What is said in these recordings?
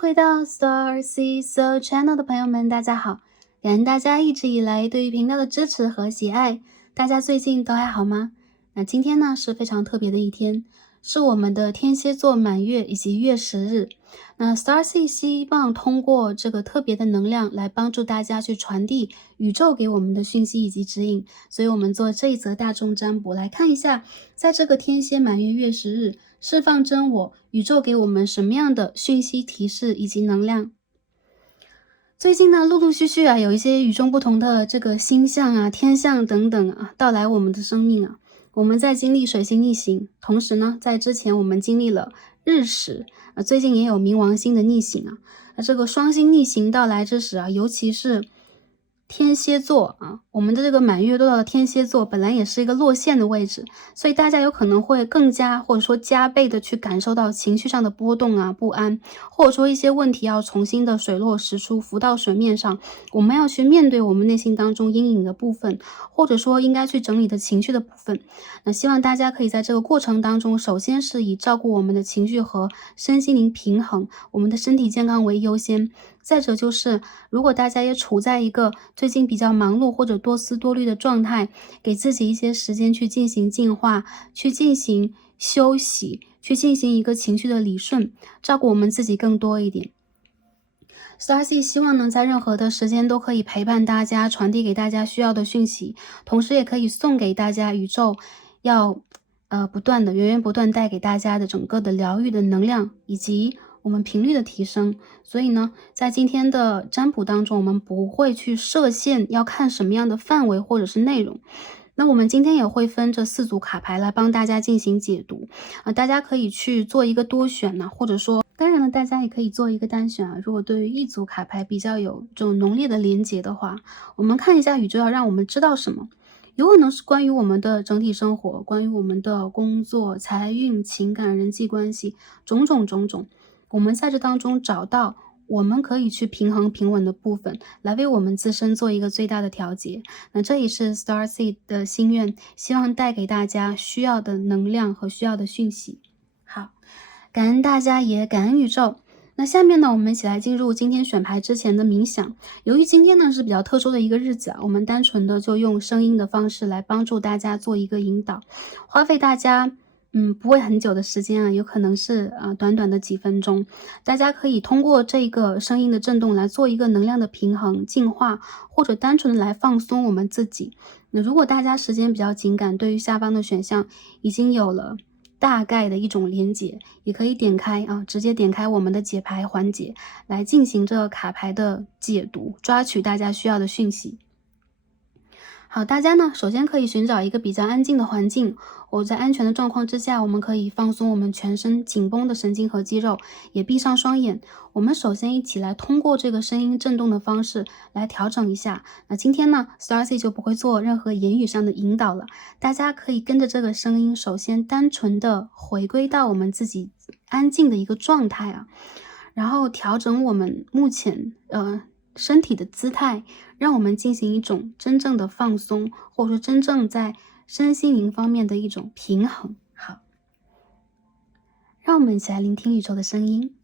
回到 Star C So Channel 的朋友们，大家好！感恩大家一直以来对于频道的支持和喜爱，大家最近都还好吗？那今天呢是非常特别的一天，是我们的天蝎座满月以及月食日。那 Star C 希望通过这个特别的能量来帮助大家去传递宇宙给我们的讯息以及指引，所以我们做这一则大众占卜，来看一下在这个天蝎满月月食日释放真我，宇宙给我们什么样的讯息提示以及能量。最近呢，陆陆续续有一些与众不同的这个星象啊、天象等等到来我们的生命。我们在经历水星逆行，同时呢，在之前我们经历了日食，最近也有冥王星的逆行。这个双星逆行到来之时尤其是天蝎座我们的这个满月落到了天蝎座，本来也是一个落线的位置，所以大家有可能会更加或者说加倍的去感受到情绪上的波动不安，或者说一些问题要重新的水落石出，浮到水面上，我们要去面对我们内心当中阴影的部分，或者说应该去整理的情绪的部分。那希望大家可以在这个过程当中，首先是以照顾我们的情绪和身心灵平衡，我们的身体健康为优先。再者就是，如果大家也处在一个最近比较忙碌或者多思多虑的状态，给自己一些时间去进行净化，去进行休息，去进行一个情绪的理顺，照顾我们自己更多一点。Star C 希望呢，在任何的时间都可以陪伴大家，传递给大家需要的讯息，同时也可以送给大家宇宙要不断的源源不断带给大家的整个的疗愈的能量，以及我们频率的提升。所以呢，在今天的占卜当中，我们不会去设限要看什么样的范围或者是内容。那我们今天也会分这4组卡牌来帮大家进行解读大家可以去做一个多选或者说当然了，大家也可以做一个单选如果对于一组卡牌比较有这种浓烈的连结的话，我们看一下宇宙要让我们知道什么。有可能是关于我们的整体生活，关于我们的工作、财运、情感、人际关系，种种。我们在这当中找到我们可以去平衡平稳的部分，来为我们自身做一个最大的调节。那这也是 Star Seed 的心愿，希望带给大家需要的能量和需要的讯息。好，感恩大家，也感恩宇宙。那下面呢，我们一起来进入今天选牌之前的冥想。由于今天呢是比较特殊的一个日子我们单纯的就用声音的方式来帮助大家做一个引导，花费大家不会很久的时间有可能是短短的几分钟。大家可以通过这个声音的震动来做一个能量的平衡、净化，或者单纯的来放松我们自己。那如果大家时间比较紧赶，对于下方的选项已经有了大概的一种连结，也可以点开直接点开我们的解牌环节，来进行这个卡牌的解读，抓取大家需要的讯息。好，大家呢，首先可以寻找一个比较安静的环境，在安全的状况之下，我们可以放松我们全身紧绷的神经和肌肉，也闭上双眼。我们首先一起来通过这个声音震动的方式来调整一下。那今天呢 ，Star C 就不会做任何言语上的引导了，大家可以跟着这个声音，首先单纯的回归到我们自己安静的一个状态然后调整我们目前身体的姿态，让我们进行一种真正的放松，或者说真正在身心灵方面的一种平衡。好，让我们一起来聆听宇宙的声音。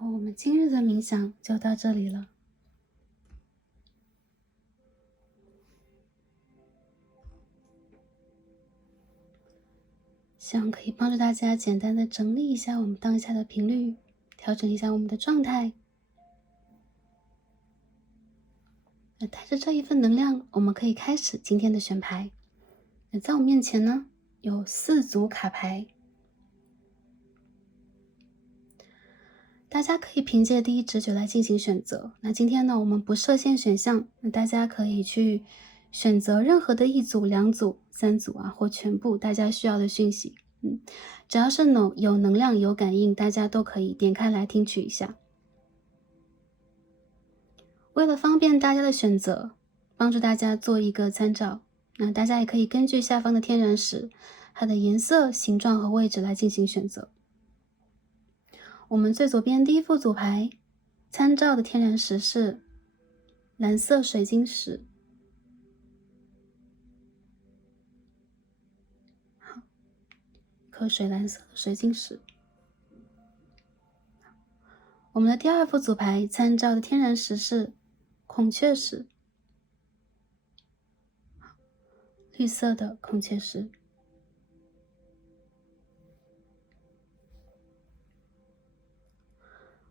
好，我们今日的冥想就到这里了。希望可以帮助大家简单的整理一下我们当下的频率，调整一下我们的状态。那带着这一份能量，我们可以开始今天的选牌。那在我面前呢，有4组卡牌。大家可以凭借第一直觉来进行选择。那今天呢，我们不设限选项，那大家可以去选择任何的1组、2组、3组啊，或全部大家需要的讯息。只要是有能量、有感应，大家都可以点开来听取一下。为了方便大家的选择，帮助大家做一个参照，那大家也可以根据下方的天然石，它的颜色、形状和位置来进行选择。我们最左边第一副组牌参照的天然石是蓝色水晶石。好，一颗水蓝色的水晶石。我们的第二副组牌参照的天然石是孔雀石。绿色的孔雀石。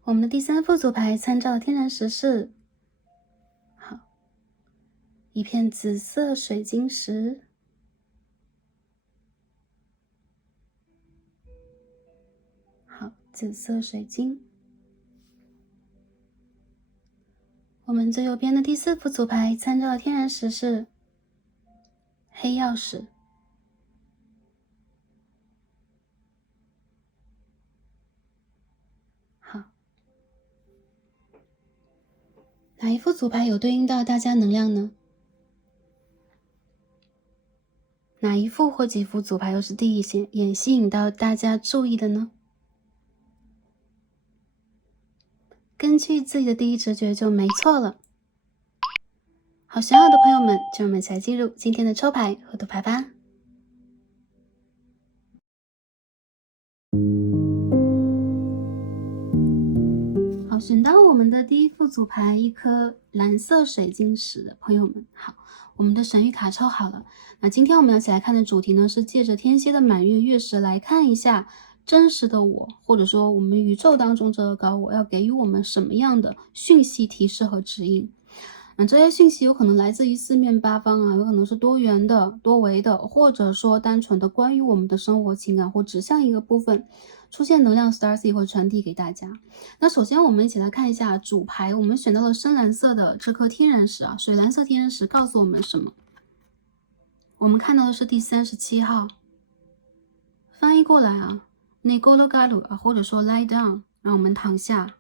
我们的第3副组牌参照的天然石是一片紫色水晶石。好，紫色水晶。我们最右边的第4副组牌参照的天然石是黑曜石。好，哪一副组牌有对应到大家能量呢？哪一副或几副组牌又是第一眼吸引到大家注意的呢？根据自己的第一直觉就没错了。好，选好的朋友们，就让我们一起来进入今天的抽牌和读牌吧。好，选到我们的第一副组牌，一颗蓝色水晶石的朋友们，好，我们的神谕卡抽好了。那今天我们要一起来看的主题呢，是借着天蝎的满月月食来看一下真实的我，或者说我们宇宙当中这个高我要给予我们什么样的讯息、提示和指引。那这些讯息有可能来自于四面八方啊，有可能是多元的、多维的，或者说单纯的关于我们的生活情感或指向一个部分出现能量 Starseed 会传递给大家。那首先我们一起来看一下主牌，我们选到了深蓝色的这颗天然石啊，水蓝色天然石告诉我们什么？我们看到的是第37号，翻译过来啊 Negolo Galu 啊，或者说 Lie Down， 让我们躺下。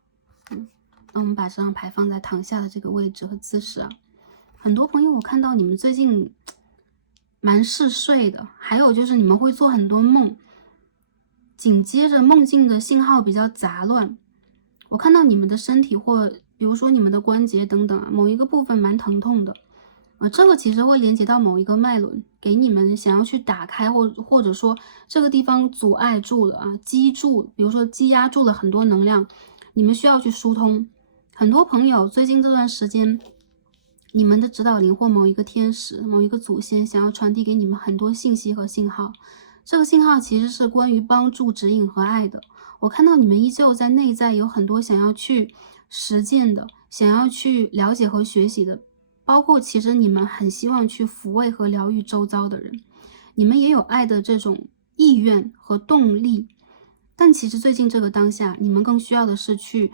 那我们把这张牌放在躺下的这个位置和姿势啊。很多朋友我看到你们最近蛮嗜睡的，还有就是你们会做很多梦，紧接着梦境的信号比较杂乱。我看到你们的身体或比如说你们的关节等等啊，某一个部分蛮疼痛的。这个其实会连接到某一个脉轮，给你们想要去打开，或者说这个地方阻碍住了啊，积住，比如说积压住了很多能量，你们需要去疏通。很多朋友最近这段时间，你们的指导灵或某一个天使、某一个祖先想要传递给你们很多信息和信号，这个信号其实是关于帮助、指引和爱的。我看到你们依旧在内在有很多想要去实践的，想要去了解和学习的，包括其实你们很希望去抚慰和疗愈周遭的人，你们也有爱的这种意愿和动力。但其实最近这个当下，你们更需要的是去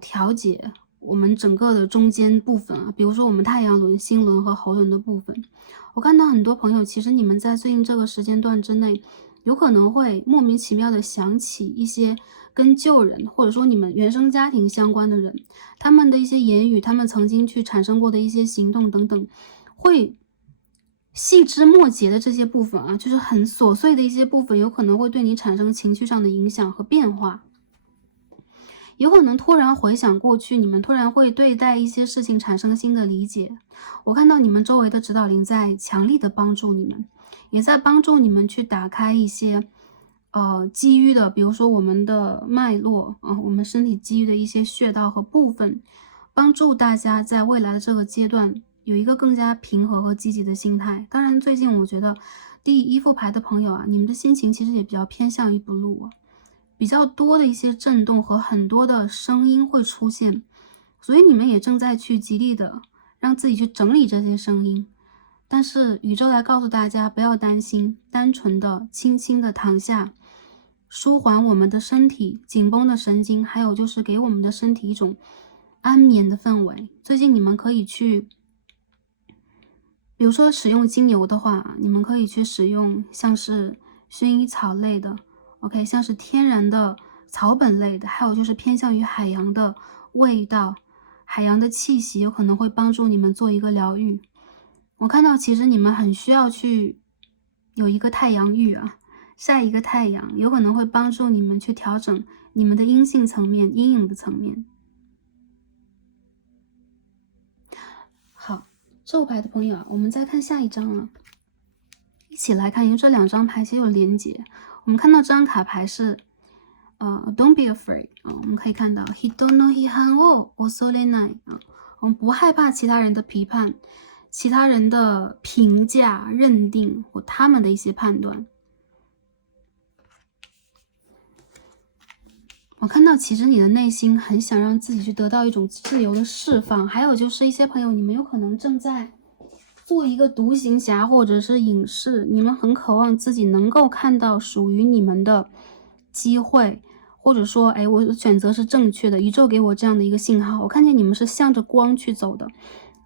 调节我们整个的中间部分啊，比如说我们太阳轮、心轮和喉轮的部分。我看到很多朋友，其实你们在最近这个时间段之内，有可能会莫名其妙的想起一些跟旧人，或者说你们原生家庭相关的人，他们的一些言语，他们曾经去产生过的一些行动等等，会细枝末节的这些部分啊，就是很琐碎的一些部分，有可能会对你产生情绪上的影响和变化。有可能突然回想过去，你们突然会对待一些事情产生新的理解。我看到你们周围的指导灵在强力的帮助你们，也在帮助你们去打开一些基于的，比如说我们的脉络啊，我们身体基于的一些穴道和部分，帮助大家在未来的这个阶段有一个更加平和和积极的心态。当然，最近我觉得第一副牌的朋友啊，你们的心情其实也比较偏向于 blue 啊，比较多的一些震动和很多的声音会出现，所以你们也正在去极力的让自己去整理这些声音。但是宇宙来告诉大家，不要担心，单纯的轻轻的躺下，舒缓我们的身体紧绷的神经，还有就是给我们的身体一种安眠的氛围。最近你们可以去，比如说使用精油的话，你们可以去使用像是薰衣草类的 OK， 像是天然的草本类的，还有就是偏向于海洋的味道，海洋的气息有可能会帮助你们做一个疗愈。我看到其实你们很需要去有一个太阳浴啊，晒一个太阳，有可能会帮助你们去调整你们的阴性层面、阴影的层面。好，这副牌的朋友啊，我们再看下一张啊，一起来看，因为这2张牌其实有连结。我们看到这张卡牌是Don't be afraid 啊，我们可以看到 Hito no hihan wo osorenai 啊，我们不害怕其他人的批判。其他人的评价、认定或他们的一些判断，我看到其实你的内心很想让自己去得到一种自由的释放。还有就是一些朋友，你们有可能正在做一个独行侠或者是隐士，你们很渴望自己能够看到属于你们的机会，或者说我的选择是正确的，宇宙给我这样的一个信号。我看见你们是向着光去走的，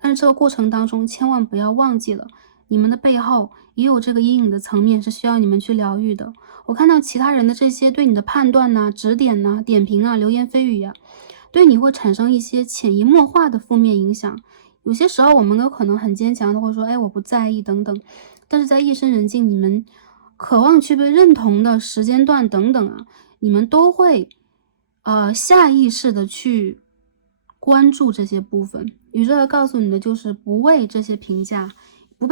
但是这个过程当中千万不要忘记了，你们的背后也有这个阴影的层面是需要你们去疗愈的。我看到其他人的这些对你的判断呐、指点呐、点评啊、流言蜚语啊，对你会产生一些潜移默化的负面影响。有些时候我们有可能很坚强的会说我不在意等等，但是在夜深人静，你们渴望去被认同的时间段等等啊，你们都会下意识的去关注这些部分。宇宙要告诉你的就是不为这些评价，不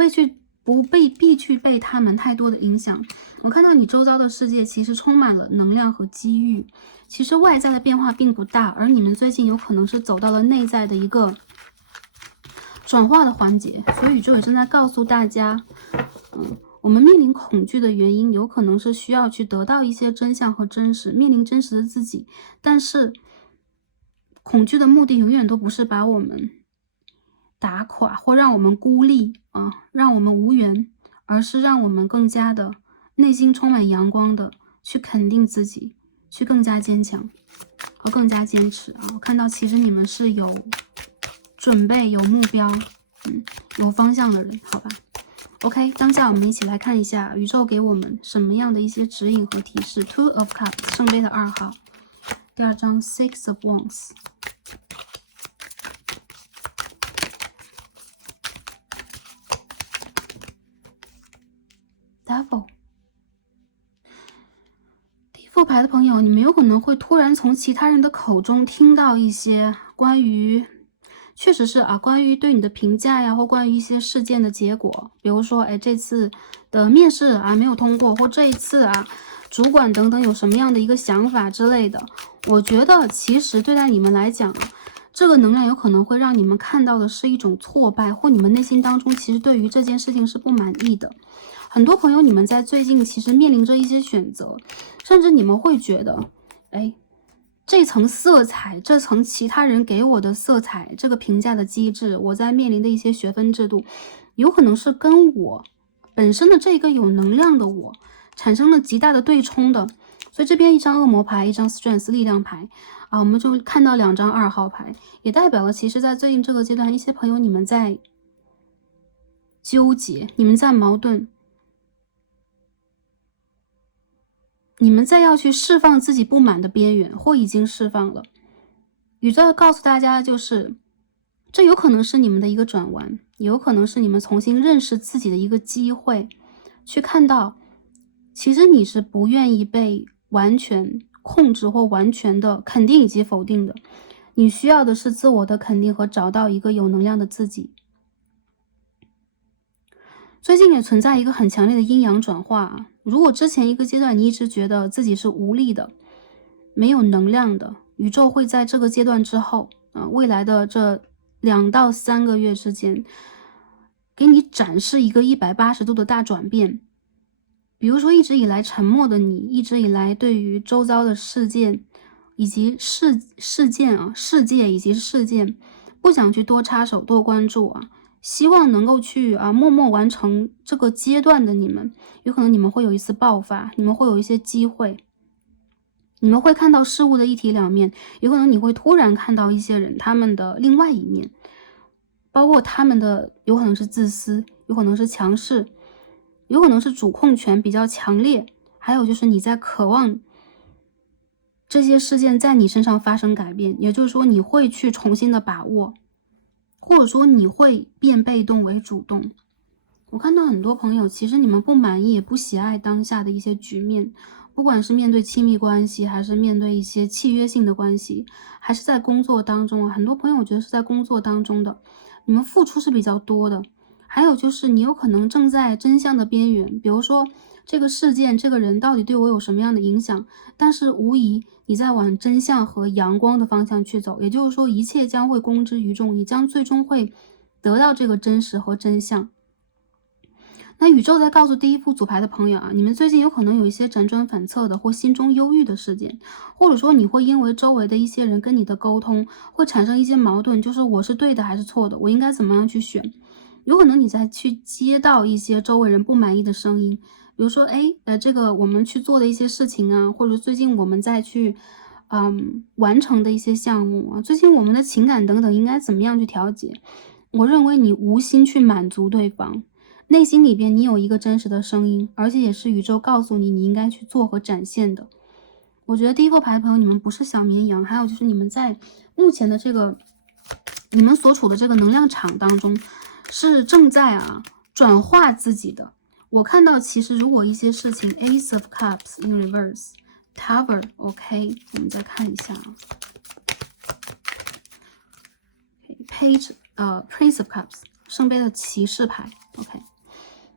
必去被他们太多的影响。我看到你周遭的世界其实充满了能量和机遇，其实外在的变化并不大，而你们最近有可能是走到了内在的一个转化的环节。所以宇宙也正在告诉大家，我们面临恐惧的原因有可能是需要去得到一些真相和真实，面临真实的自己。但是恐惧的目的永远都不是把我们打垮或让我们孤立啊，让我们无缘，而是让我们更加的内心充满阳光的去肯定自己，去更加坚强和更加坚持啊。我看到其实你们是有准备、有目标、有方向的人，好吧 ？OK， 当下我们一起来看一下宇宙给我们什么样的一些指引和提示。Two of Cups， 圣杯的2号，第2张 Six of Wands。Devil， 第一副牌的朋友，你们有可能会突然从其他人的口中听到一些关于，确实是关于对你的评价呀，或关于一些事件的结果，比如说，这次的面试没有通过，或这一次主管等等有什么样的一个想法之类的。我觉得其实对待你们来讲这个能量有可能会让你们看到的是一种挫败，或你们内心当中其实对于这件事情是不满意的。很多朋友，你们在最近其实面临着一些选择，甚至你们会觉得，这层色彩，这层其他人给我的色彩，这个评价的机制，我在面临的一些学分制度，有可能是跟我本身的这个有能量的我产生了极大的对冲的。所以这边一张恶魔牌，一张 Strength 力量牌我们就看到2张2号牌，也代表了其实在最近这个阶段，一些朋友你们在纠结，你们在矛盾，你们在要去释放自己不满的边缘，或已经释放了。宇宙要告诉大家就是这有可能是你们的一个转弯，也有可能是你们重新认识自己的一个机会，去看到其实你是不愿意被完全控制或完全的肯定以及否定的，你需要的是自我的肯定和找到一个有能量的自己。最近也存在一个很强烈的阴阳转化如果之前一个阶段你一直觉得自己是无力的，没有能量的，宇宙会在这个阶段之后，未来的这2到3个月之间，给你展示一个180度的大转变。比如说一直以来沉默的你，一直以来对于周遭的事件以及世界以及事件不想去多插手多关注希望能够去默默完成这个阶段的你们，有可能你们会有一次爆发，你们会有一些机会，你们会看到事物的一体两面，有可能你会突然看到一些人他们的另外一面，包括他们的有可能是自私，有可能是强势，有可能是主控权比较强烈，还有就是你在渴望这些事件在你身上发生改变，也就是说你会去重新的把握，或者说你会变被动为主动。我看到很多朋友其实你们不满意也不喜爱当下的一些局面，不管是面对亲密关系，还是面对一些契约性的关系，还是在工作当中很多朋友我觉得是在工作当中的，你们付出是比较多的。还有就是你有可能正在真相的边缘，比如说这个事件这个人到底对我有什么样的影响，但是无疑你在往真相和阳光的方向去走，也就是说一切将会公之于众，你将最终会得到这个真实和真相。那宇宙在告诉第一副组牌的朋友你们最近有可能有一些辗转反侧的或心中忧郁的事件，或者说你会因为周围的一些人跟你的沟通会产生一些矛盾，就是我是对的还是错的，我应该怎么样去选。有可能你在去接到一些周围人不满意的声音，比如说这个我们去做的一些事情或者最近我们在去完成的一些项目最近我们的情感等等应该怎么样去调节。我认为你无心去满足对方，内心里边你有一个真实的声音，而且也是宇宙告诉你你应该去做和展现的。我觉得第一副牌的朋友你们不是小绵羊，还有就是你们在目前的这个你们所处的这个能量场当中是正在转化自己的。我看到其实如果一些事情 Ace of Cups in reverse Tower OK 我们再看一下Page Prince of Cups 圣杯的骑士牌 OK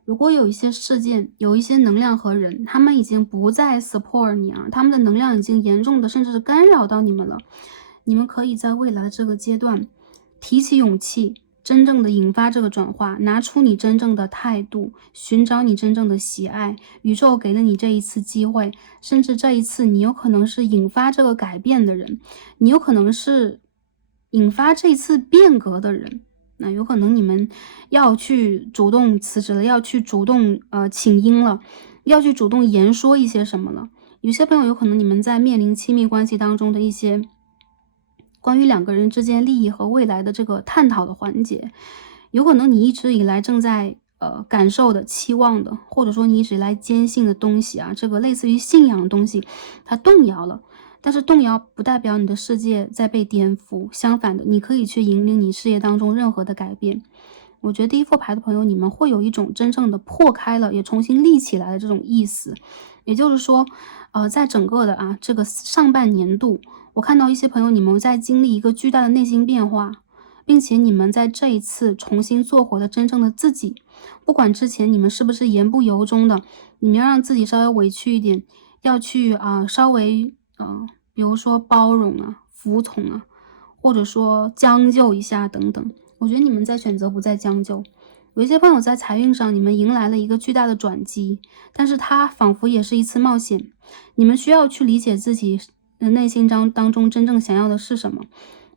如果有一些事件有一些能量和人他们已经不再 support 你他们的能量已经严重的甚至是干扰到你们了，你们可以在未来的这个阶段提起勇气，真正的引发这个转化，拿出你真正的态度，寻找你真正的喜爱。宇宙给了你这一次机会，甚至这一次你有可能是引发这个改变的人，你有可能是引发这次变革的人。那有可能你们要去主动辞职了，要去主动请缨了，要去主动言说一些什么了。有些朋友有可能你们在面临亲密关系当中的一些关于2个人之间利益和未来的这个探讨的环节，有可能你一直以来正在感受的期望的，或者说你一直以来坚信的东西这个类似于信仰的东西它动摇了。但是动摇不代表你的世界在被颠覆，相反的你可以去引领你事业当中任何的改变。我觉得第一副牌的朋友你们会有一种真正的破开了也重新立起来的这种意思。也就是说在整个的这个上半年度，我看到一些朋友你们在经历一个巨大的内心变化，并且你们在这一次重新做回了真正的自己。不管之前你们是不是言不由衷的，你们要让自己稍微委屈一点，要去稍微比如说包容服从或者说将就一下等等。我觉得你们在选择不再将就。有一些朋友在财运上你们迎来了一个巨大的转机，但是它仿佛也是一次冒险。你们需要去理解自己内心当中真正想要的是什么。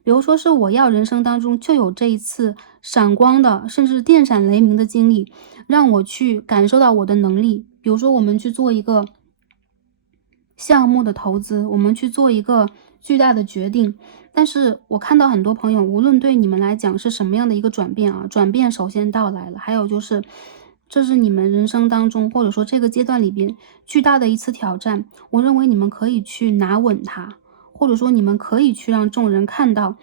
比如说是我要人生当中就有这一次闪光的甚至电闪雷鸣的经历，让我去感受到我的能力。比如说我们去做一个项目的投资，我们去做一个巨大的决定，但是我看到很多朋友无论对你们来讲是什么样的一个转变转变首先到来了，还有就是这是你们人生当中或者说这个阶段里边巨大的一次挑战。我认为你们可以去拿稳它，或者说你们可以去让众人看到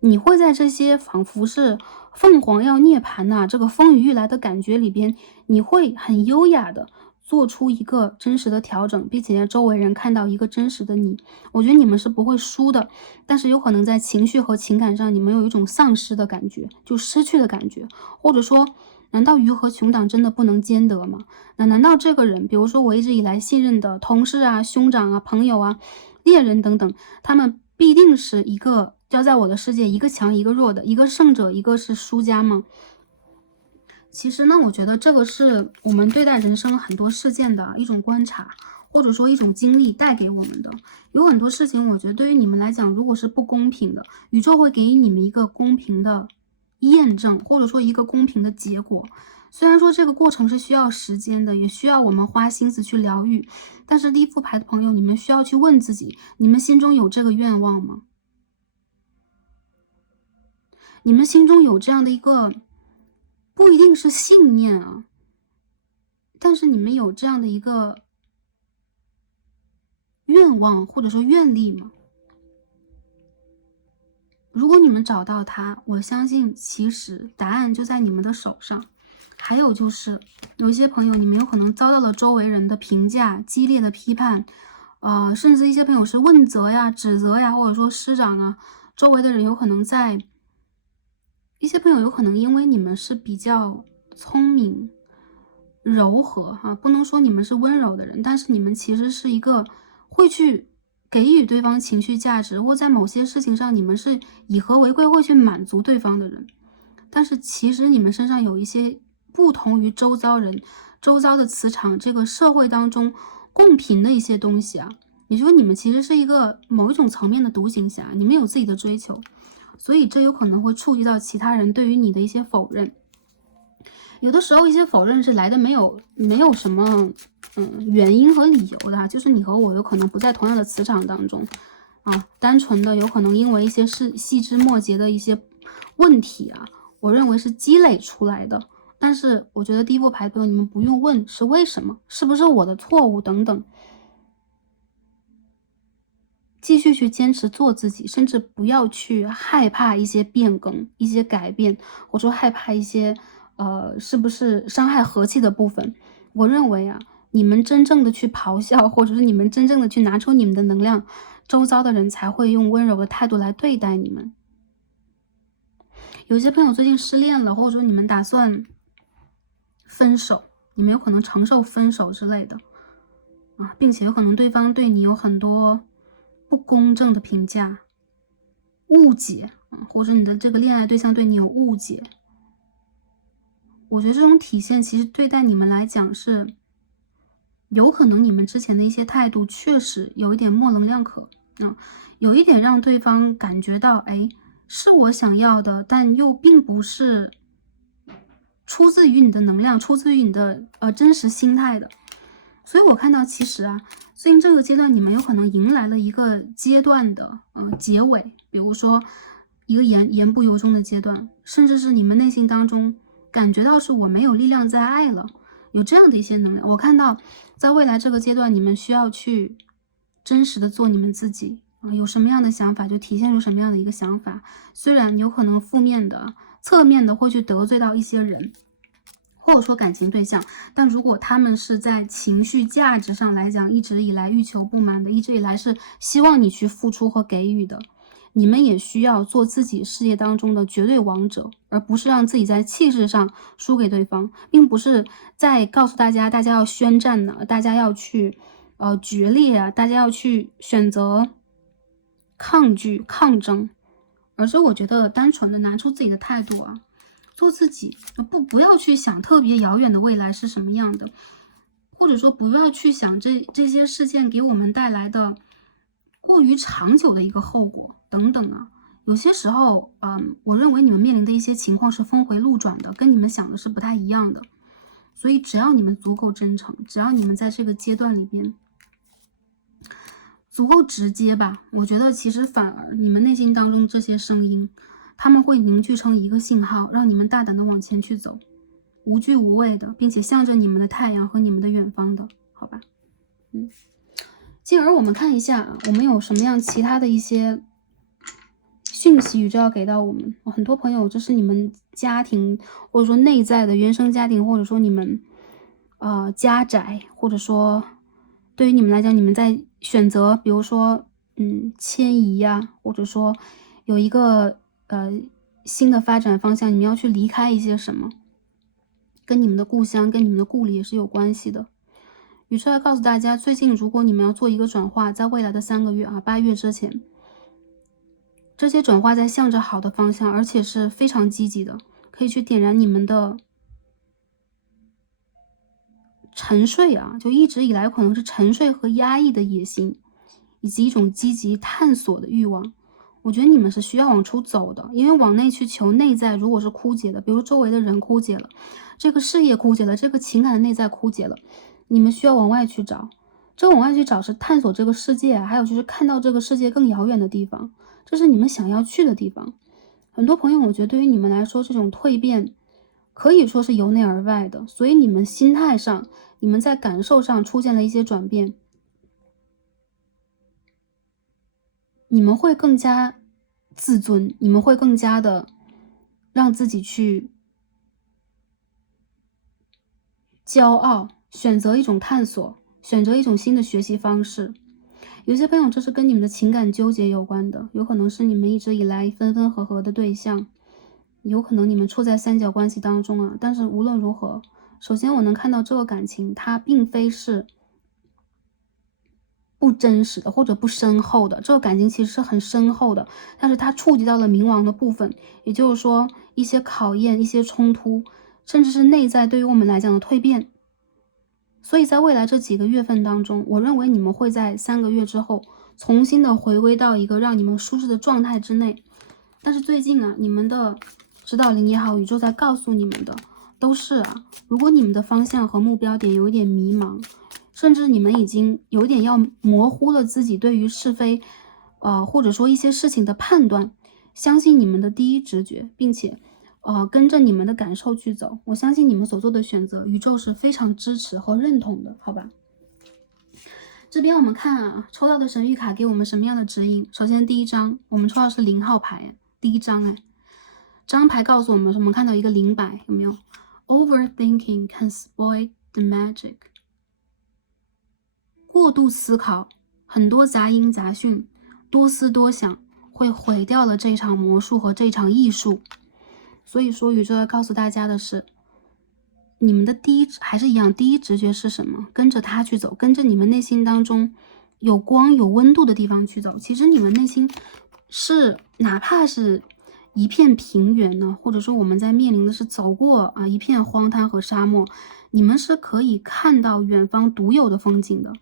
你会在这些仿佛是凤凰要涅槃这个风雨欲来的感觉里边，你会很优雅的做出一个真实的调整，并且让周围人看到一个真实的你。我觉得你们是不会输的，但是有可能在情绪和情感上你们有一种丧失的感觉，就失去的感觉，或者说难道鱼和熊掌真的不能兼得吗？难道这个人，比如说我一直以来信任的同事啊、兄长啊、朋友啊、恋人等等，他们必定是一个要在我的世界一个强一个弱的，一个胜者一个是输家吗？其实呢，我觉得这个是我们对待人生很多事件的一种观察，或者说一种经历带给我们的。有很多事情，我觉得对于你们来讲，如果是不公平的，宇宙会给予你们一个公平的验证，或者说一个公平的结果。虽然说这个过程是需要时间的，也需要我们花心思去疗愈，但是第一副牌的朋友，你们需要去问自己，你们心中有这个愿望吗？你们心中有这样的一个，不一定是信念啊，但是你们有这样的一个愿望或者说愿力吗？如果你们找到它，我相信其实答案就在你们的手上。还有就是，有一些朋友，你们有可能遭到了周围人的评价、激烈的批判，甚至一些朋友是问责呀、指责呀，或者说师长啊，周围的人有可能在，一些朋友有可能因为你们是比较聪明、柔和哈，不能说你们是温柔的人，但是你们其实是一个会去给予对方情绪价值，或在某些事情上你们是以和为贵，会去满足对方的人。但是其实你们身上有一些不同于周遭人、周遭的磁场，这个社会当中共频的一些东西啊。也就是说，你们其实是一个某一种层面的独行侠，你们有自己的追求，所以这有可能会触及到其他人对于你的一些否认。有的时候一些否认是来的没有什么原因和理由的，就是你和我有可能不在同样的磁场当中啊，单纯的有可能因为一些细枝末节的一些问题啊，我认为是积累出来的。但是我觉得第一副牌朋友，你们不用问是为什么，是不是我的错误等等，继续去坚持做自己，甚至不要去害怕一些变更、一些改变，或者说害怕一些是不是伤害和气的部分。我认为啊，你们真正的去咆哮，或者是你们真正的去拿出你们的能量，周遭的人才会用温柔的态度来对待你们。有些朋友最近失恋了，或者说你们打算分手，你们有可能承受分手之类的啊，并且有可能对方对你有很多不公正的评价、误解啊，或者你的这个恋爱对象对你有误解。我觉得这种体现其实对待你们来讲是，有可能你们之前的一些态度确实有一点模棱两可啊，有一点让对方感觉到，哎，是我想要的，但又并不是出自于你的能量，出自于你的真实心态的。所以我看到其实啊，最近这个阶段你们有可能迎来了一个阶段的结尾，比如说一个言不由衷的阶段，甚至是你们内心当中感觉到是我没有力量再爱了，有这样的一些能量。我看到在未来这个阶段，你们需要去真实的做你们自己啊，有什么样的想法就体现出什么样的一个想法，虽然有可能负面的、侧面的会去得罪到一些人。或者说感情对象，但如果他们是在情绪价值上来讲，一直以来欲求不满的，一直以来是希望你去付出和给予的，你们也需要做自己事业当中的绝对王者，而不是让自己在气势上输给对方，并不是在告诉大家要宣战呢，大家要去决裂啊，大家要去选择抗拒抗争，而是我觉得单纯的拿出自己的态度啊。做自己，不要去想特别遥远的未来是什么样的，或者说不要去想这些事件给我们带来的过于长久的一个后果等等啊。有些时候，我认为你们面临的一些情况是峰回路转的，跟你们想的是不太一样的。所以只要你们足够真诚，只要你们在这个阶段里边足够直接吧，我觉得其实反而你们内心当中这些声音，他们会凝聚成一个信号，让你们大胆的往前去走，无惧无畏的，并且向着你们的太阳和你们的远方的，好吧？进而我们看一下，我们有什么样其他的一些讯息宇宙要给到我们。很多朋友，这是你们家庭或者说内在的原生家庭，或者说你们家宅，或者说对于你们来讲，你们在选择，比如说迁移呀，或者说有一个新的发展方向，你们要去离开一些什么。跟你们的故乡、跟你们的故里也是有关系的。宇宙要告诉大家，最近如果你们要做一个转化，在未来的3个月啊，8月之前，这些转化在向着好的方向，而且是非常积极的，可以去点燃你们的沉睡啊，就一直以来可能是沉睡和压抑的野心，以及一种积极探索的欲望。我觉得你们是需要往出走的，因为往内去求内在如果是枯竭的，比如周围的人枯竭了，这个事业枯竭了，这个情感的内在枯竭了，你们需要往外去找。这个往外去找是探索这个世界，还有就是看到这个世界更遥远的地方，这是你们想要去的地方。很多朋友，我觉得对于你们来说，这种蜕变可以说是由内而外的，所以你们心态上，你们在感受上出现了一些转变，你们会更加自尊，你们会更加的让自己去骄傲，选择一种探索，选择一种新的学习方式。有些朋友这是跟你们的情感纠结有关的，有可能是你们一直以来分分合合的对象，有可能你们处在三角关系当中啊。但是无论如何，首先我能看到这个感情它并非是不真实的或者不深厚的，这个感情其实是很深厚的，但是它触及到了冥王的部分，也就是说一些考验、一些冲突，甚至是内在对于我们来讲的蜕变。所以在未来这几个月份当中，我认为你们会在3个月之后重新的回归到一个让你们舒适的状态之内。但是最近啊，你们的指导灵也好，宇宙在告诉你们的都是啊，如果你们的方向和目标点有一点迷茫，甚至你们已经有点要模糊了自己对于是非，或者说一些事情的判断，相信你们的第一直觉，并且跟着你们的感受去走。我相信你们所做的选择，宇宙是非常支持和认同的，好吧？这边我们看啊，抽到的神谕卡给我们什么样的指引？首先第一张，我们抽到是0号牌，第一张哎，这张牌告诉我们，我们看到一个0摆，有没有 ？Overthinking can spoil the magic。过度思考，很多杂音杂讯，多思多想，会毁掉了这场魔术和这场艺术。所以说，宇宙要告诉大家的是，你们的还是一样，第一直觉是什么？跟着它去走，跟着你们内心当中有光、有温度的地方去走。其实你们内心是，哪怕是一片平原呢，或者说我们在面临的是走过啊一片荒滩和沙漠，你们是可以看到远方独有的风景的。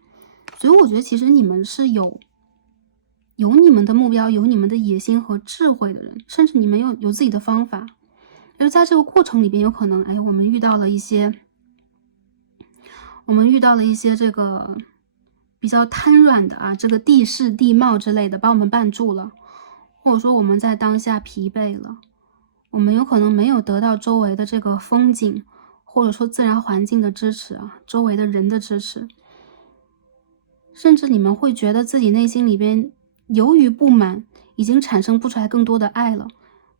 所以我觉得其实你们是有你们的目标，有你们的野心和智慧的人，甚至你们有自己的方法。而在这个过程里边，有可能我们遇到了一些这个比较瘫软的啊，这个地势地貌之类的把我们绊住了，或者说我们在当下疲惫了，我们有可能没有得到周围的这个风景或者说自然环境的支持啊，周围的人的支持，甚至你们会觉得自己内心里边由于不满，已经产生不出来更多的爱了。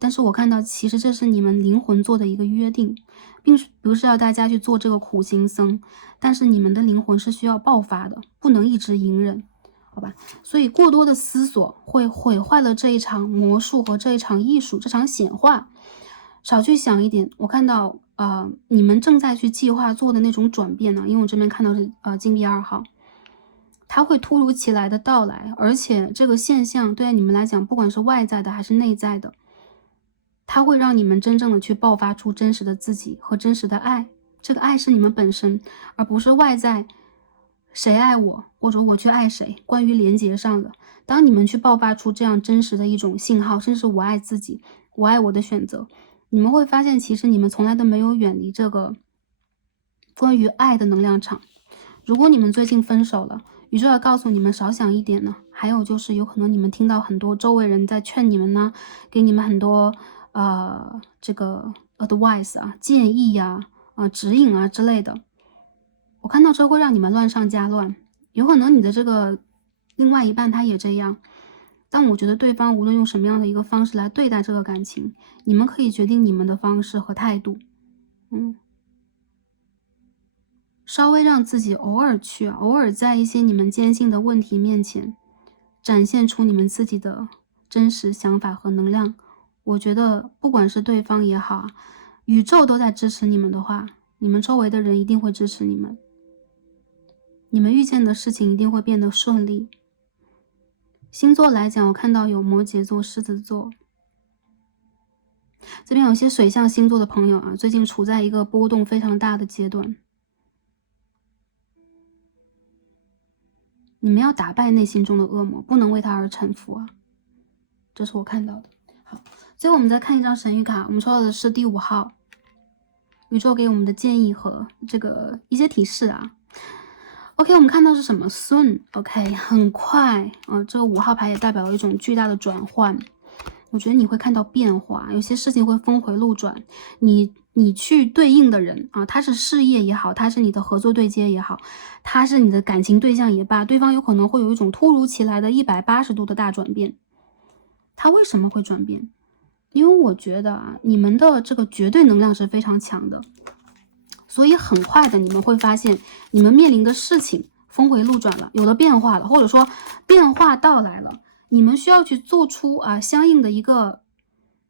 但是我看到其实这是你们灵魂做的一个约定，并不是要大家去做这个苦行僧，但是你们的灵魂是需要爆发的，不能一直隐忍，好吧？所以过多的思索会毁坏了这一场魔术和这一场艺术，这场显化。少去想一点，我看到你们正在去计划做的那种转变呢，因为我这边看到是金币2号。它会突如其来的到来，而且这个现象对你们来讲，不管是外在的还是内在的，它会让你们真正的去爆发出真实的自己和真实的爱。这个爱是你们本身，而不是外在谁爱我或者我去爱谁。关于连结上的，当你们去爆发出这样真实的一种信号，甚至是我爱自己，我爱我的选择，你们会发现其实你们从来都没有远离这个关于爱的能量场。如果你们最近分手了，宇宙要告诉你们少想一点呢。还有就是有可能你们听到很多周围人在劝你们呢，给你们很多这个 advice 啊，建议呀、指引啊之类的。我看到这会让你们乱上加乱，有可能你的这个另外一半他也这样。但我觉得对方无论用什么样的一个方式来对待这个感情，你们可以决定你们的方式和态度。稍微让自己偶尔在一些你们坚信的问题面前，展现出你们自己的真实想法和能量。我觉得不管是对方也好，宇宙都在支持你们的话，你们周围的人一定会支持你们，你们遇见的事情一定会变得顺利。星座来讲，我看到有摩羯座、狮子座，这边有些水象星座的朋友啊，最近处在一个波动非常大的阶段。你们要打败内心中的恶魔，不能为他而臣服啊，这是我看到的。好，最后我们再看一张神谕卡，我们抽到的是第5号，宇宙给我们的建议和这个一些提示啊。OK， 我们看到是什么 ？Soon， OK， 很快这个5号牌也代表了一种巨大的转换。我觉得你会看到变化，有些事情会峰回路转。你去对应的人啊，他是事业也好，他是你的合作对接也好，他是你的感情对象也罢，对方有可能会有一种突如其来的180度的大转变。他为什么会转变？因为我觉得啊，你们的这个绝对能量是非常强的。所以很快的，你们会发现你们面临的事情峰回路转了，有了变化了，或者说变化到来了，你们需要去做出相应的一个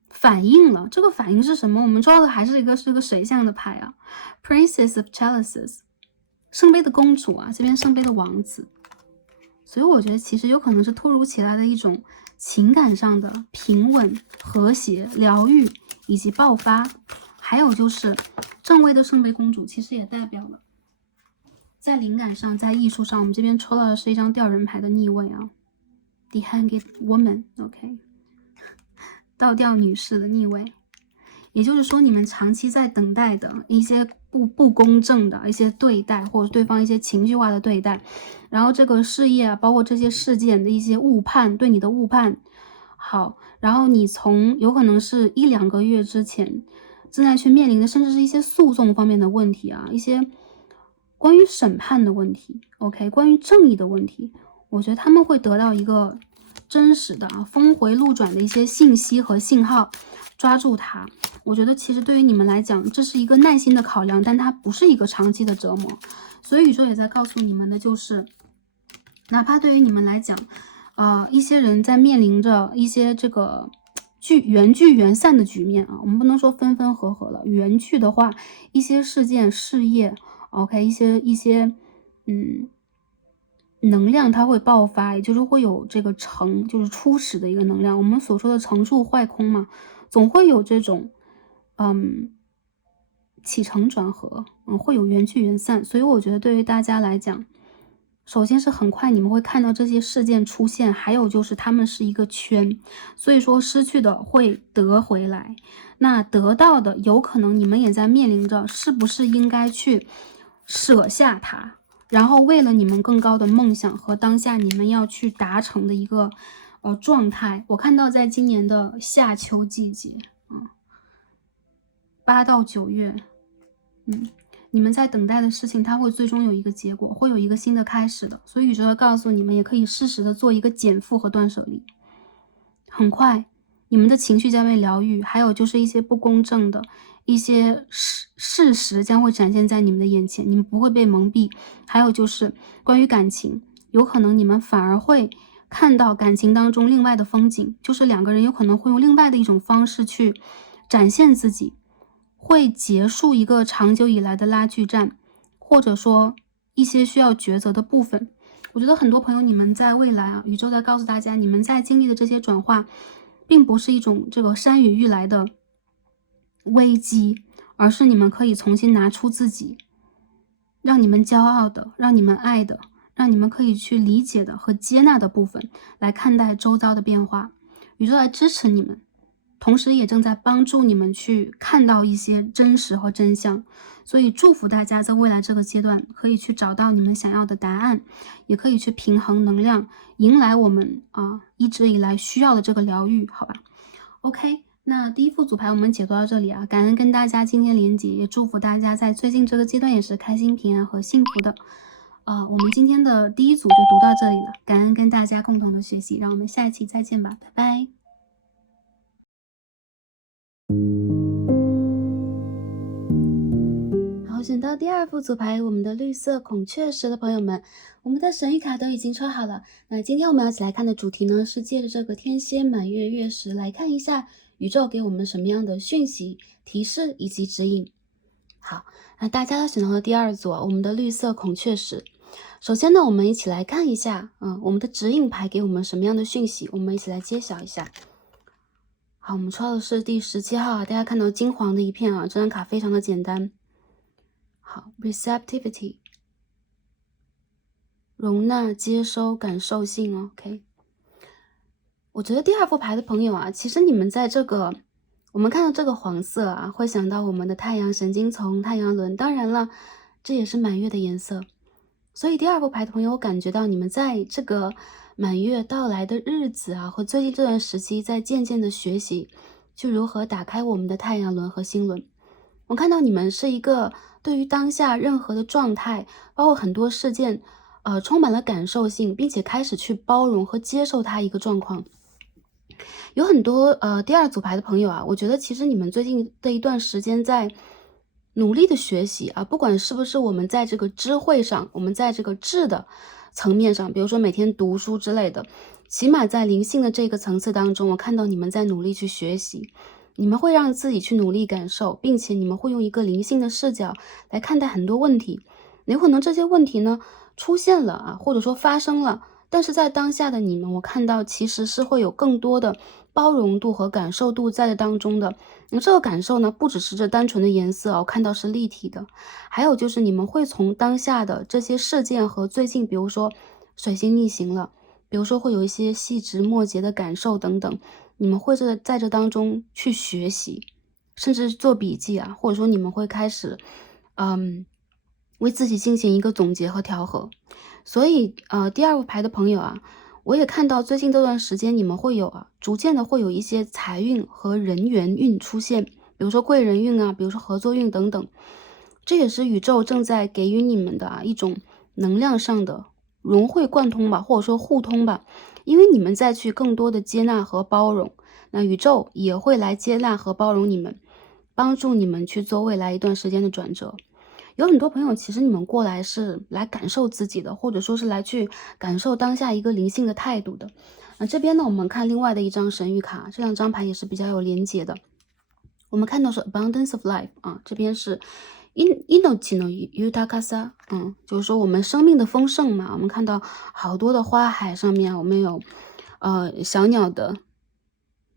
反应了。这个反应是什么？我们抽到的还是一个水象的牌啊 ，Princess of Chalices， 圣杯的公主啊，这边圣杯的王子。所以我觉得其实有可能是突如其来的一种情感上的平稳、和谐、疗愈以及爆发。还有就是正位的圣杯公主其实也代表了在灵感上，在艺术上，我们这边抽到的是一张吊人牌的逆位啊 The Hanged Woman， OK， 倒吊女士的逆位。也就是说，你们长期在等待的一些不公正的一些对待，或者对方一些情绪化的对待，然后这个事业啊，包括这些事件的一些误判，对你的误判。好，然后你从有可能是1-2个月之前正在去面临的，甚至是一些诉讼方面的问题啊，一些关于审判的问题 ，OK， 关于正义的问题，我觉得他们会得到一个真实的峰回路转的一些信息和信号，抓住它。我觉得其实对于你们来讲，这是一个耐心的考量，但它不是一个长期的折磨。所以宇宙也在告诉你们的就是，哪怕对于你们来讲，一些人在面临着一些这个缘聚缘散的局面啊，我们不能说分分合合了。缘聚的话，一些事件、事业 ，OK， 一些能量它会爆发，也就是会有这个就是初始的一个能量。我们所说的成住坏空嘛，总会有这种起承转合，会有缘聚缘散。所以我觉得对于大家来讲，首先是很快你们会看到这些事件出现，还有就是他们是一个圈，所以说失去的会得回来，那得到的有可能你们也在面临着是不是应该去舍下它，然后为了你们更高的梦想和当下你们要去达成的一个状态。我看到在今年的夏秋季节8到9月，你们在等待的事情，它会最终有一个结果，会有一个新的开始的。所以宇宙要告诉你们，也可以适时的做一个减负和断舍离。很快，你们的情绪将被疗愈，还有就是一些不公正的一些事实将会展现在你们的眼前，你们不会被蒙蔽。还有就是关于感情，有可能你们反而会看到感情当中另外的风景，就是2个人有可能会用另外的一种方式去展现自己。会结束一个长久以来的拉锯战，或者说一些需要抉择的部分。我觉得很多朋友，你们在未来宇宙在告诉大家，你们在经历的这些转化，并不是一种这个山雨欲来的危机，而是你们可以重新拿出自己，让你们骄傲的，让你们爱的，让你们可以去理解的和接纳的部分，来看待周遭的变化。宇宙来支持你们。同时也正在帮助你们去看到一些真实和真相，所以祝福大家在未来这个阶段可以去找到你们想要的答案，也可以去平衡能量，迎来我们一直以来需要的这个疗愈，好吧 ？OK， 那第一副组牌我们解读到这里啊，感恩跟大家今天连结，也祝福大家在最近这个阶段也是开心、平安和幸福的。我们今天的第一组就读到这里了，感恩跟大家共同的学习，让我们下一期再见吧，拜拜。好，选到第2副组牌，我们的绿色孔雀石的朋友们，我们的神谕卡都已经抽好了。那今天我们要一起来看的主题呢，是借着这个天蝎满月月食来看一下宇宙给我们什么样的讯息、提示以及指引。好，那大家都选到了第二组啊，我们的绿色孔雀石。首先呢，我们一起来看一下，我们的指引牌给我们什么样的讯息，我们一起来揭晓一下。好，我们抽到的是第17号啊，大家看到金黄的一片啊，这张卡非常的简单。好 ，receptivity， 容纳、接收、感受性哦 ，OK。我觉得第二副牌的朋友啊，其实你们在这个我们看到这个黄色啊，会想到我们的太阳神经丛、太阳轮，当然了，这也是满月的颜色。所以第二副牌的朋友，我感觉到你们在这个满月到来的日子啊，和最近这段时期，在渐渐的学习，去如何打开我们的太阳轮和心轮。我看到你们是一个对于当下任何的状态，包括很多事件，充满了感受性，并且开始去包容和接受它一个状况。有很多第二组牌的朋友啊，我觉得其实你们最近的一段时间在努力的学习啊，不管是不是我们在这个知会上，我们在这个智的层面上，比如说每天读书之类的，起码在灵性的这个层次当中，我看到你们在努力去学习，你们会让自己去努力感受，并且你们会用一个灵性的视角来看待很多问题。有可能这些问题呢出现了啊，或者说发生了，但是在当下的你们，我看到其实是会有更多的包容度和感受度在这当中的。这个感受呢，不只是这单纯的颜色我看到是立体的，还有就是你们会从当下的这些事件和最近，比如说水星逆行了，比如说会有一些细枝末节的感受等等，你们会在这当中去学习，甚至做笔记啊，或者说你们会开始，为自己进行一个总结和调和。所以第二副牌的朋友啊，我也看到最近这段时间你们会有逐渐的会有一些财运和人缘运出现，比如说贵人运啊，比如说合作运等等。这也是宇宙正在给予你们的一种能量上的融会贯通吧，或者说互通吧。因为你们再去更多的接纳和包容，那宇宙也会来接纳和包容你们，帮助你们去做未来一段时间的转折。有很多朋友，其实你们过来是来感受自己的，或者说是来去感受当下一个灵性的态度的。这边呢，我们看另外的一张神谕卡，这两张牌也是比较有连结的。我们看到是 Abundance of Life 啊，这边是 Inochi no Yutakasa，就是说我们生命的丰盛嘛。我们看到好多的花海上面，我们有小鸟的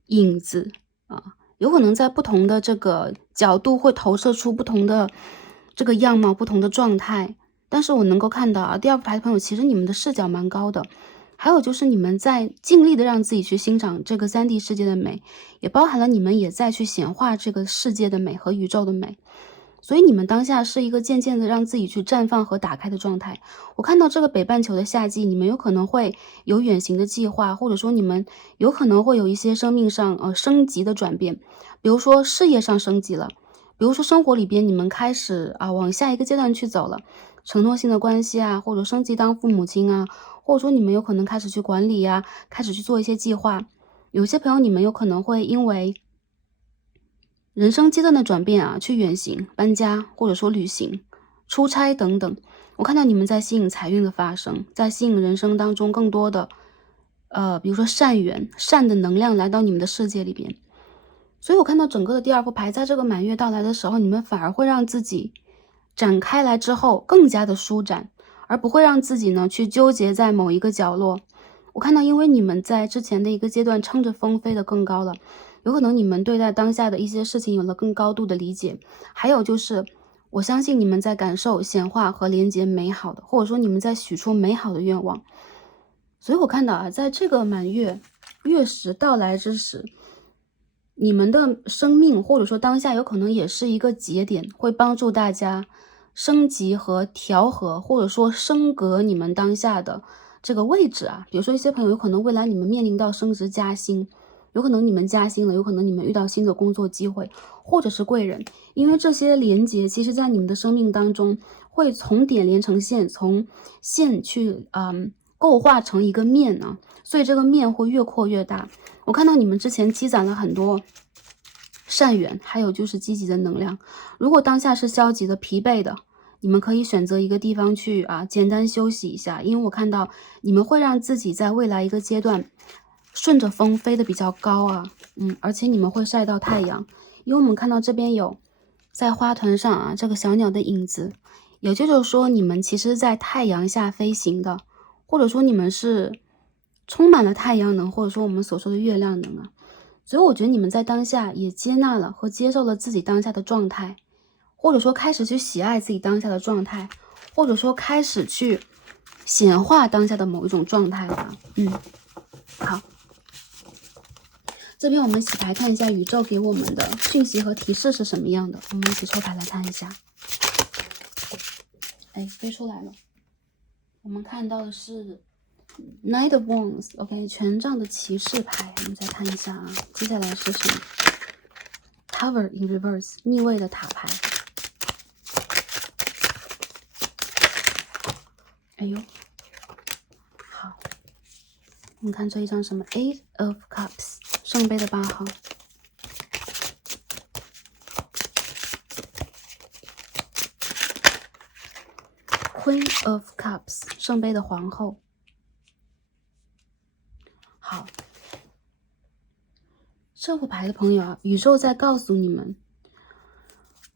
影子啊，有可能在不同的这个角度会投射出不同的这个样貌、不同的状态。但是我能够看到啊，第二副牌的朋友，其实你们的视角蛮高的。还有就是你们在尽力的让自己去欣赏这个3D 世界的美，也包含了你们也在去显化这个世界的美和宇宙的美。所以你们当下是一个渐渐的让自己去绽放和打开的状态。我看到这个北半球的夏季，你们有可能会有远行的计划，或者说你们有可能会有一些生命上升级的转变，比如说事业上升级了，比如说生活里边你们开始往下一个阶段去走了，承诺性的关系啊，或者升级当父母亲啊，或者说你们有可能开始去管理呀，开始去做一些计划。有些朋友你们有可能会因为人生阶段的转变啊，去远行、搬家，或者说旅行、出差等等。我看到你们在吸引财运的发生，在吸引人生当中更多的比如说善缘、善的能量来到你们的世界里边。所以我看到整个的第二副牌，在这个满月到来的时候，你们反而会让自己展开来之后更加的舒展，而不会让自己呢去纠结在某一个角落。我看到，因为你们在之前的一个阶段乘着风飞得更高了，有可能你们对待当下的一些事情有了更高度的理解。还有就是，我相信你们在感受显化和连接美好的，或者说你们在许出美好的愿望。所以我看到在这个满月月食到来之时，你们的生命或者说当下有可能也是一个节点，会帮助大家升级和调和，或者说升格你们当下的这个位置啊。比如说一些朋友有可能未来你们面临到升职加薪，有可能你们加薪了，有可能你们遇到新的工作机会，或者是贵人。因为这些连接其实在你们的生命当中会从点连成线，从线去构化成一个面啊，所以这个面会越扩越大。我看到你们之前积攒了很多善缘，还有就是积极的能量。如果当下是消极的、疲惫的，你们可以选择一个地方去简单休息一下。因为我看到你们会让自己在未来一个阶段顺着风飞得比较高而且你们会晒到太阳。因为我们看到这边有在花团上啊，这个小鸟的影子，也就是说你们其实在太阳下飞行的，或者说你们是充满了太阳能，或者说我们所说的月亮能啊。所以我觉得你们在当下也接纳了和接受了自己当下的状态，或者说开始去喜爱自己当下的状态，或者说开始去显化当下的某一种状态吧。好，这边我们一起来看一下宇宙给我们的讯息和提示是什么样的。我们一起抽牌来看一下。哎，飞出来了。我们看到的是 Knight of Wands，OK，权杖的骑士牌。我们再看一下啊，接下来是什么 ？Tower in Reverse， 逆位的塔牌。哎呦，好，我们看这一张什么 ？Eight of Cups， 圣杯的8号。Queen of Cups， 圣杯的皇后。好，这副牌的朋友啊，宇宙在告诉你们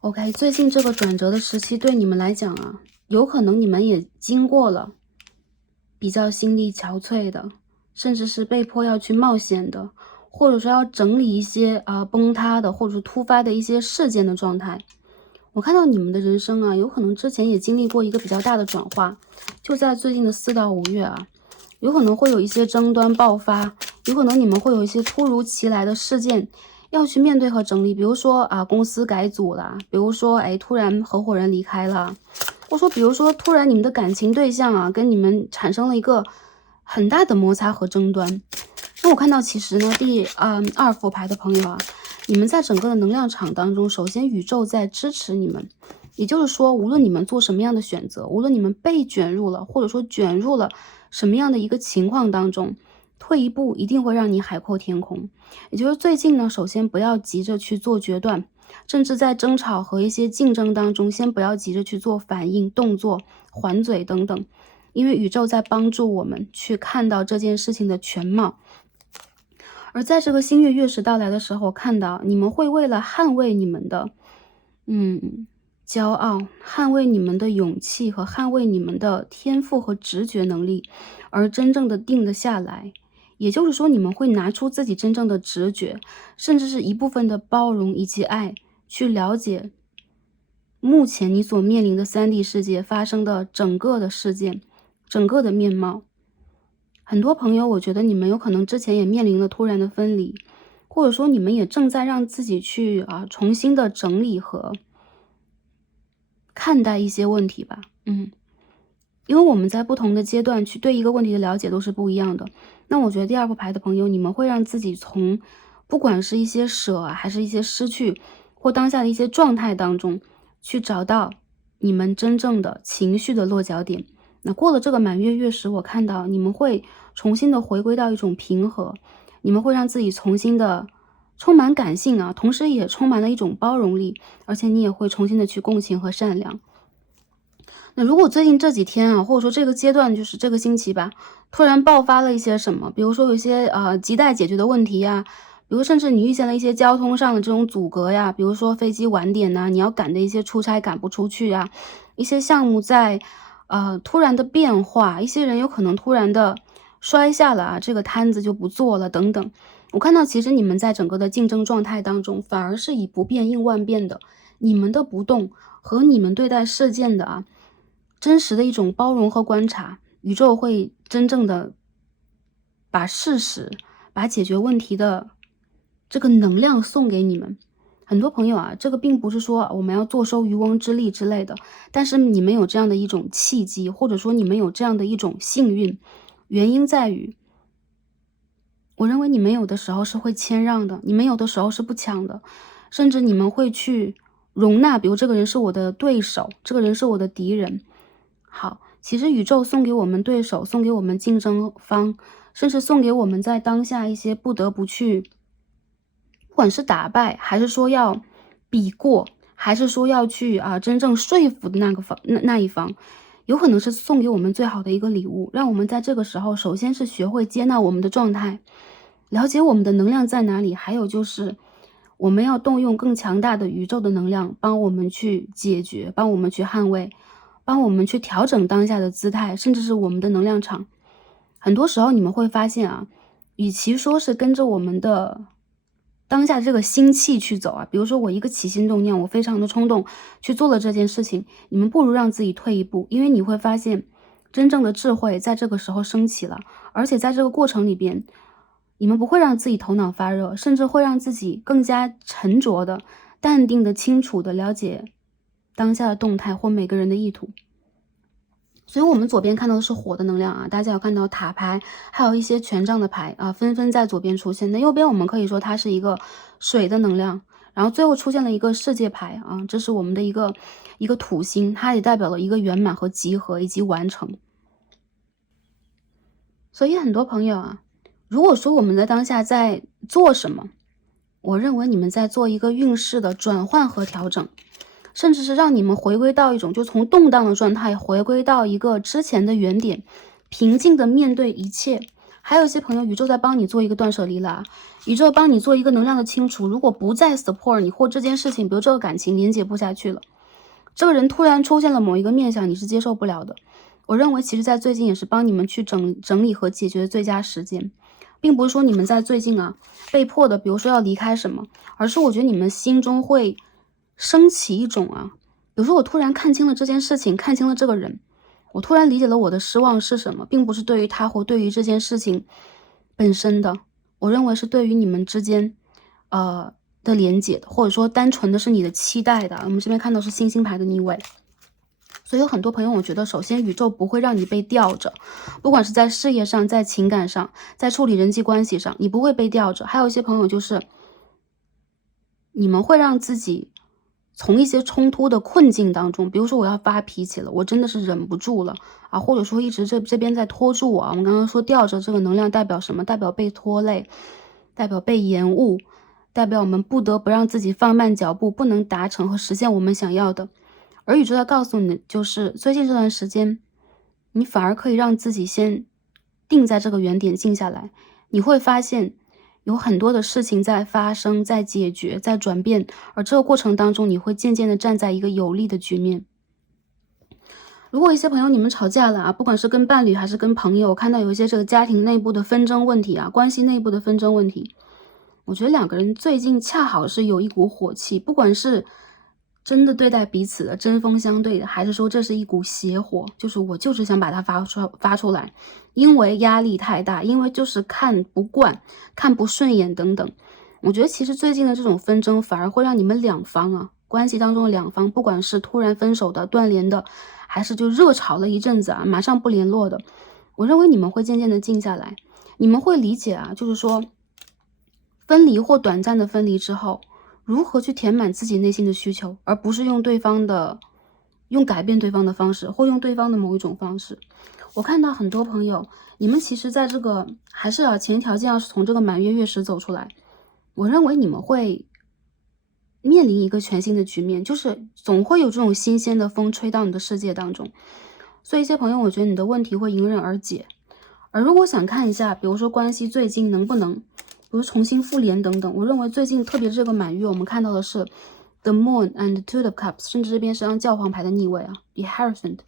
，OK， 最近这个转折的时期对你们来讲啊，有可能你们也经过了比较心力憔悴的，甚至是被迫要去冒险的，或者说要整理一些崩塌的，或者是突发的一些事件的状态。我看到你们的人生啊，有可能之前也经历过一个比较大的转化，就在最近的4到5月啊，有可能会有一些争端爆发，有可能你们会有一些突如其来的事件要去面对和整理，比如说公司改组啦，比如说突然合伙人离开了，或者说比如说突然你们的感情对象啊跟你们产生了一个很大的摩擦和争端。那我看到其实呢，第2副牌的朋友啊，你们在整个的能量场当中，首先宇宙在支持你们，也就是说，无论你们做什么样的选择，无论你们被卷入了，或者说卷入了什么样的一个情况当中，退一步一定会让你海阔天空。也就是最近呢，首先不要急着去做决断，甚至在争吵和一些竞争当中，先不要急着去做反应、动作、还嘴等等，因为宇宙在帮助我们去看到这件事情的全貌。而在这个新月月食到来的时候，看到你们会为了捍卫你们的骄傲，捍卫你们的勇气和捍卫你们的天赋和直觉能力，而真正的定得下来。也就是说，你们会拿出自己真正的直觉，甚至是一部分的包容以及爱，去了解目前你所面临的3D 世界发生的整个的事件，整个的面貌。很多朋友，我觉得你们有可能之前也面临了突然的分离，或者说你们也正在让自己去重新的整理和看待一些问题吧。因为我们在不同的阶段去对一个问题的了解都是不一样的。那我觉得第2副牌的朋友，你们会让自己从不管是一些舍还是一些失去，或当下的一些状态当中，去找到你们真正的情绪的落脚点。那过了这个满月月食，我看到你们会重新的回归到一种平和，你们会让自己重新的充满感性啊，同时也充满了一种包容力，而且你也会重新的去共情和善良。那如果最近这几天啊，或者说这个阶段，就是这个星期吧，突然爆发了一些什么，比如说有一些亟待解决的问题呀，比如甚至你遇见了一些交通上的这种阻隔呀，比如说飞机晚点呐，你要赶的一些出差赶不出去啊，一些项目在突然的变化，一些人有可能突然的摔下了这个摊子就不做了等等。我看到其实你们在整个的竞争状态当中，反而是以不变应万变的，你们的不动和你们对待事件的真实的一种包容和观察，宇宙会真正的把事实、把解决问题的这个能量送给你们。很多朋友这个并不是说我们要坐收渔翁之利之类的，但是你们有这样的一种契机，或者说你们有这样的一种幸运，原因在于，我认为你们有的时候是会谦让的，你们有的时候是不抢的，甚至你们会去容纳，比如这个人是我的对手，这个人是我的敌人。好，其实宇宙送给我们对手，送给我们竞争方，甚至送给我们在当下一些不得不去，不管是打败，还是说要比过，还是说要去真正说服的那一方，有可能是送给我们最好的一个礼物，让我们在这个时候，首先是学会接纳我们的状态，了解我们的能量在哪里，还有就是我们要动用更强大的宇宙的能量，帮我们去解决，帮我们去捍卫，帮我们去调整当下的姿态，甚至是我们的能量场。很多时候你们会发现啊，与其说是跟着我们的当下这个心气去走啊，比如说我一个起心动念，我非常的冲动去做了这件事情，你们不如让自己退一步，因为你会发现真正的智慧在这个时候升起了，而且在这个过程里边，你们不会让自己头脑发热，甚至会让自己更加沉着的、淡定的、清楚的了解当下的动态或每个人的意图。所以我们左边看到的是火的能量啊，大家有看到塔牌，还有一些权杖的牌啊，纷纷在左边出现。那右边我们可以说它是一个水的能量，然后最后出现了一个世界牌啊，这是我们的一个土星，它也代表了一个圆满和集合以及完成。所以很多朋友啊，如果说我们在当下在做什么，我认为你们在做一个运势的转换和调整，甚至是让你们回归到一种就从动荡的状态回归到一个之前的原点，平静的面对一切。还有一些朋友，宇宙在帮你做一个断舍离了，宇宙帮你做一个能量的清除。如果不再 support 你或这件事情，比如这个感情连接不下去了，这个人突然出现了某一个面相，你是接受不了的。我认为其实在最近也是帮你们去整理和解决的最佳时间，并不是说你们在最近啊被迫的比如说要离开什么，而是我觉得你们心中会升起一种啊，比如说我突然看清了这件事情，看清了这个人，我突然理解了我的失望是什么，并不是对于他或对于这件事情本身的，我认为是对于你们之间的连结的，或者说单纯的是你的期待的。我们这边看到是星星牌的逆位。所以有很多朋友，我觉得首先宇宙不会让你被吊着，不管是在事业上，在情感上，在处理人际关系上，你不会被吊着。还有一些朋友就是你们会让自己从一些冲突的困境当中，比如说我要发脾气了，我真的是忍不住了啊，或者说一直这边在拖住我啊。我们刚刚说吊着这个能量代表什么？代表被拖累，代表被延误，代表我们不得不让自己放慢脚步，不能达成和实现我们想要的。而宇宙要告诉你的就是，最近这段时间，你反而可以让自己先定在这个原点，静下来，你会发现有很多的事情在发生，在解决，在转变，而这个过程当中，你会渐渐的站在一个有利的局面。如果一些朋友你们吵架了啊，不管是跟伴侣还是跟朋友，看到有一些这个家庭内部的纷争问题啊，关系内部的纷争问题，我觉得两个人最近恰好是有一股火气，不管是真的对待彼此的针锋相对的，还是说这是一股邪火，就是我就是想把它发出来，因为压力太大，因为就是看不惯、看不顺眼等等。我觉得其实最近的这种纷争反而会让你们两方啊，关系当中的两方，不管是突然分手的、断联的，还是就热吵了一阵子啊，马上不联络的，我认为你们会渐渐的静下来，你们会理解啊，就是说分离或短暂的分离之后，如何去填满自己内心的需求，而不是用改变对方的方式，或用对方的某一种方式。我看到很多朋友，你们其实在这个还是前提条件要是从这个满月月食走出来，我认为你们会面临一个全新的局面，就是总会有这种新鲜的风吹到你的世界当中。所以一些朋友，我觉得你的问题会迎刃而解。而如果想看一下，比如说关系最近能不能比如重新复联等等，我认为最近特别这个满月，我们看到的是 The Moon and Two of Cups， 甚至这边是让教皇牌的逆位啊 The Hierophant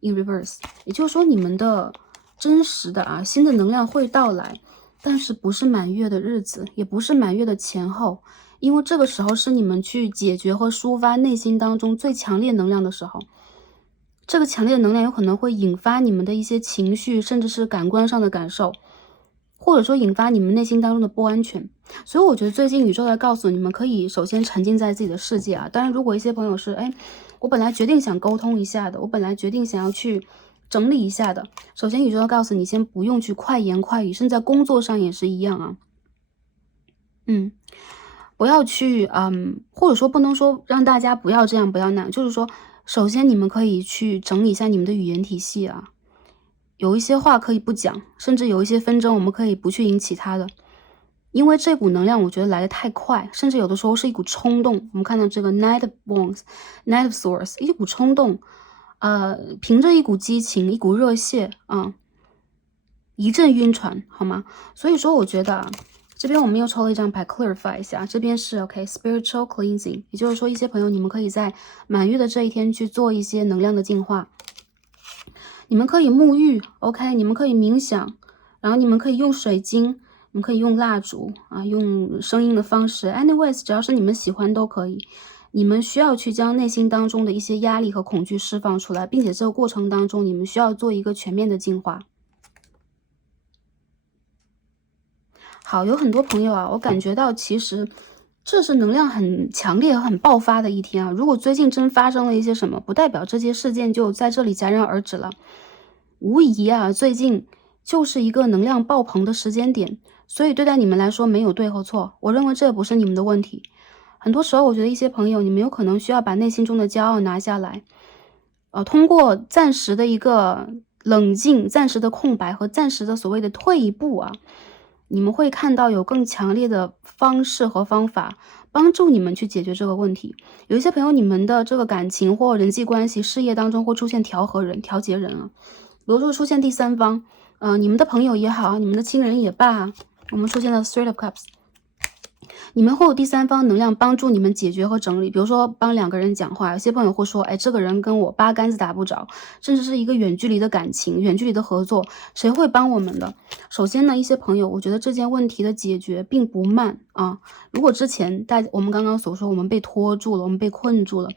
in reverse， 也就是说你们的真实的新的能量会到来，但是不是满月的日子，也不是满月的前后，因为这个时候是你们去解决和抒发内心当中最强烈能量的时候。这个强烈的能量有可能会引发你们的一些情绪，甚至是感官上的感受，或者说引发你们内心当中的不安全。所以我觉得最近宇宙在告诉你们，可以首先沉浸在自己的世界啊。当然如果一些朋友是我本来决定想沟通一下的，我本来决定想要去整理一下的，首先宇宙要告诉你，先不用去快言快语，甚至在工作上也是一样啊。不要去或者说不能说让大家不要这样不要那样，就是说首先你们可以去整理一下你们的语言体系啊，有一些话可以不讲，甚至有一些纷争我们可以不去引起它的，因为这股能量我觉得来得太快，甚至有的时候是一股冲动。我们看到这个 Knight of Wands Knight of Swords， 一股冲动凭着一股激情，一股热血一阵晕船，好吗？所以说我觉得这边我们又抽了一张牌 clarify 一下，这边是 OK spiritual cleansing， 也就是说一些朋友你们可以在满月的这一天去做一些能量的净化，你们可以沐浴 OK， 你们可以冥想，然后你们可以用水晶，你们可以用蜡烛啊，用声音的方式 anyways 只要是你们喜欢都可以。你们需要去将内心当中的一些压力和恐惧释放出来，并且这个过程当中你们需要做一个全面的净化。好，有很多朋友啊，我感觉到其实这是能量很强烈和很爆发的一天啊。如果最近真发生了一些什么，不代表这些事件就在这里戛然而止了。无疑啊，最近就是一个能量爆棚的时间点，所以对待你们来说没有对和错，我认为这也不是你们的问题。很多时候，我觉得一些朋友，你们有可能需要把内心中的骄傲拿下来，通过暂时的一个冷静、暂时的空白和暂时的所谓的退一步啊。你们会看到有更强烈的方式和方法帮助你们去解决这个问题。有一些朋友，你们的这个感情或人际关系、事业当中会出现调和人、调节人啊，比如说出现第三方，你们的朋友也好，你们的亲人也罢，我们出现了 Three of Cups， 你们会有第三方能量帮助你们解决和整理。比如说帮两个人讲话，有些朋友会说，哎，这个人跟我八竿子打不着，甚至是一个远距离的感情、远距离的合作，谁会帮我们的？首先呢，一些朋友，我觉得这件问题的解决并不慢啊。如果之前我们刚刚所说，我们被拖住了，我们被困住了，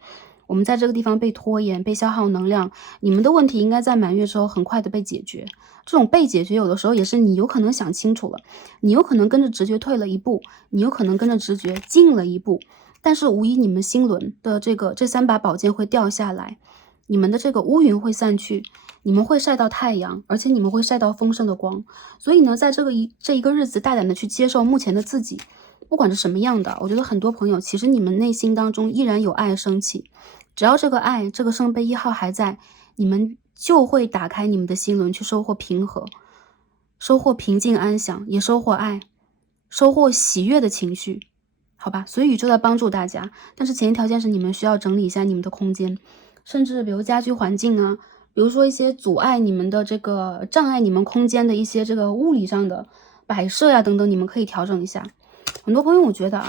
我们在这个地方被拖延、被消耗能量，你们的问题应该在满月之后很快的被解决。这种被解决有的时候也是你有可能想清楚了，你有可能跟着直觉退了一步，你有可能跟着直觉进了一步，但是无疑你们心轮的这三把宝剑会掉下来，你们的这个乌云会散去，你们会晒到太阳，而且你们会晒到丰盛的光。所以呢，在这一个日子大胆的去接受目前的自己，不管是什么样的，我觉得很多朋友其实你们内心当中依然有爱升起，只要这个爱，这个圣杯1号还在，你们就会打开你们的心轮去收获平和，收获平静安详，也收获爱，收获喜悦的情绪，好吧？所以宇宙在帮助大家，但是前提条件是你们需要整理一下你们的空间，甚至比如家居环境啊，比如说一些阻碍你们的这个障碍你们空间的一些这个物理上的摆设呀等等，你们可以调整一下。很多朋友我觉得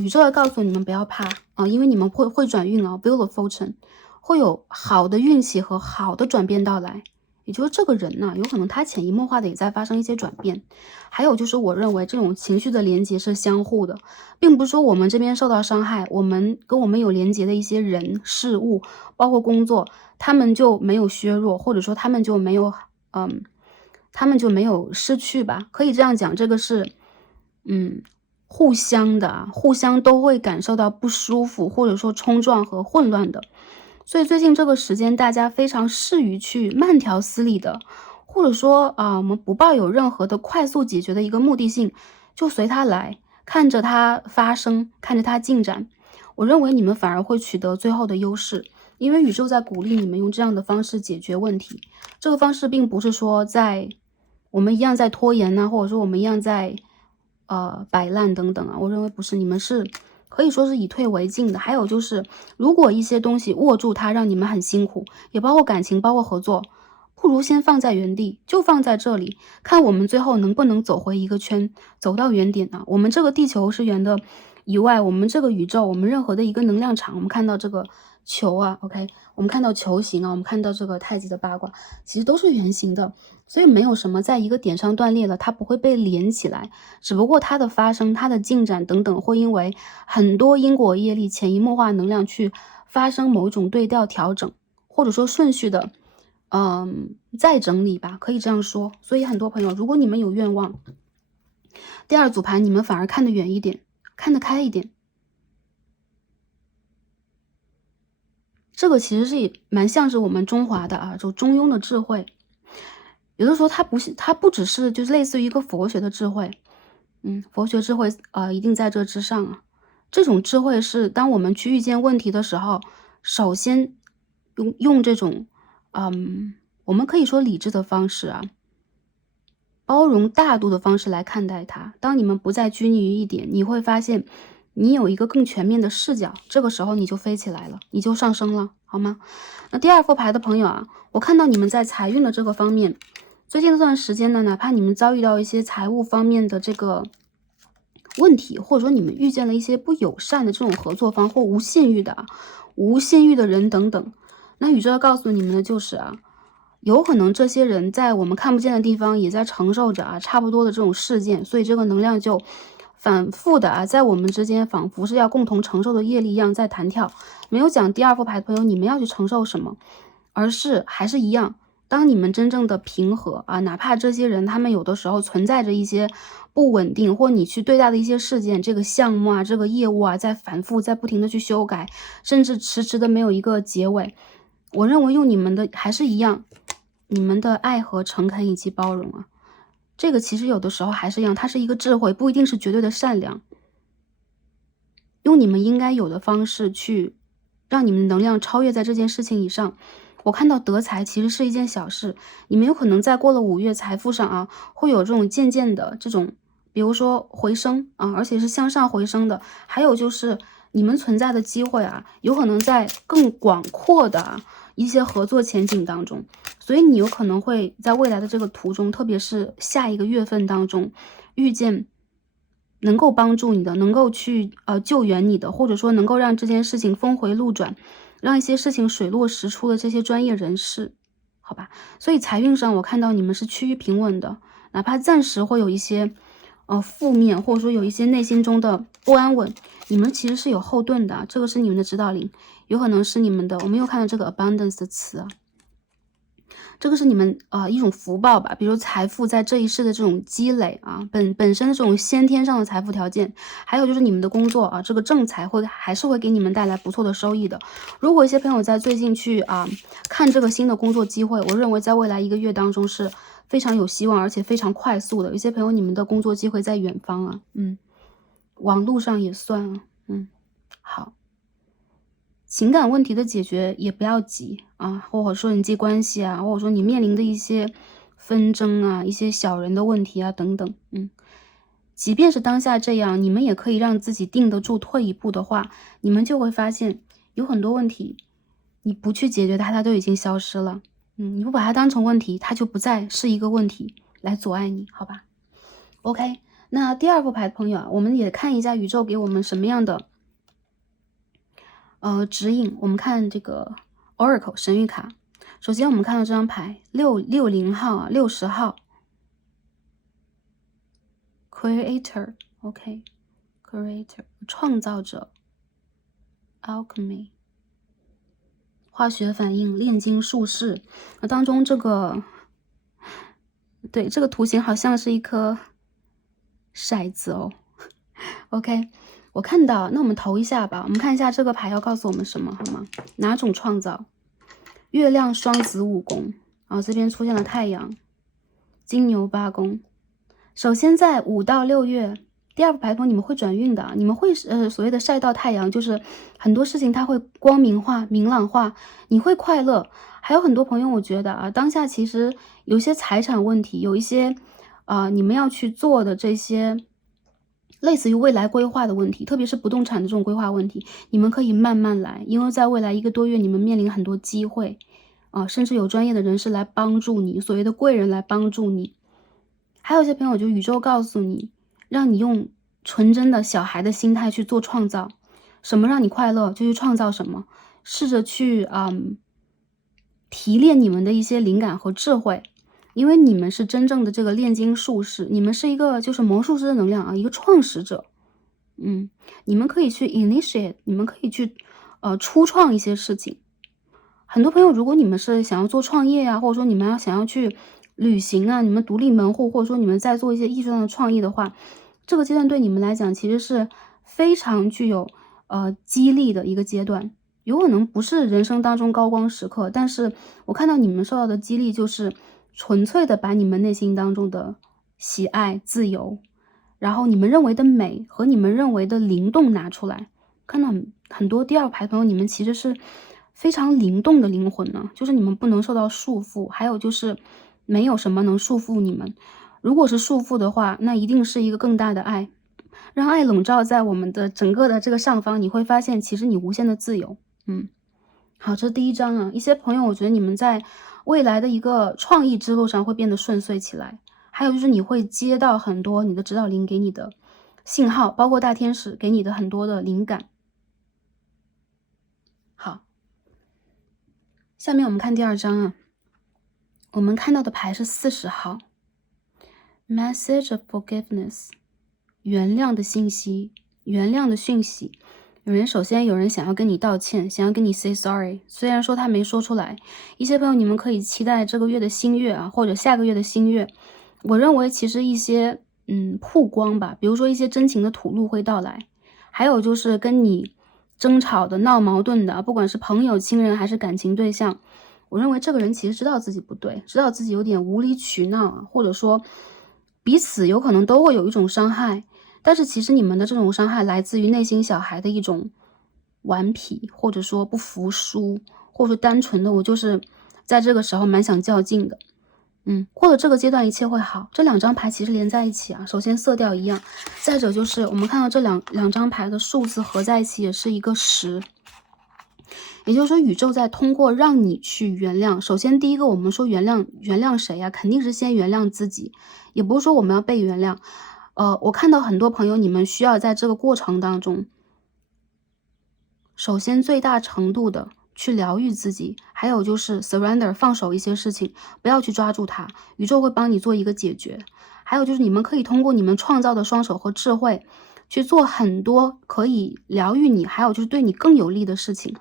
宇宙要告诉你们不要怕啊，因为你们会转运啊 ，Wheel of Fortune 会有好的运气和好的转变到来。也就是这个人呢，有可能他潜移默化的也在发生一些转变。还有就是我认为这种情绪的连接是相互的，并不是说我们这边受到伤害，我们跟我们有连接的一些人事物，包括工作，他们就没有削弱，或者说他们就没有失去吧。可以这样讲，这个是互相的，互相都会感受到不舒服，或者说冲撞和混乱的。所以最近这个时间，大家非常适于去慢条斯理的，或者说我们不抱有任何的快速解决的一个目的性，就随它来，看着它发生，看着它进展。我认为你们反而会取得最后的优势，因为宇宙在鼓励你们用这样的方式解决问题。这个方式并不是说我们一样在拖延呢，或者说我们一样在摆烂等等啊，我认为不是，你们是可以说是以退为进的。还有就是，如果一些东西握住它让你们很辛苦，也包括感情，包括合作，不如先放在原地，就放在这里，看我们最后能不能走回一个圈，走到原点呢？我们这个地球是圆的以外，我们这个宇宙，我们任何的一个能量场，我们看到这个球啊 ，OK， 我们看到球形啊，我们看到这个太极的八卦，其实都是圆形的。所以没有什么在一个点上断裂了，它不会被连起来，只不过它的发生、它的进展等等，会因为很多因果业力、潜移默化能量去发生某种对调调整，或者说顺序的，再整理吧，可以这样说。所以很多朋友，如果你们有愿望，第二组牌你们反而看得远一点，看得开一点，这个其实是蛮像是我们中华的啊，就中庸的智慧。有的时候它不只是就是类似于一个佛学的智慧，佛学智慧一定在这之上啊。这种智慧是当我们去遇见问题的时候，首先用这种我们可以说理智的方式啊，包容大度的方式来看待它。当你们不再拘泥于一点，你会发现你有一个更全面的视角，这个时候你就飞起来了，你就上升了，好吗？那第二副牌的朋友啊，我看到你们在财运的这个方面最近这段时间呢，哪怕你们遭遇到一些财务方面的这个问题，或者说你们遇见了一些不友善的这种合作方或无信誉的人等等，那宇宙要告诉你们的就是有可能这些人在我们看不见的地方也在承受着差不多的这种事件，所以这个能量就反复的在我们之间仿佛是要共同承受的业力一样在弹跳。没有讲第二副牌的朋友你们要去承受什么，而是还是一样，当你们真正的平和哪怕这些人他们有的时候存在着一些不稳定，或你去对待的一些事件，这个项目这个业务在反复在不停的去修改，甚至迟迟的没有一个结尾，我认为用你们的还是一样，你们的爱和诚恳以及包容这个其实有的时候还是一样，它是一个智慧，不一定是绝对的善良，用你们应该有的方式去让你们的能量超越在这件事情以上。我看到得财其实是一件小事，你们有可能在过了5月财富上会有这种渐渐的这种比如说回升而且是向上回升的。还有就是你们存在的机会有可能在更广阔的一些合作前景当中，所以你有可能会在未来的这个途中，特别是下一个月份当中遇见能够帮助你的，能够去救援你的，或者说能够让这件事情峰回路转，让一些事情水落石出的这些专业人士，好吧？所以财运上我看到你们是趋于平稳的，哪怕暂时会有一些负面，或者说有一些内心中的不安稳，你们其实是有后盾的，这个是你们的指导灵，有可能是你们的，我们又看到这个 abundance 的词这个是你们一种福报吧，比如财富在这一世的这种积累本身的这种先天上的财富条件，还有就是你们的工作这个正财还是会给你们带来不错的收益的。如果一些朋友在最近去看这个新的工作机会，我认为在未来1个月当中是非常有希望，而且非常快速的。有些朋友你们的工作机会在远方网络上也算好。情感问题的解决也不要急或者说人际关系或者说你面临的一些纷争一些小人的问题等等即便是当下这样，你们也可以让自己定得住退一步的话，你们就会发现有很多问题你不去解决它都已经消失了你不把它当成问题，它就不再是一个问题来阻碍你，好吧？ OK， 那第二副牌的朋友我们也看一下宇宙给我们什么样的指引。我们看这个 Oracle 神谕卡，首先我们看到这张牌660号60号 Creator OK Creator 创造者 Alchemy 化学反应炼金术士当中这个对这个图形好像是一颗骰子OK， 我看到，那我们投一下吧。我们看一下这个牌要告诉我们什么，好吗？哪种创造？月亮双子5宫，这边出现了太阳，金牛8宫。首先在5到6月，第二副牌你们会转运的，你们会所谓的晒到太阳，就是很多事情它会光明化、明朗化，你会快乐。还有很多朋友，我觉得当下其实有些财产问题，有一些你们要去做的这些。类似于未来规划的问题，特别是不动产的这种规划问题，你们可以慢慢来，因为在未来1个多月，你们面临很多机会甚至有专业的人士来帮助你，所谓的贵人来帮助你。还有一些朋友就宇宙告诉你，让你用纯真的小孩的心态去做创造，什么让你快乐就去创造什么，试着去提炼你们的一些灵感和智慧。因为你们是真正的这个炼金术士，你们是一个就是魔术师的能量一个创始者你们可以去 initiate， 你们可以去初创一些事情。很多朋友如果你们是想要做创业或者说你们想要去旅行你们独立门户，或者说你们在做一些艺术上的创意的话，这个阶段对你们来讲其实是非常具有激励的一个阶段。有可能不是人生当中高光时刻，但是我看到你们受到的激励就是纯粹的把你们内心当中的喜爱、自由，然后你们认为的美和你们认为的灵动拿出来。看到很多第二排朋友，你们其实是非常灵动的灵魂呢，就是你们不能受到束缚，还有就是没有什么能束缚你们。如果是束缚的话，那一定是一个更大的爱，让爱笼罩在我们的整个的这个上方，你会发现其实你无限的自由。好，这是第一章一些朋友我觉得你们在未来的一个创意之路上会变得顺遂起来。还有就是你会接到很多你的指导灵给你的信号，包括大天使给你的很多的灵感。好，下面我们看第2张啊，我们看到的牌是40号 ，Message of Forgiveness， 原谅的信息，原谅的讯息。首先有人想要跟你道歉，想要跟你 say sorry， 虽然说他没说出来。一些朋友你们可以期待这个月的新月啊，或者下个月的新月。我认为其实一些曝光吧，比如说一些真情的吐露会到来。还有就是跟你争吵的、闹矛盾的，不管是朋友、亲人还是感情对象，我认为这个人其实知道自己不对，知道自己有点无理取闹啊，或者说彼此有可能都会有一种伤害。但是其实你们的这种伤害来自于内心小孩的一种顽皮，或者说不服输，或者说单纯的我就是在这个时候蛮想较劲的。或者这个阶段一切会好。这2张牌其实连在一起啊，首先色调一样，再者就是我们看到这两张牌的数字合在一起也是一个10。也就是说宇宙在通过让你去原谅。首先第一个我们说原谅谁呀？肯定是先原谅自己，也不是说我们要被原谅。我看到很多朋友你们需要在这个过程当中，首先最大程度的去疗愈自己，还有就是 surrender 放手一些事情，不要去抓住它，宇宙会帮你做一个解决。还有就是你们可以通过你们创造的双手和智慧去做很多可以疗愈你，还有就是对你更有利的事情。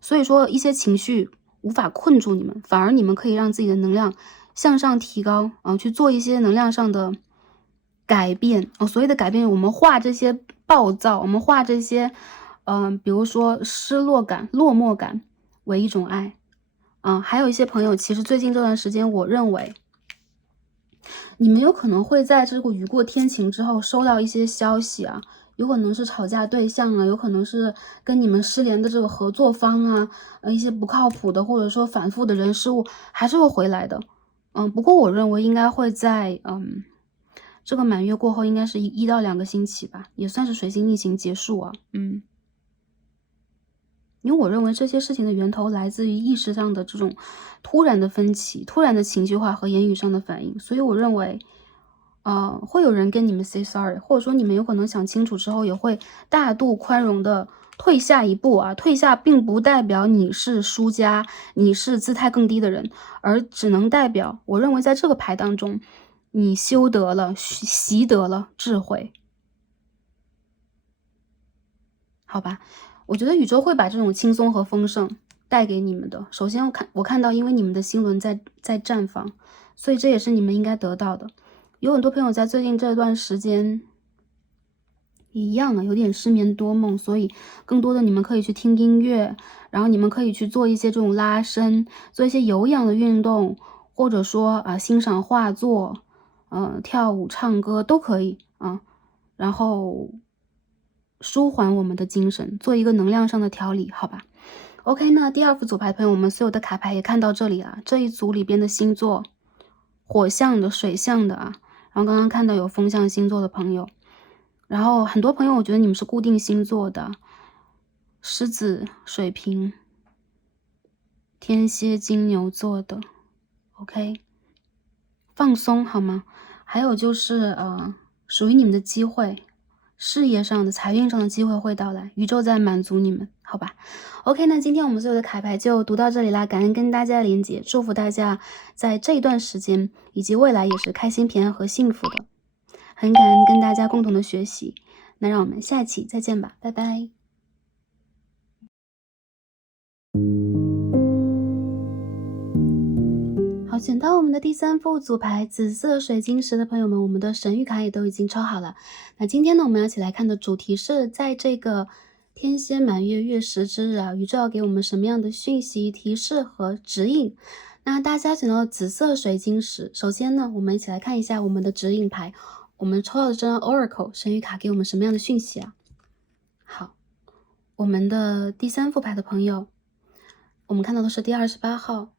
所以说一些情绪无法困住你们，反而你们可以让自己的能量向上提高去做一些能量上的改变所谓的改变，我们化这些暴躁，我们化这些比如说失落感、落寞感为一种爱。还有一些朋友其实最近这段时间我认为你们有可能会在这个雨过天晴之后收到一些消息啊，有可能是吵架对象啊，有可能是跟你们失联的这个合作方啊，一些不靠谱的或者说反复的人事物还是会回来的。不过我认为应该会在这个满月过后应该是1到2个星期吧，也算是水星逆行结束啊。因为我认为这些事情的源头来自于意识上的这种突然的分歧、突然的情绪化和言语上的反应，所以我认为会有人跟你们 say sorry， 或者说你们有可能想清楚之后也会大度宽容的退下一步啊。退下并不代表你是输家，你是姿态更低的人，而只能代表我认为在这个牌当中你修得了、习得了智慧，好吧。我觉得宇宙会把这种轻松和丰盛带给你们的。首先我看到因为你们的心轮在绽放，所以这也是你们应该得到的。有很多朋友在最近这段时间一样有点失眠多梦，所以更多的你们可以去听音乐，然后你们可以去做一些这种拉伸，做一些有氧的运动，或者说欣赏画作，跳舞唱歌都可以然后舒缓我们的精神，做一个能量上的调理，好吧。OK， 那第2副组牌朋友，我们所有的卡牌也看到这里了。这一组里边的星座，火象的、水象的然后刚刚看到有风象星座的朋友，然后很多朋友我觉得你们是固定星座的，狮子、水瓶、天蝎、金牛座的 OK， 放松好吗？还有就是属于你们的机会，事业上的、财运上的机会会到来，宇宙在满足你们，好吧。OK， 那今天我们所有的卡牌就读到这里啦，感恩跟大家的连接，祝福大家在这一段时间以及未来也是开心、平安和幸福的。很感恩跟大家共同的学习，那让我们下期再见吧，拜拜。好，选到我们的第3副组牌紫色水晶石的朋友们，我们的神谕卡也都已经抽好了。那今天呢，我们要一起来看的主题是在这个天蝎满月月食之日宇宙要给我们什么样的讯息、提示和指引？那大家选到紫色水晶石，首先呢，我们一起来看一下我们的指引牌，我们抽到的这张 Oracle 神谕卡给我们什么样的讯息好，我们的第3副牌的朋友，我们看到的是第28号。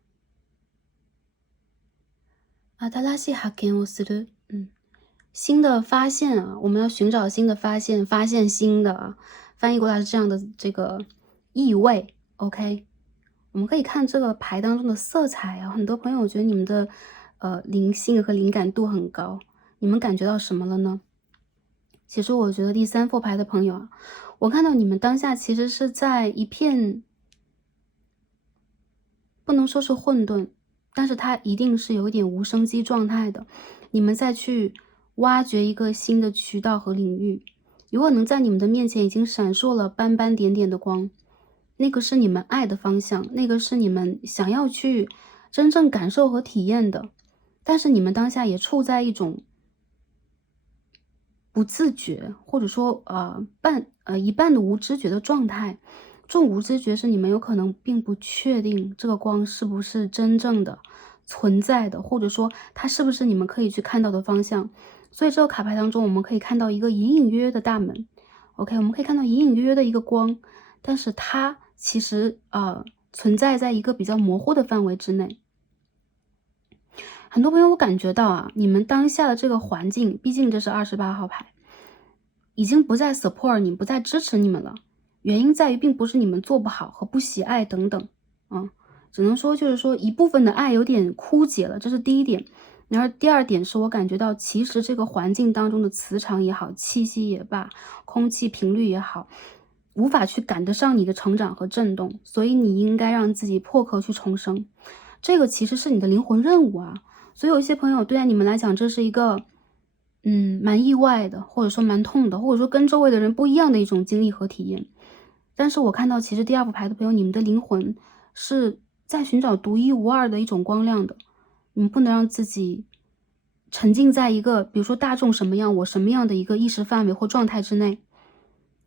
新しい発見をする，新的发现我们要寻找新的发现，发现新的翻译过来是这样的这个意味 OK，我们可以看这个牌当中的色彩啊，很多朋友我觉得你们的灵性和灵感度很高，你们感觉到什么了呢？其实我觉得第三副牌的朋友啊，我看到你们当下其实是在一片不能说是混沌，但是它一定是有一点无生机状态的。你们再去挖掘一个新的渠道和领域，有可能在你们的面前已经闪烁了斑斑点点的光，那个是你们爱的方向，那个是你们想要去真正感受和体验的。但是你们当下也处在一种不自觉，或者说一半的无知觉的状态。这种无知觉是你们有可能并不确定这个光是不是真正的存在的，或者说它是不是你们可以去看到的方向。所以这个卡牌当中，我们可以看到一个隐隐约约的大门。OK， 我们可以看到隐隐约约的一个光，但是它其实存在在一个比较模糊的范围之内。很多朋友我感觉到啊，你们当下的这个环境，毕竟这是28号牌，已经不再 support 你，不再支持你们了。原因在于并不是你们做不好和不喜爱等等，只能说就是说一部分的爱有点枯竭了，这是第一点。然而第二点是我感觉到，其实这个环境当中的磁场也好，气息也罢，空气频率也好，无法去赶得上你的成长和震动，所以你应该让自己破壳去重生。这个其实是你的灵魂任务啊。所以有一些朋友对待你们来讲，这是一个蛮意外的，或者说蛮痛的，或者说跟周围的人不一样的一种经历和体验。但是我看到其实第二副牌的朋友，你们的灵魂是在寻找独一无二的一种光亮的。你们不能让自己沉浸在一个比如说大众什么样，我什么样的一个意识范围或状态之内。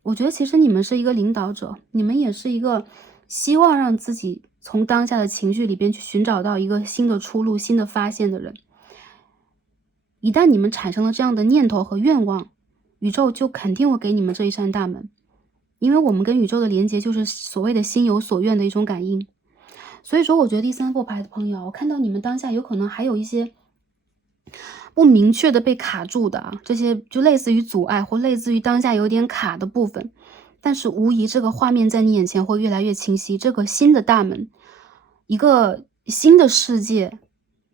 我觉得其实你们是一个领导者，你们也是一个希望让自己从当下的情绪里边去寻找到一个新的出路、新的发现的人。一旦你们产生了这样的念头和愿望，宇宙就肯定会给你们这一扇大门。因为我们跟宇宙的连接就是所谓的心有所愿的一种感应。所以说我觉得第三副牌的朋友，我看到你们当下有可能还有一些不明确的被卡住的啊，这些就类似于阻碍或类似于当下有点卡的部分。但是无疑这个画面在你眼前会越来越清晰，这个新的大门，一个新的世界，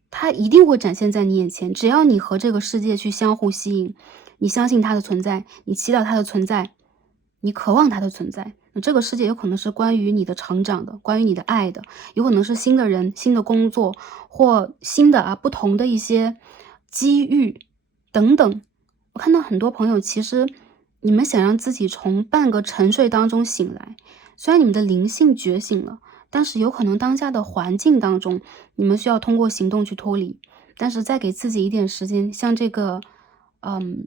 它一定会展现在你眼前。只要你和这个世界去相互吸引，你相信它的存在，你期待它的存在，你渴望它的存在，那这个世界有可能是关于你的成长的，关于你的爱的，有可能是新的人、新的工作或新的不同的一些机遇等等。我看到很多朋友其实你们想让自己从半个沉睡当中醒来，虽然你们的灵性觉醒了，但是有可能当下的环境当中，你们需要通过行动去脱离。但是再给自己一点时间，像这个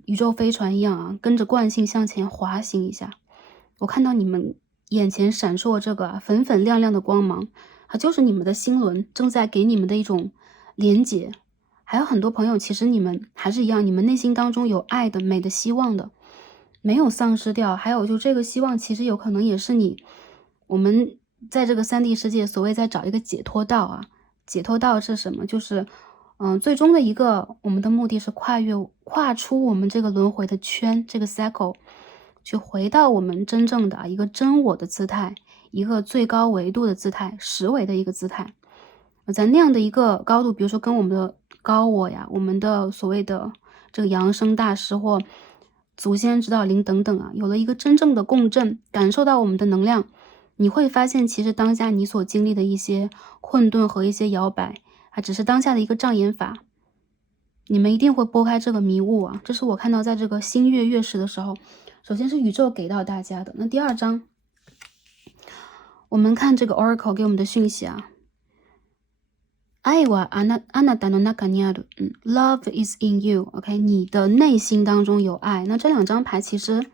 宇宙飞船一样跟着惯性向前滑行一下。我看到你们眼前闪烁这个粉粉亮亮的光芒，就是你们的心轮正在给你们的一种连结。还有很多朋友，其实你们还是一样，你们内心当中有爱的、美的、希望的，没有丧失掉。还有就这个希望，其实有可能也是我们在这个3D 世界所谓在找一个解脱道解脱道是什么？就是最终的一个我们的目的是跨出我们这个轮回的圈，这个 cycle， 去回到我们真正的一个真我的姿态，一个最高维度的姿态，实维的一个姿态。在那样的一个高度，比如说跟我们的高我呀，我们的所谓的这个扬升大师或祖先指导灵等等有了一个真正的共振，感受到我们的能量，你会发现其实当下你所经历的一些困顿和一些摇摆只是当下的一个障眼法。你们一定会拨开这个迷雾这是我看到在这个新月月食的时候，首先是宇宙给到大家的。那第二章我们看这个 Oracle 给我们的讯息愛はあなたの中にある。Love is in you。OK， 你的内心当中有爱。那这两张牌其实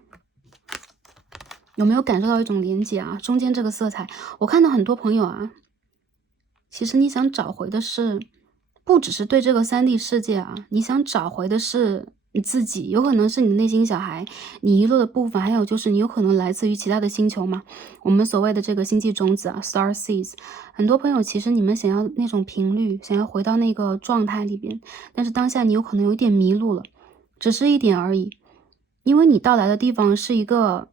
有没有感受到一种连接中间这个色彩，我看到很多朋友其实你想找回的是，不只是对这个3D 世界你想找回的是你自己，有可能是你的内心小孩，你遗落的部分，还有就是你有可能来自于其他的星球嘛。我们所谓的这个星际种子Star Seeds， 很多朋友其实你们想要那种频率，想要回到那个状态里边，但是当下你有可能有点迷路了，只是一点而已。因为你到来的地方是一个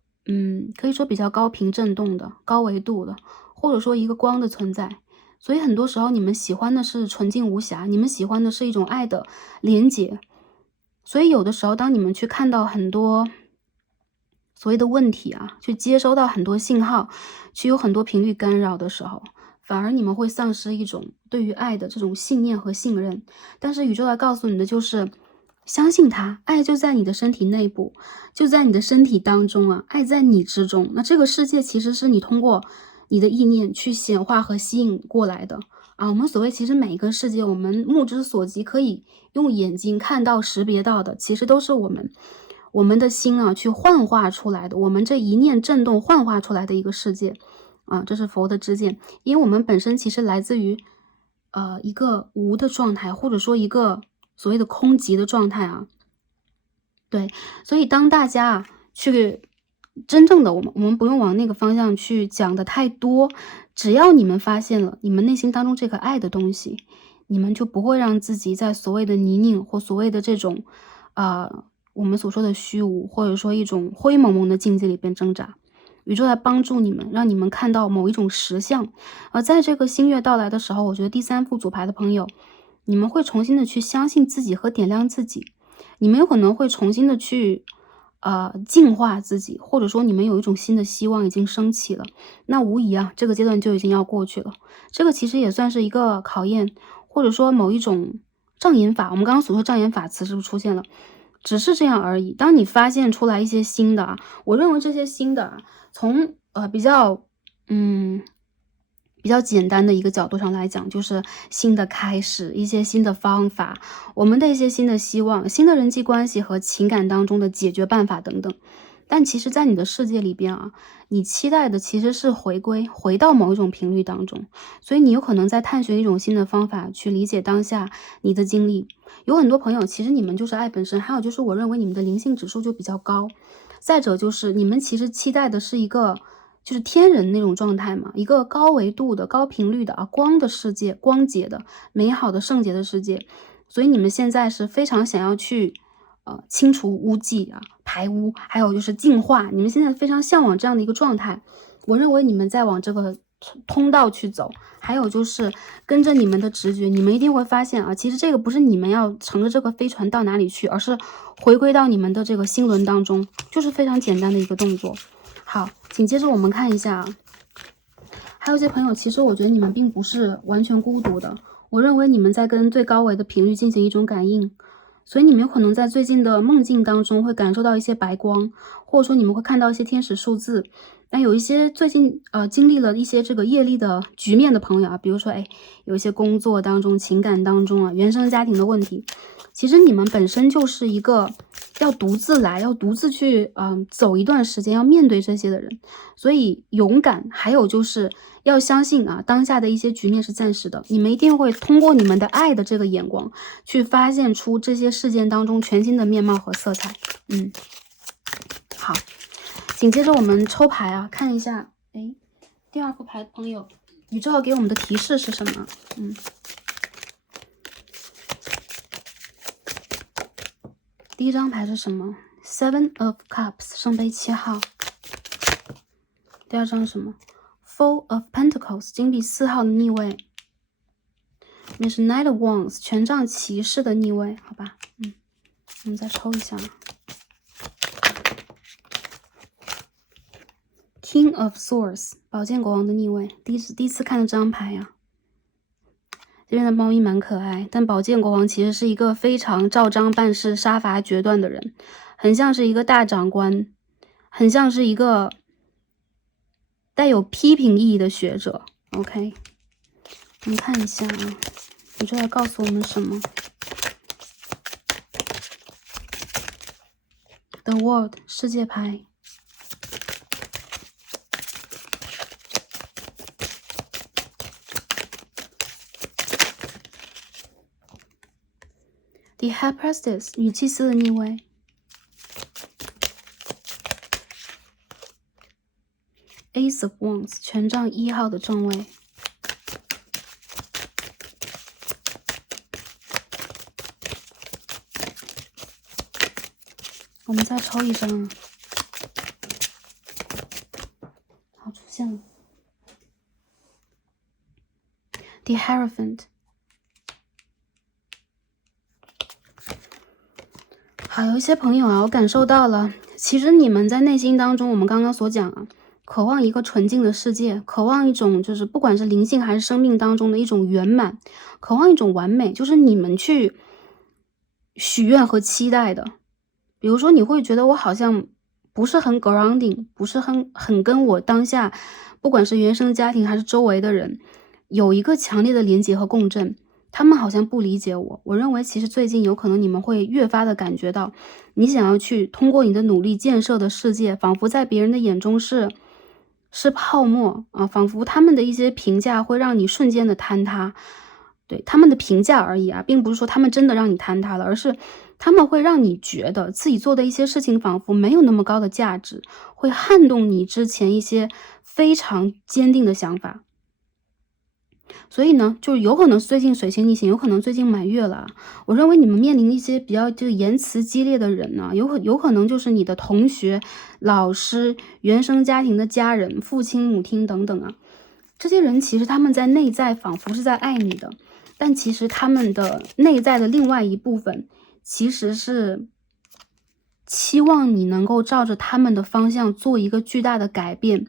可以说比较高频振动的、高维度的，或者说一个光的存在。所以很多时候你们喜欢的是纯净无瑕，你们喜欢的是一种爱的连结。所以有的时候当你们去看到很多所谓的问题啊，去接收到很多信号，去有很多频率干扰的时候，反而你们会丧失一种对于爱的这种信念和信任。但是宇宙来告诉你的就是相信它，爱就在你的身体内部，就在你的身体当中啊，爱在你之中。那这个世界其实是你通过你的意念去显化和吸引过来的啊。我们所谓其实每一个世界，我们目之所及可以用眼睛看到识别到的，其实都是我们的心啊去幻化出来的，我们这一念震动幻化出来的一个世界啊，这是佛的知见。因为我们本身其实来自于一个无的状态，或者说一个所谓的空寂的状态啊。对，所以当大家啊去真正的我们不用往那个方向去讲的太多，只要你们发现了你们内心当中这个爱的东西，你们就不会让自己在所谓的泥泞或所谓的这种我们所说的虚无，或者说一种灰蒙蒙的境界里边挣扎。宇宙来帮助你们，让你们看到某一种实相。而在这个新月到来的时候，我觉得第3副组牌的朋友，你们会重新的去相信自己和点亮自己。你们有可能会重新的去净化自己，或者说你们有一种新的希望已经升起了。那无疑啊，这个阶段就已经要过去了。这个其实也算是一个考验，或者说某一种障眼法。我们刚刚所说障眼法词是不是出现了？只是这样而已。当你发现出来一些新的我认为这些新的从比较简单的一个角度上来讲，就是新的开始，一些新的方法，我们的一些新的希望，新的人际关系和情感当中的解决办法等等。但其实在你的世界里边你期待的其实是回到某一种频率当中，所以你有可能在探寻一种新的方法去理解当下你的经历。有很多朋友其实你们就是爱本身，还有就是我认为你们的灵性指数就比较高，再者就是你们其实期待的是一个就是天人那种状态嘛，一个高维度的高频率的光的世界，光洁的美好的圣洁的世界。所以你们现在是非常想要去清除污迹排污，还有就是净化，你们现在非常向往这样的一个状态。我认为你们在往这个通道去走，还有就是跟着你们的直觉，你们一定会发现其实这个不是你们要乘着这个飞船到哪里去，而是回归到你们的这个心轮当中，就是非常简单的一个动作。好，紧接着我们看一下还有一些朋友，其实我觉得你们并不是完全孤独的，我认为你们在跟最高维的频率进行一种感应，所以你们有可能在最近的梦境当中会感受到一些白光，或者说你们会看到一些天使数字。那有一些最近经历了一些这个业力的局面的朋友比如说有一些工作当中、情感当中原生家庭的问题，其实你们本身就是一个要独自来，要独自去走一段时间，要面对这些的人。所以勇敢，还有就是要相信当下的一些局面是暂时的，你们一定会通过你们的爱的这个眼光，去发现出这些事件当中全新的面貌和色彩。好，紧接着我们抽牌看一下，第2副牌的朋友，宇宙要给我们的提示是什么？第1张牌是什么？ Seven of Cups 圣杯7号。第2张是什么？ Four of Pentacles 金币4号的逆位。那是 Knight of Wands 权杖骑士的逆位，好吧？我们再抽一下。King of Swords 宝剑国王的逆位，第一次看的这张牌这边的猫咪蛮可爱，但宝剑国王其实是一个非常照章办事、杀伐决断的人，很像是一个大长官，很像是一个带有批评意义的学者。OK， 我们看一下宇宙要告诉我们什么。The World 世界牌。The High Priestess 女祭司的逆位。Ace of Wands 权杖1号的正位。我们再抽一张。好，出现了。The Hierophant。好，有一些朋友啊，我感受到了，其实你们在内心当中，我们刚刚所讲啊，渴望一个纯净的世界，渴望一种就是不管是灵性还是生命当中的一种圆满，渴望一种完美，就是你们去许愿和期待的。比如说你会觉得我好像不是很 grounding， 不是很跟我当下不管是原生家庭还是周围的人有一个强烈的连结和共振，他们好像不理解我。我认为其实最近有可能你们会越发的感觉到，你想要去通过你的努力建设的世界，仿佛在别人的眼中是泡沫啊，仿佛他们的一些评价会让你瞬间的坍塌。对，他们的评价而已啊，并不是说他们真的让你坍塌了，而是他们会让你觉得自己做的一些事情仿佛没有那么高的价值，会撼动你之前一些非常坚定的想法。所以呢，就是有可能最近水星逆行，有可能最近满月了。我认为你们面临一些比较就言辞激烈的人呢，有可能就是你的同学、老师、原生家庭的家人、父亲、母亲等等啊。这些人其实他们在内在仿佛是在爱你的，但其实他们的内在的另外一部分其实是期望你能够照着他们的方向做一个巨大的改变。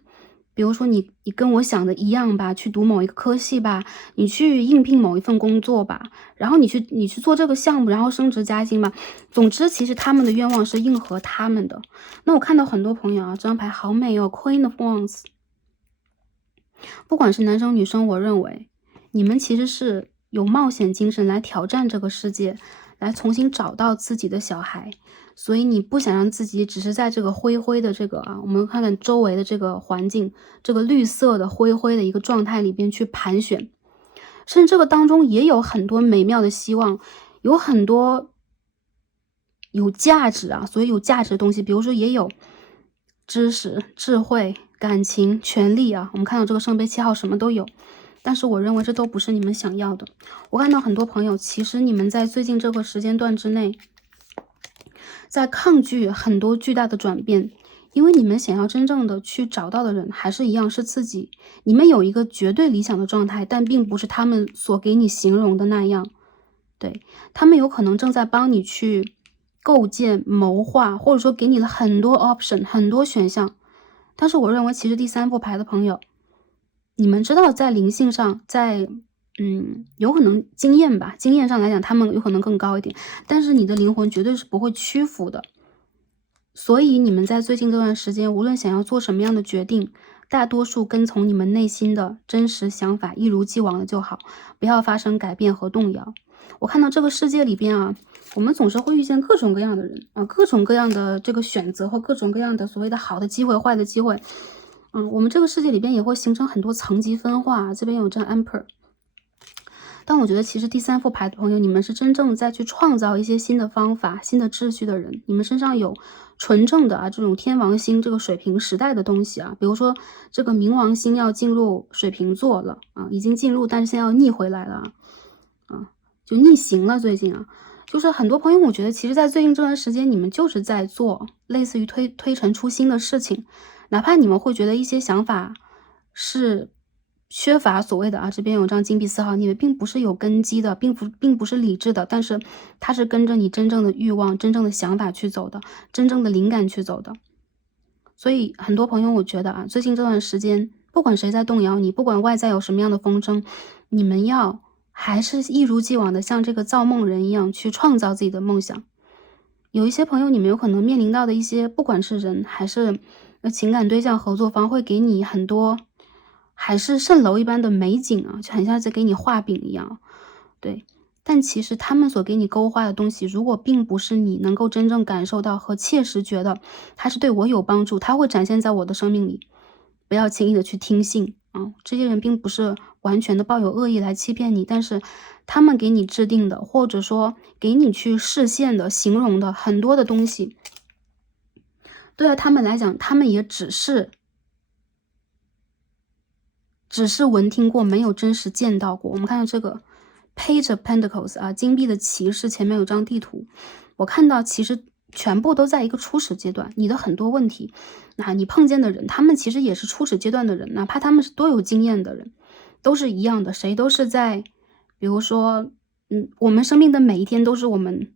比如说你跟我想的一样吧，去读某一个科系吧，你去应聘某一份工作吧，然后你去做这个项目，然后升职加薪吧。总之其实他们的愿望是应和他们的。那我看到很多朋友啊，这张牌好美哦， Queen of Wands。 不管是男生女生，我认为你们其实是有冒险精神来挑战这个世界，来重新找到自己的小孩。所以你不想让自己只是在这个灰灰的这个啊，我们看看周围的这个环境，这个绿色的灰灰的一个状态里边去盘旋，甚至这个当中也有很多美妙的希望，有很多有价值啊，所以有价值的东西，比如说也有知识、智慧、感情、权利啊，我们看到这个圣杯7号什么都有。但是我认为这都不是你们想要的。我看到很多朋友，其实你们在最近这个时间段之内，在抗拒很多巨大的转变，因为你们想要真正的去找到的人还是一样是自己。你们有一个绝对理想的状态，但并不是他们所给你形容的那样。对，他们有可能正在帮你去构建、谋划，或者说给你了很多 option， 很多选项。但是我认为其实第3副牌的朋友，你们知道在灵性上，在有可能经验吧，经验上来讲他们有可能更高一点，但是你的灵魂绝对是不会屈服的。所以你们在最近这段时间，无论想要做什么样的决定，大多数跟从你们内心的真实想法，一如既往的就好，不要发生改变和动摇。我看到这个世界里边啊，我们总是会遇见各种各样的人啊，各种各样的这个选择和各种各样的所谓的好的机会、坏的机会。我们这个世界里边也会形成很多层级分化。这边有张 Emperor。但我觉得其实第3副牌的朋友，你们是真正在去创造一些新的方法、新的秩序的人。你们身上有纯正的这种天王星这个水瓶时代的东西啊，比如说这个冥王星要进入水瓶座了啊，已经进入，但是现在要逆回来了啊，就逆行了。最近啊，就是很多朋友，我觉得其实在最近这段时间，你们就是在做类似于推陈出新的事情，哪怕你们会觉得一些想法是缺乏所谓的这边有张金币4号逆位，并不是有根基的，并不是理智的，但是它是跟着你真正的欲望、真正的想法去走的，真正的灵感去走的。所以很多朋友，我觉得最近这段时间，不管谁在动摇你，不管外在有什么样的风声，你们要还是一如既往的像这个造梦人一样去创造自己的梦想。有一些朋友，你们有可能面临到的一些，不管是人还是情感对象、合作方，会给你很多还是蜃楼一般的美景啊，就很像在给你画饼一样。对，但其实他们所给你勾画的东西，如果并不是你能够真正感受到和切实觉得它是对我有帮助，它会展现在我的生命里，不要轻易的去听信这些人并不是完全的抱有恶意来欺骗你，但是他们给你制定的，或者说给你去视线的、形容的很多的东西，对他们来讲，他们也只是闻听过，没有真实见到过。我们看到这个 Page of Pentacles 金币的骑士前面有张地图，我看到其实全部都在一个初始阶段，你的很多问题，你碰见的人，他们其实也是初始阶段的人，哪怕他们是多有经验的人，都是一样的，谁都是在，比如说，我们生命的每一天都是我们，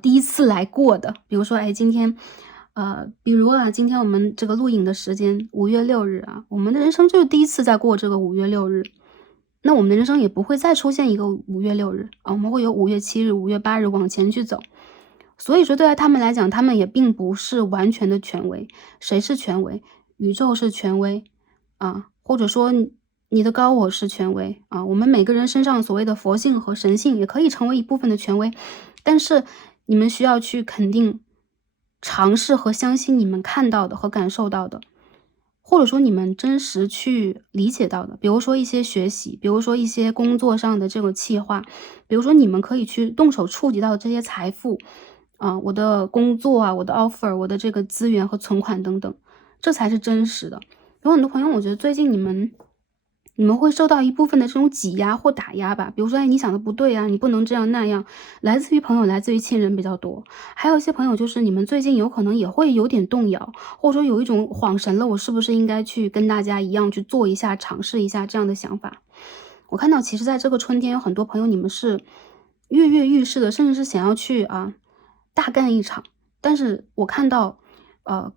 第一次来过的。比如说，哎，今天，今天我们这个录影的时间5月6日啊，我们的人生就是第一次在过这个5月6日。那我们的人生也不会再出现一个5月6日啊，我们会有5月7日、5月8日往前去走。所以说对待他们来讲，他们也并不是完全的权威。谁是权威？宇宙是权威啊，或者说你的高我是权威啊。我们每个人身上所谓的佛性和神性也可以成为一部分的权威，但是你们需要去肯定、尝试和相信你们看到的和感受到的。或者说你们真实去理解到的，比如说一些学习，比如说一些工作上的这个企划，比如说你们可以去动手触及到这些财富，我的工作啊，我的 offer， 我的这个资源和存款等等，这才是真实的。有很多朋友，我觉得最近你们会受到一部分的这种挤压或打压吧，比如说，哎，你想的不对啊，你不能这样那样，来自于朋友，来自于亲人比较多。还有一些朋友，就是你们最近有可能也会有点动摇，或者说有一种恍神了，我是不是应该去跟大家一样去做一下，尝试一下这样的想法。我看到其实在这个春天有很多朋友，你们是跃跃欲试的，甚至是想要去大干一场。但是我看到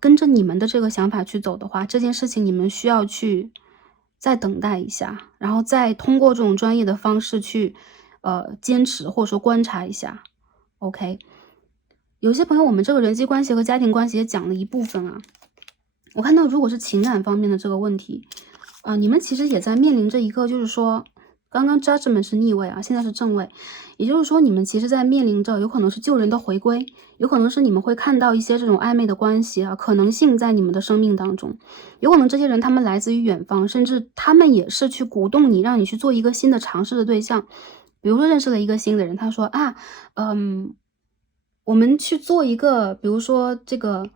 跟着你们的这个想法去走的话，这件事情你们需要去再等待一下，然后再通过这种专业的方式去坚持或者说观察一下。OK， 有些朋友我们这个人际关系和家庭关系也讲了一部分啊。我看到如果是情感方面的这个问题，你们其实也在面临着一个，就是说刚刚 judgment 是逆位啊，现在是正位，也就是说你们其实在面临着有可能是旧人的回归，有可能是你们会看到一些这种暧昧的关系啊，可能性在你们的生命当中，有可能这些人他们来自于远方，甚至他们也是去鼓动你，让你去做一个新的尝试的对象。比如说认识了一个新的人，他说我们去做一个，比如说这个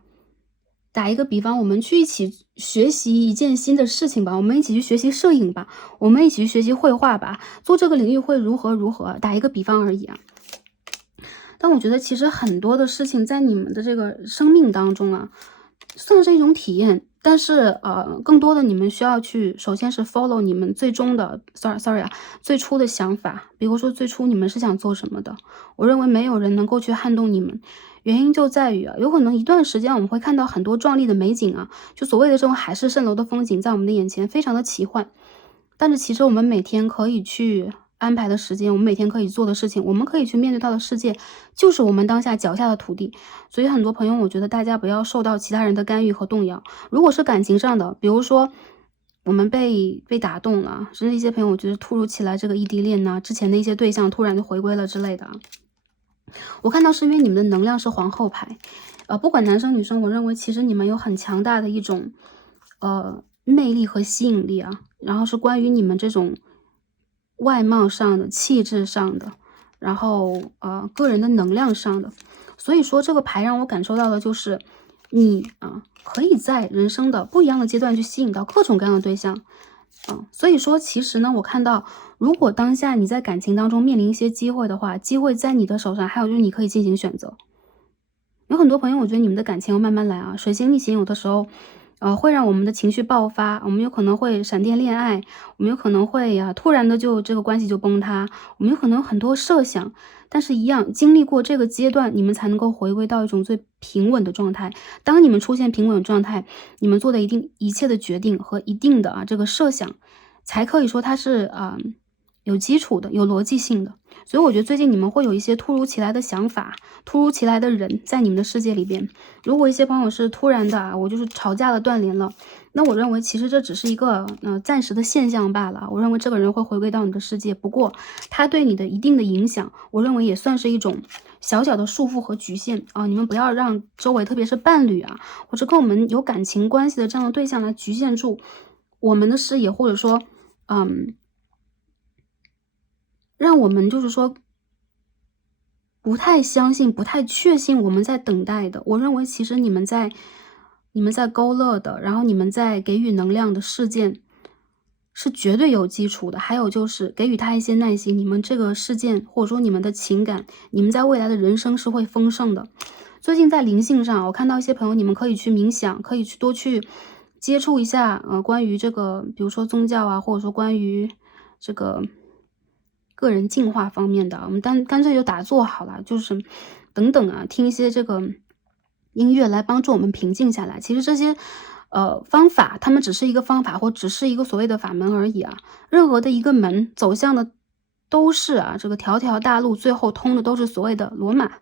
打一个比方，我们去一起学习一件新的事情吧，我们一起去学习摄影吧，我们一起去学习绘画吧，做这个领域会如何如何，打一个比方而已啊。但我觉得其实很多的事情在你们的这个生命当中啊，算是一种体验，但是更多的你们需要去，首先是 follow 你们最终的最初的想法，比如说最初你们是想做什么的。我认为没有人能够去撼动你们，原因就在于有可能一段时间我们会看到很多壮丽的美景啊，就所谓的这种海市蜃楼的风景在我们的眼前，非常的奇幻。但是其实我们每天可以去安排的时间，我们每天可以做的事情，我们可以去面对到的世界，就是我们当下脚下的土地。所以很多朋友，我觉得大家不要受到其他人的干预和动摇。如果是感情上的，比如说我们被打动了，甚至一些朋友，我觉得突如其来这个异地恋之前的一些对象突然就回归了之类的我看到是因为你们的能量是皇后牌，不管男生女生，我认为其实你们有很强大的一种魅力和吸引力啊，然后是关于你们这种外貌上的、气质上的，然后个人的能量上的。所以说这个牌让我感受到的就是你可以在人生的不一样的阶段去吸引到各种各样的对象。所以说其实呢，我看到如果当下你在感情当中面临一些机会的话，机会在你的手上，还有就是你可以进行选择。有很多朋友，我觉得你们的感情要慢慢来啊，水星逆行有的时候会让我们的情绪爆发，我们有可能会闪电恋爱，我们有可能会突然的就这个关系就崩塌，我们有可能有很多设想，但是一样经历过这个阶段，你们才能够回归到一种最平稳的状态。当你们出现平稳的状态，你们做的一切的决定和一定的这个设想，才可以说它是有基础的、有逻辑性的。所以我觉得最近你们会有一些突如其来的想法，突如其来的人在你们的世界里边。如果一些朋友是突然的我就是吵架了、断联了，那我认为其实这只是一个暂时的现象罢了。我认为这个人会回归到你的世界，不过他对你的一定的影响，我认为也算是一种小小的束缚和局限你们不要让周围，特别是伴侣或者跟我们有感情关系的这样的对象来局限住我们的视野，或者说让我们就是说不太相信、不太确信我们在等待的。我认为其实你们在勾勒的，然后你们在给予能量的事件是绝对有基础的。还有就是给予他一些耐心，你们这个事件或者说你们的情感，你们在未来的人生是会丰盛的。最近在灵性上，我看到一些朋友，你们可以去冥想，可以去多去接触一下关于这个比如说宗教啊，或者说关于这个个人进化方面的，我们干脆就打坐好了，就是等等啊，听一些这个音乐来帮助我们平静下来。其实这些方法，它们只是一个方法，或只是一个所谓的法门而已啊。任何的一个门走向的都是啊，这个条条大路最后通的都是所谓的罗马。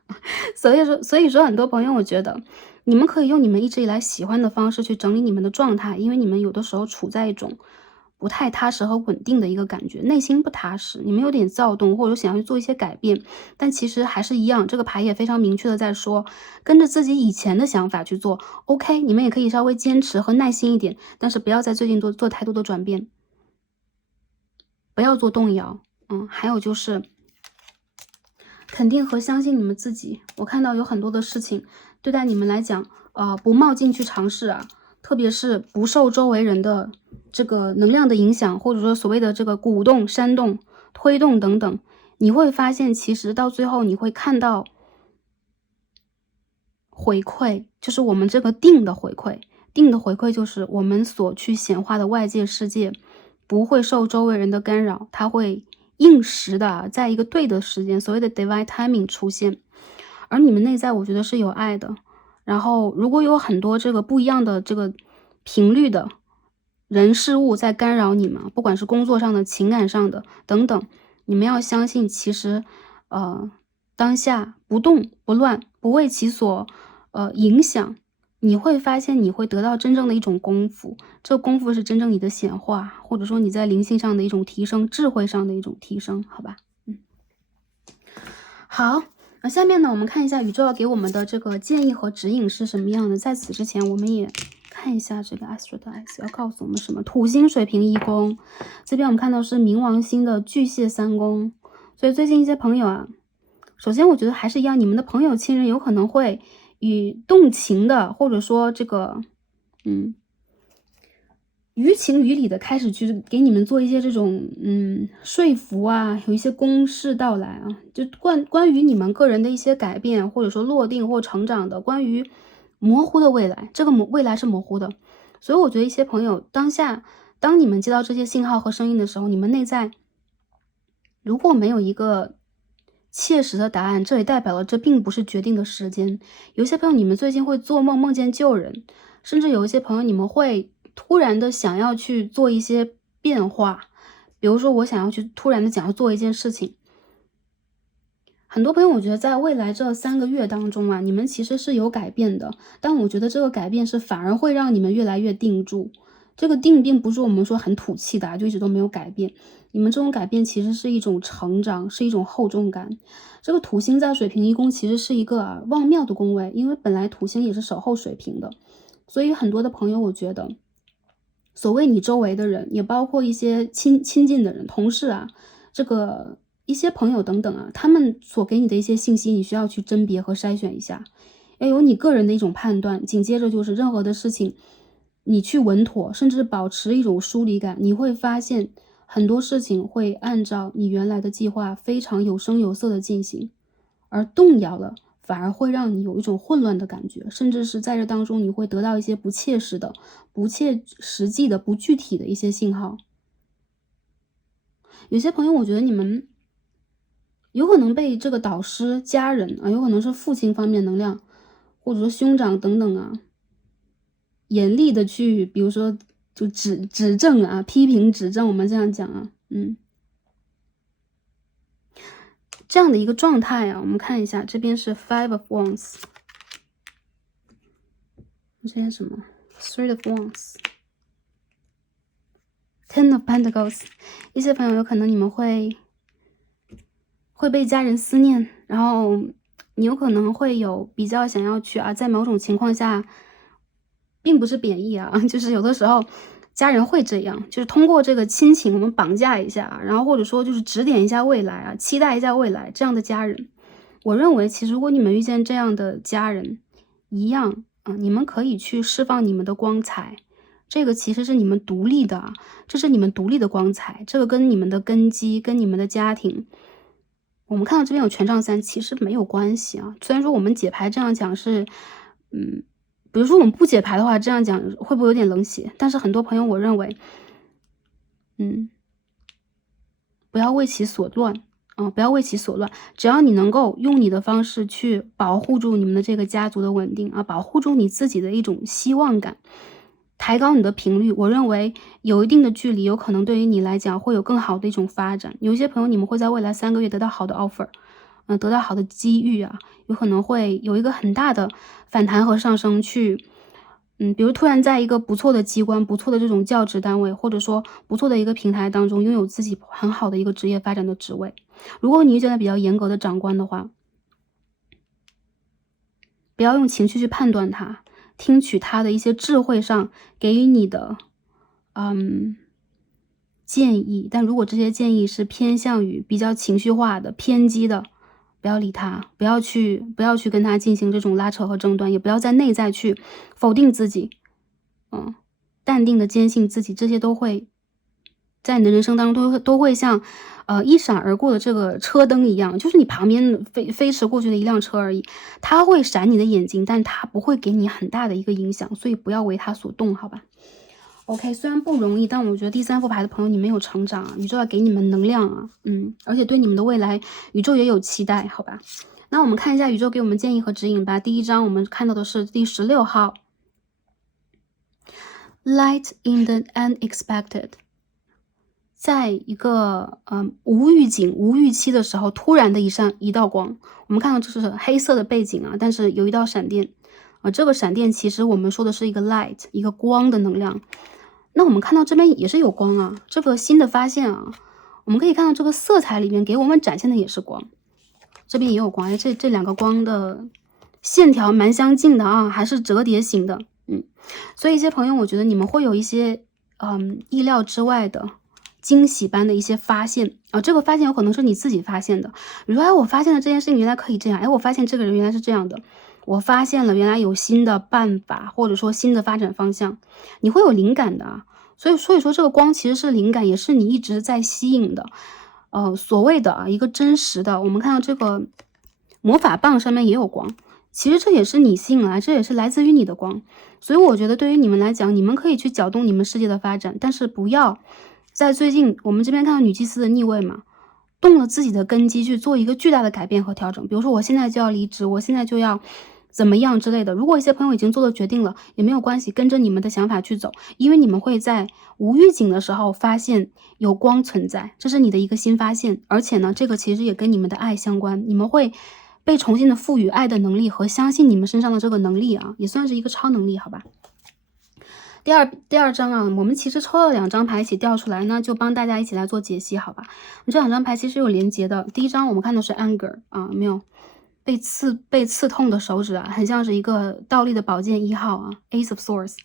所以说很多朋友，我觉得你们可以用你们一直以来喜欢的方式去整理你们的状态，因为你们有的时候处在一种不太踏实和稳定的一个感觉，内心不踏实，你们有点躁动，或者想要去做一些改变，但其实还是一样，这个牌也非常明确的在说，跟着自己以前的想法去做 OK， 你们也可以稍微坚持和耐心一点，但是不要在最近做太多的转变，不要做动摇。还有就是肯定和相信你们自己。我看到有很多的事情对待你们来讲不冒进去尝试啊，特别是不受周围人的这个能量的影响，或者说所谓的这个鼓动、煽动、推动等等，你会发现其实到最后你会看到回馈，就是我们这个定的回馈。定的回馈就是我们所去显化的外界世界不会受周围人的干扰，它会应时的在一个对的时间，所谓的 divine timing 出现。而你们内在我觉得是有爱的，然后如果有很多这个不一样的这个频率的人事物在干扰你们，不管是工作上的、情感上的等等，你们要相信其实当下不动不乱，不为其所影响，你会发现你会得到真正的一种功夫，这个功夫是真正你的显化，或者说你在灵性上的一种提升，智慧上的一种提升，好吧？好，那下面呢，我们看一下宇宙要给我们的这个建议和指引是什么样的。在此之前，我们也看一下这个 Astro Dice 要告诉我们什么。土星水瓶1宫，这边我们看到是冥王星的巨蟹3宫，所以最近一些朋友啊，首先我觉得还是一样，你们的朋友亲人有可能会与动情的，或者说这个于情于理的开始去给你们做一些这种说服啊，有一些公式到来啊，就关于你们个人的一些改变，或者说落定或成长的，关于模糊的未来，这个未来是模糊的。所以我觉得一些朋友当下，当你们接到这些信号和声音的时候，你们内在如果没有一个切实的答案，这也代表了这并不是决定的时间。有些朋友你们最近会做梦，梦见救人，甚至有一些朋友你们会突然的想要去做一些变化，比如说我想要去突然的想要做一件事情。很多朋友我觉得在未来这3个月当中啊，你们其实是有改变的，但我觉得这个改变是反而会让你们越来越定住。这个定并不是我们说很土气的就一直都没有改变，你们这种改变其实是一种成长，是一种厚重感。这个土星在水瓶1宫其实是一个旺庙的宫位，因为本来土星也是守候水瓶的，所以很多的朋友我觉得所谓你周围的人，也包括一些亲近的人，同事啊，这个一些朋友等等啊，他们所给你的一些信息，你需要去甄别和筛选一下，要有你个人的一种判断。紧接着就是任何的事情，你去稳妥，甚至保持一种疏离感，你会发现很多事情会按照你原来的计划非常有声有色的进行，而动摇了反而会让你有一种混乱的感觉，甚至是在这当中你会得到一些不切实的、不切实际的、不具体的一些信号。有些朋友我觉得你们有可能被这个导师、家人有可能是父亲方面能量，或者说兄长等等严厉的去比如说就指正批评指正，我们这样讲这样的一个状态我们看一下，这边是 Five of Wands， 这边什么 Three of Wands， Ten of Pentacles， 一些朋友有可能你们会被家人思念，然后你有可能会有比较想要去在某种情况下，并不是贬义就是有的时候家人会这样，就是通过这个亲情我们绑架一下，然后或者说就是指点一下未来期待一下未来这样的家人。我认为其实如果你们遇见这样的家人一样你们可以去释放你们的光彩，这个其实是你们独立的这是你们独立的光彩，这个跟你们的根基跟你们的家庭，我们看到这边有权杖3其实没有关系虽然说我们解牌这样讲是比如说我们不解牌的话，这样讲会不会有点冷血？但是很多朋友我认为，不要为其所乱。不要为其所乱，只要你能够用你的方式去保护住你们的这个家族的稳定保护住你自己的一种希望感，抬高你的频率，我认为有一定的距离，有可能对于你来讲会有更好的一种发展。有一些朋友你们会在未来3个月得到好的 offer，得到好的机遇有可能会有一个很大的反弹和上升去。比如突然在一个不错的机关、不错的这种教职单位，或者说不错的一个平台当中，拥有自己很好的一个职业发展的职位。如果你遇见了比较严格的长官的话，不要用情绪去判断他，听取他的一些智慧上给予你的建议。但如果这些建议是偏向于比较情绪化的、偏激的，不要理他，不要去跟他进行这种拉扯和争端，也不要在内在去否定自己。淡定的坚信自己，这些都会在你的人生当中都会像一闪而过的这个车灯一样，就是你旁边飞驰过去的一辆车而已，它会闪你的眼睛，但它不会给你很大的一个影响，所以不要为它所动，好吧？OK， 虽然不容易，但我觉得第3副牌的朋友你们有成长宇宙要给你们能量而且对你们的未来宇宙也有期待，好吧？那我们看一下宇宙给我们建议和指引吧。第1张我们看到的是第16号 Light in the unexpected， 在一个无预警无预期的时候，突然的一道光。我们看到这是黑色的背景但是有一道闪电这个闪电其实我们说的是一个 light， 一个光的能量。那我们看到这边也是有光这个新的发现我们可以看到这个色彩里面给我们展现的也是光，这边也有光，这2个光的线条蛮相近的还是折叠型的。所以一些朋友我觉得你们会有一些意料之外的惊喜般的一些发现这个发现有可能是你自己发现的，比如说我发现了这件事情原来可以这样，我发现这个人原来是这样的，我发现了原来有新的办法，或者说新的发展方向，你会有灵感的所以说这个光其实是灵感，也是你一直在吸引的所谓的一个真实的。我们看到这个魔法棒上面也有光，其实这也是你吸引来，这也是来自于你的光。所以我觉得对于你们来讲，你们可以去搅动你们世界的发展，但是不要在最近我们这边看到女祭司的逆位嘛，动了自己的根基去做一个巨大的改变和调整。比如说我现在就要离职，我现在就要怎么样之类的。如果一些朋友已经做了决定了，也没有关系，跟着你们的想法去走，因为你们会在无预警的时候发现有光存在，这是你的一个新发现。而且呢，这个其实也跟你们的爱相关，你们会被重新的赋予爱的能力和相信你们身上的这个能力也算是一个超能力，好吧？第二张我们其实抽了2张牌一起调出来，那就帮大家一起来做解析，好吧？这2张牌其实有连结的。第1张我们看的是 anger 没有被刺痛的手指很像是一个倒立的宝剑1号Ace of Swords，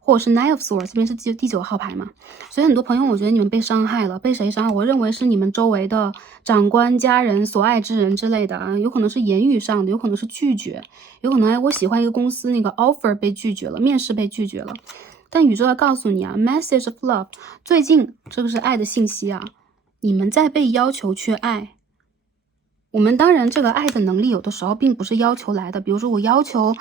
或者是 Nine of Swords， 这边是第9号牌嘛。所以很多朋友我觉得你们被伤害了，被谁伤害？我认为是你们周围的长官、家人、所爱之人之类的有可能是言语上的，有可能是拒绝，有可能我喜欢一个公司那个 offer 被拒绝了，面试被拒绝了。但宇宙要告诉你message of love， 最近这个是爱的信息你们在被要求去爱。我们当然这个爱的能力有的时候并不是要求来的，比如说我要求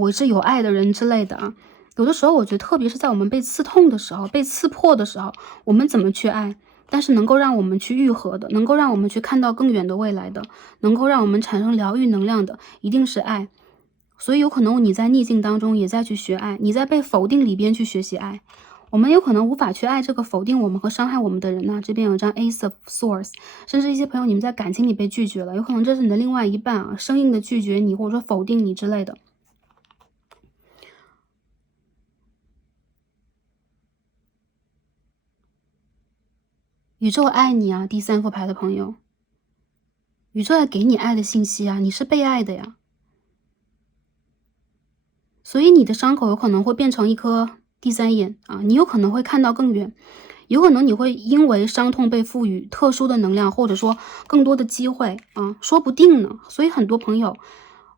我是有爱的人之类的有的时候我觉得特别是在我们被刺痛的时候，被刺破的时候，我们怎么去爱，但是能够让我们去愈合的，能够让我们去看到更远的未来的，能够让我们产生疗愈能量的，一定是爱。所以有可能你在逆境当中也在去学爱，你在被否定里边去学习爱。我们有可能无法去爱这个否定我们和伤害我们的人这边有一张 Ace of Swords， 甚至一些朋友你们在感情里被拒绝了，有可能这是你的另外一半生硬的拒绝你，或者说否定你之类的。宇宙爱你第3副牌的朋友，宇宙要给你爱的信息你是被爱的呀。所以你的伤口有可能会变成一颗第3眼你有可能会看到更远，有可能你会因为伤痛被赋予特殊的能量，或者说更多的机会说不定呢。所以很多朋友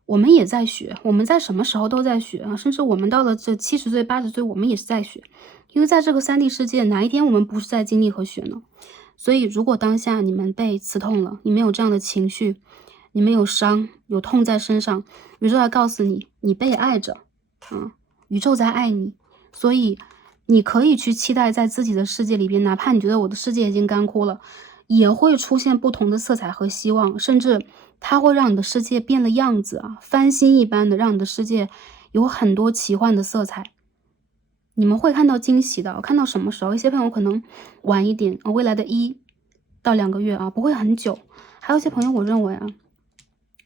我们也在学，我们在什么时候都在学甚至我们到了这70岁80岁我们也是在学，因为在这个3D 世界哪一天我们不是在经历和学呢？所以如果当下你们被刺痛了，你们有这样的情绪，你们有伤有痛在身上，宇宙要告诉你，你被爱着，宇宙在爱你，所以你可以去期待在自己的世界里边，哪怕你觉得我的世界已经干枯了，也会出现不同的色彩和希望，甚至它会让你的世界变了样子啊，翻新一般的让你的世界有很多奇幻的色彩。你们会看到惊喜的，看到什么时候？一些朋友可能晚一点，未来的1到2个月啊，不会很久。还有一些朋友，我认为啊，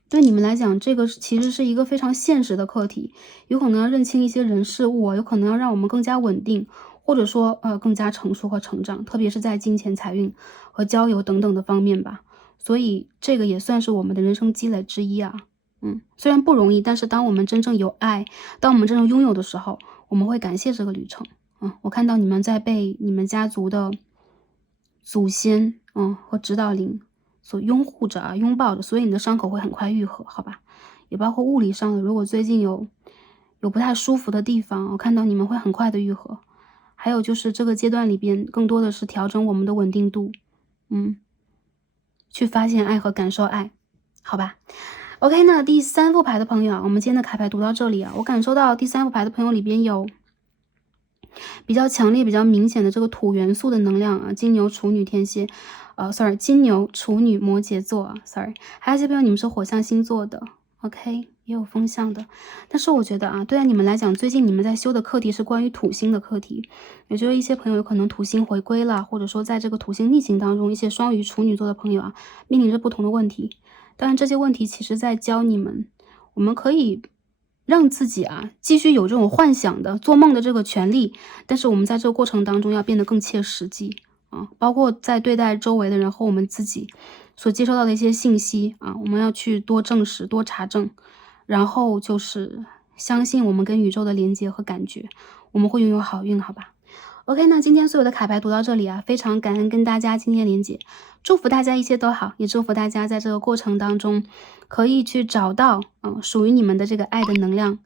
对你们来讲，这个其实是一个非常现实的课题，有可能要认清一些人事物啊，有可能要让我们更加稳定，或者说更加成熟和成长，特别是在金钱、财运和交友等等的方面吧。所以这个也算是我们的人生积累之一啊。虽然不容易，但是当我们真正有爱，当我们真正拥有的时候，我们会感谢这个旅程。我看到你们在被你们家族的祖先和指导灵所拥护着啊，拥抱着，所以你的伤口会很快愈合，好吧？也包括物理上的，如果最近有不太舒服的地方，我看到你们会很快的愈合。还有就是这个阶段里边，更多的是调整我们的稳定度，去发现爱和感受爱，好吧？OK， 那第3副牌的朋友啊，我们今天的卡牌读到这里啊，我感受到第3副牌的朋友里边有比较强烈、比较明显的这个土元素的能量啊，金牛、处女、天蝎，金牛、处女、摩羯座啊还有一些朋友你们是火象星座的 ，OK， 也有风象的。但是我觉得啊，对于你们来讲，最近你们在修的课题是关于土星的课题，也就是一些朋友有可能土星回归了，或者说在这个土星逆行当中，一些双鱼、处女座的朋友啊，面临着不同的问题。当然这些问题其实在教你们，我们可以让自己啊继续有这种幻想的做梦的这个权利，但是我们在这个过程当中要变得更切实际啊，包括在对待周围的人和我们自己所接收到的一些信息啊，我们要去多证实、多查证，然后就是相信我们跟宇宙的连接和感觉，我们会拥有好运，好吧？OK， 那今天所有的卡牌读到这里啊，非常感恩跟大家今天连接，祝福大家一切都好，也祝福大家在这个过程当中可以去找到属于你们的这个爱的能量。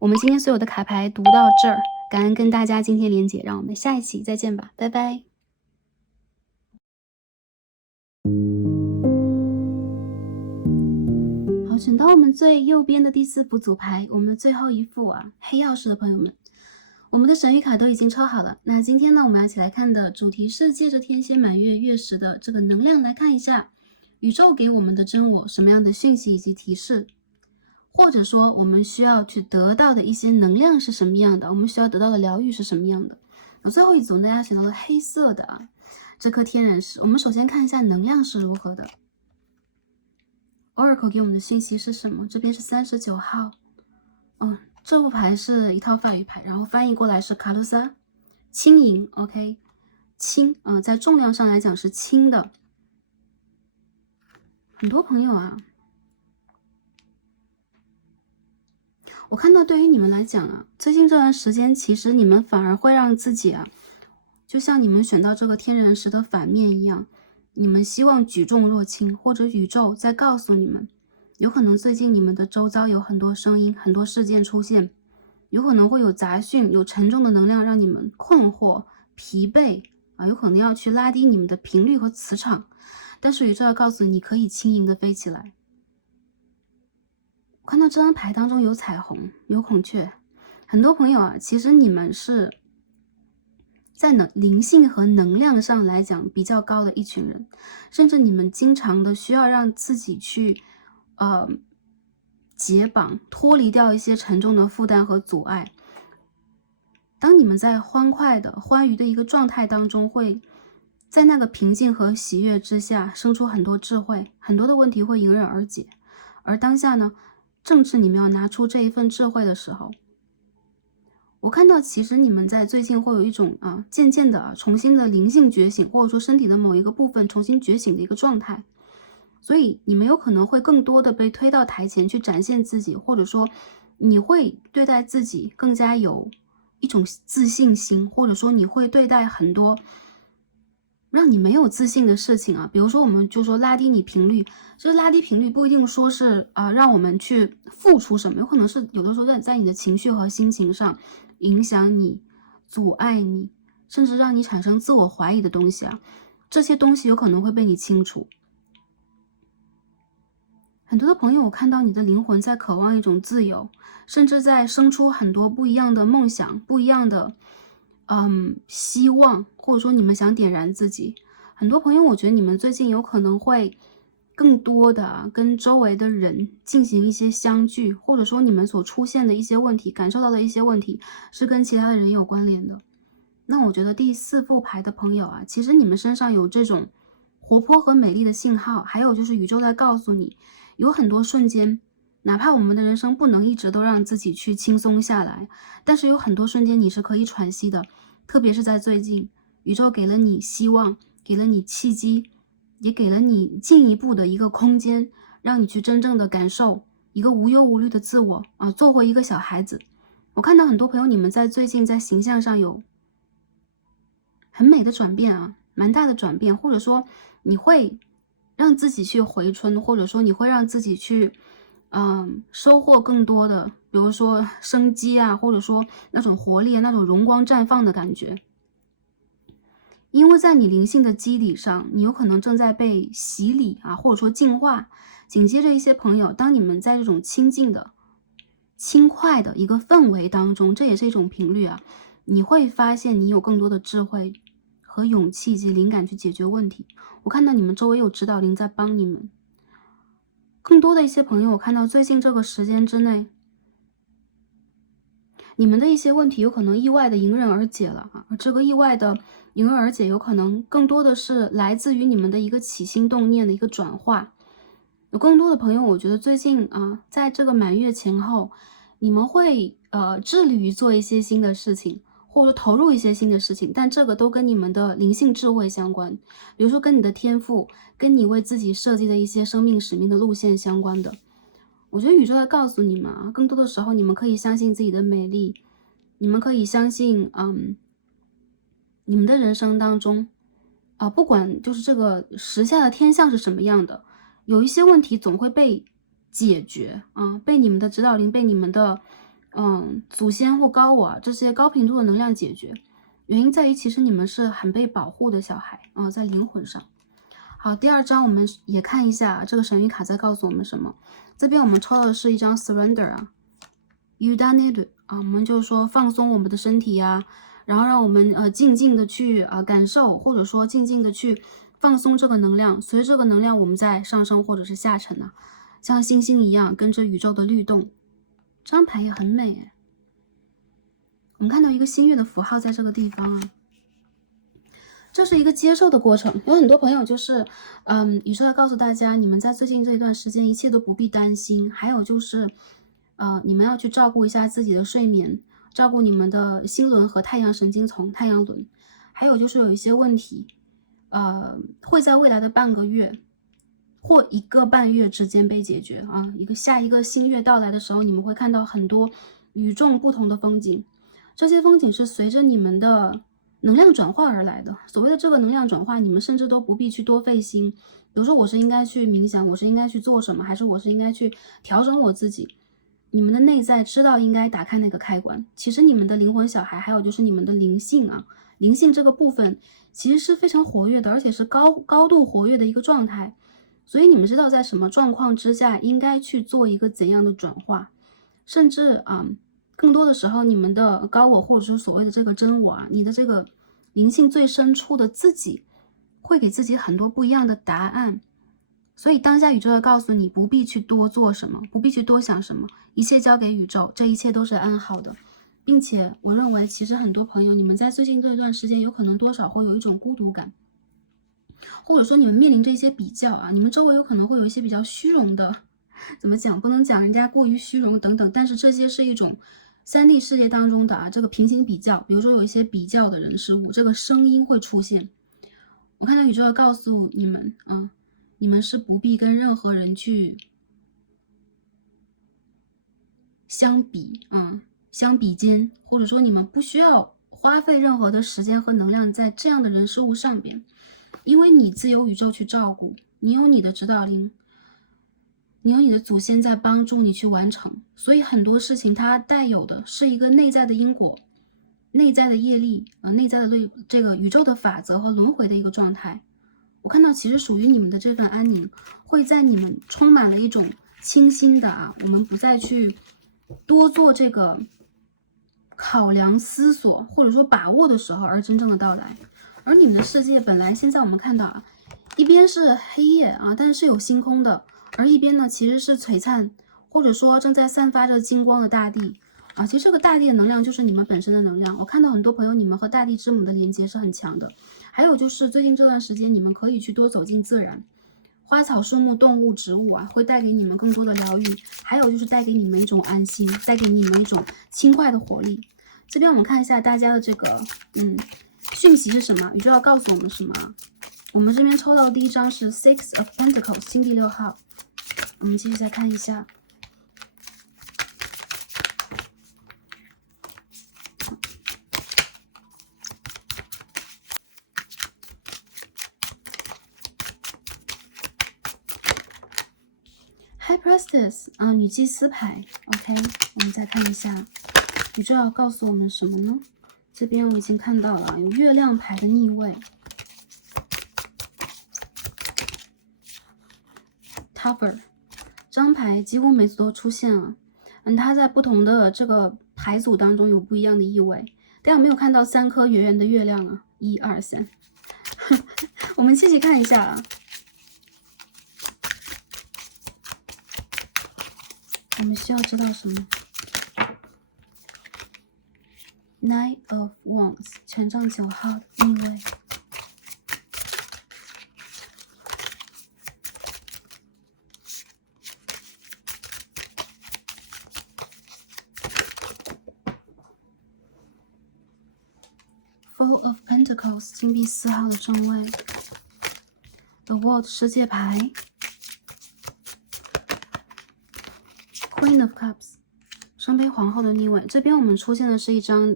我们今天所有的卡牌读到这儿，感恩跟大家今天连接，让我们下一期再见吧，拜拜。好，选到我们最右边的第4副组牌，我们的最后一副啊，黑曜石的朋友们。我们的神谕卡都已经抽好了，那今天呢，我们要一起来看的主题是借着天蝎满月月食的这个能量来看一下宇宙给我们的真我什么样的讯息以及提示，或者说我们需要去得到的一些能量是什么样的，我们需要得到的疗愈是什么样的。最后一组大家选到了黑色的啊，这颗天然石。我们首先看一下能量是如何的。Oracle 给我们的信息是什么？这边是39号。这副牌是一套法语牌，然后翻译过来是卡路萨，轻盈 ，OK， 轻，在重量上来讲是轻的。很多朋友啊，我看到对于你们来讲啊，最近这段时间，其实你们反而会让自己啊，就像你们选到这个天然石的反面一样，你们希望举重若轻，或者宇宙在告诉你们，有可能最近你们的周遭有很多声音，很多事件出现。有可能会有杂讯，有沉重的能量让你们困惑、疲惫啊，有可能要去拉低你们的频率和磁场，但是宇宙要告诉你，可以轻盈的飞起来。我看到这张牌当中有彩虹，有孔雀，很多朋友啊，其实你们是在灵性和能量上来讲比较高的一群人，甚至你们经常的需要让自己去，解绑，脱离掉一些沉重的负担和阻碍。当你们在欢快的、欢愉的一个状态当中，会在那个平静和喜悦之下生出很多智慧，很多的问题会迎刃而解。而当下呢，正是你们要拿出这一份智慧的时候，我看到其实你们在最近会有一种渐渐的重新的灵性觉醒，或者说身体的某一个部分重新觉醒的一个状态。所以你们有可能会更多的被推到台前去展现自己，或者说你会对待自己更加有一种自信心，或者说你会对待很多让你没有自信的事情啊，比如说我们就说拉低你频率，其实拉低频率不一定说是让我们去付出什么，有可能是有的时候在你的情绪和心情上影响你、阻碍你，甚至让你产生自我怀疑的东西啊，这些东西有可能会被你清除。很多的朋友，我看到你的灵魂在渴望一种自由，甚至在生出很多不一样的梦想，不一样的希望，或者说你们想点燃自己。很多朋友，我觉得你们最近有可能会更多的跟周围的人进行一些相聚，或者说你们所出现的一些问题，感受到的一些问题是跟其他的人有关联的。那我觉得第4副牌的朋友啊，其实你们身上有这种活泼和美丽的信号，还有就是宇宙在告诉你，有很多瞬间，哪怕我们的人生不能一直都让自己去轻松下来，但是有很多瞬间你是可以喘息的，特别是在最近，宇宙给了你希望，给了你契机，也给了你进一步的一个空间，让你去真正的感受一个无忧无虑的自我啊，做回一个小孩子。我看到很多朋友，你们在最近在形象上有很美的转变啊，蛮大的转变，或者说你会让自己去回春，或者说你会让自己去收获更多的，比如说生机啊，或者说那种活力啊，那种容光绽放的感觉。因为在你灵性的基底上，你有可能正在被洗礼啊，或者说净化。紧接着一些朋友，当你们在这种清静的、轻快的一个氛围当中，这也是一种频率啊，你会发现你有更多的智慧和勇气以及灵感去解决问题。我看到你们周围有指导灵在帮你们。更多的一些朋友，我看到最近这个时间之内，你们的一些问题有可能意外的迎刃而解了啊，而这个意外的迎刃而解有可能更多的是来自于你们的一个起心动念的一个转化。有更多的朋友，我觉得最近啊，在这个满月前后，你们会致力于做一些新的事情，或者投入一些新的事情，但这个都跟你们的灵性智慧相关，比如说跟你的天赋，跟你为自己设计的一些生命使命的路线相关的。我觉得宇宙在告诉你们啊，更多的时候你们可以相信自己的美丽，你们可以相信你们的人生当中不管就是这个时下的天象是什么样的，有一些问题总会被解决啊，被你们的指导灵，被你们的祖先或高我这些高频度的能量解决。原因在于其实你们是很被保护的小孩啊，在灵魂上。好，第2张我们也看一下这个神谕卡在告诉我们什么。这边我们抽到的是一张 surrender 啊 you done it 啊，我们就是说放松我们的身体啊，然后让我们静静的去感受，或者说静静的去放松这个能量，随着这个能量我们在上升或者是下沉啊，像星星一样跟着宇宙的律动。这张牌也很美哎，我们看到一个新月的符号在这个地方啊。这是一个接受的过程，有很多朋友就是宇宙要告诉大家，你们在最近这一段时间一切都不必担心，还有就是你们要去照顾一下自己的睡眠，照顾你们的心轮和太阳神经丛、太阳轮，还有就是有一些问题会在未来的半个月或1个半月之间被解决啊。下一个新月到来的时候，你们会看到很多与众不同的风景，这些风景是随着你们的能量转化而来的。所谓的这个能量转化，你们甚至都不必去多费心。比如说我是应该去冥想，我是应该去做什么，还是我是应该去调整我自己，你们的内在知道应该打开那个开关。其实你们的灵魂小孩，还有就是你们的灵性啊，灵性这个部分其实是非常活跃的，而且是高度活跃的一个状态。所以你们知道在什么状况之下应该去做一个怎样的转化，甚至更多的时候，你们的高我或者是所谓的这个真我啊，你的这个灵性最深处的自己，会给自己很多不一样的答案。所以当下宇宙要告诉你，不必去多做什么，不必去多想什么，一切交给宇宙，这一切都是安好的。并且我认为，其实很多朋友，你们在最近这段时间，有可能多少会有一种孤独感，或者说你们面临着一些比较啊，你们周围有可能会有一些比较虚荣的，怎么讲，不能讲人家过于虚荣等等，但是这些是一种3D 世界当中的这个平行比较，比如说有一些比较的人事物，这个声音会出现。我看到宇宙要告诉你们你们是不必跟任何人去相比相比肩，或者说你们不需要花费任何的时间和能量在这样的人事物上边，因为你自有宇宙去照顾，你有你的指导灵，你有你的祖先在帮助你去完成，所以很多事情它带有的是一个内在的因果，内在的业力内在的这个宇宙的法则和轮回的一个状态。我看到其实属于你们的这份安宁，会在你们充满了一种清新的啊，我们不再去多做这个考量、思索或者说把握的时候，而真正的到来。而你们的世界本来现在我们看到啊，一边是黑夜啊，但是有星空的，而一边呢其实是璀璨，或者说正在散发着金光的大地啊。其实这个大地的能量就是你们本身的能量。我看到很多朋友，你们和大地之母的连接是很强的。还有就是最近这段时间，你们可以去多走进自然。花草树木、动物、植物啊，会带给你们更多的疗愈，还有就是带给你们一种安心，带给你们一种轻快的活力。这边我们看一下大家的这个讯息是什么，宇宙要告诉我们什么啊？我们这边抽到的第一张是 Six of Pentacles， 星币6号。我们继续再看一下。High Priestess 啊，女祭司牌。OK， 我们再看一下，宇宙要告诉我们什么呢？这边我已经看到了有月亮牌的逆位 ，Tower 这张牌几乎每次都出现了。它在不同的这个牌组当中有不一样的意味。但我没有看到3颗圆圆的月亮啊，1、2、3。我们继续看一下啊。我们需要知道什么 ？Nine of Wands， 权杖9号逆位。Four of Pentacles， 金币4号的正位。The World 世界牌。Queen of Cups， 圣杯皇后的逆位。这边我们出现的是一张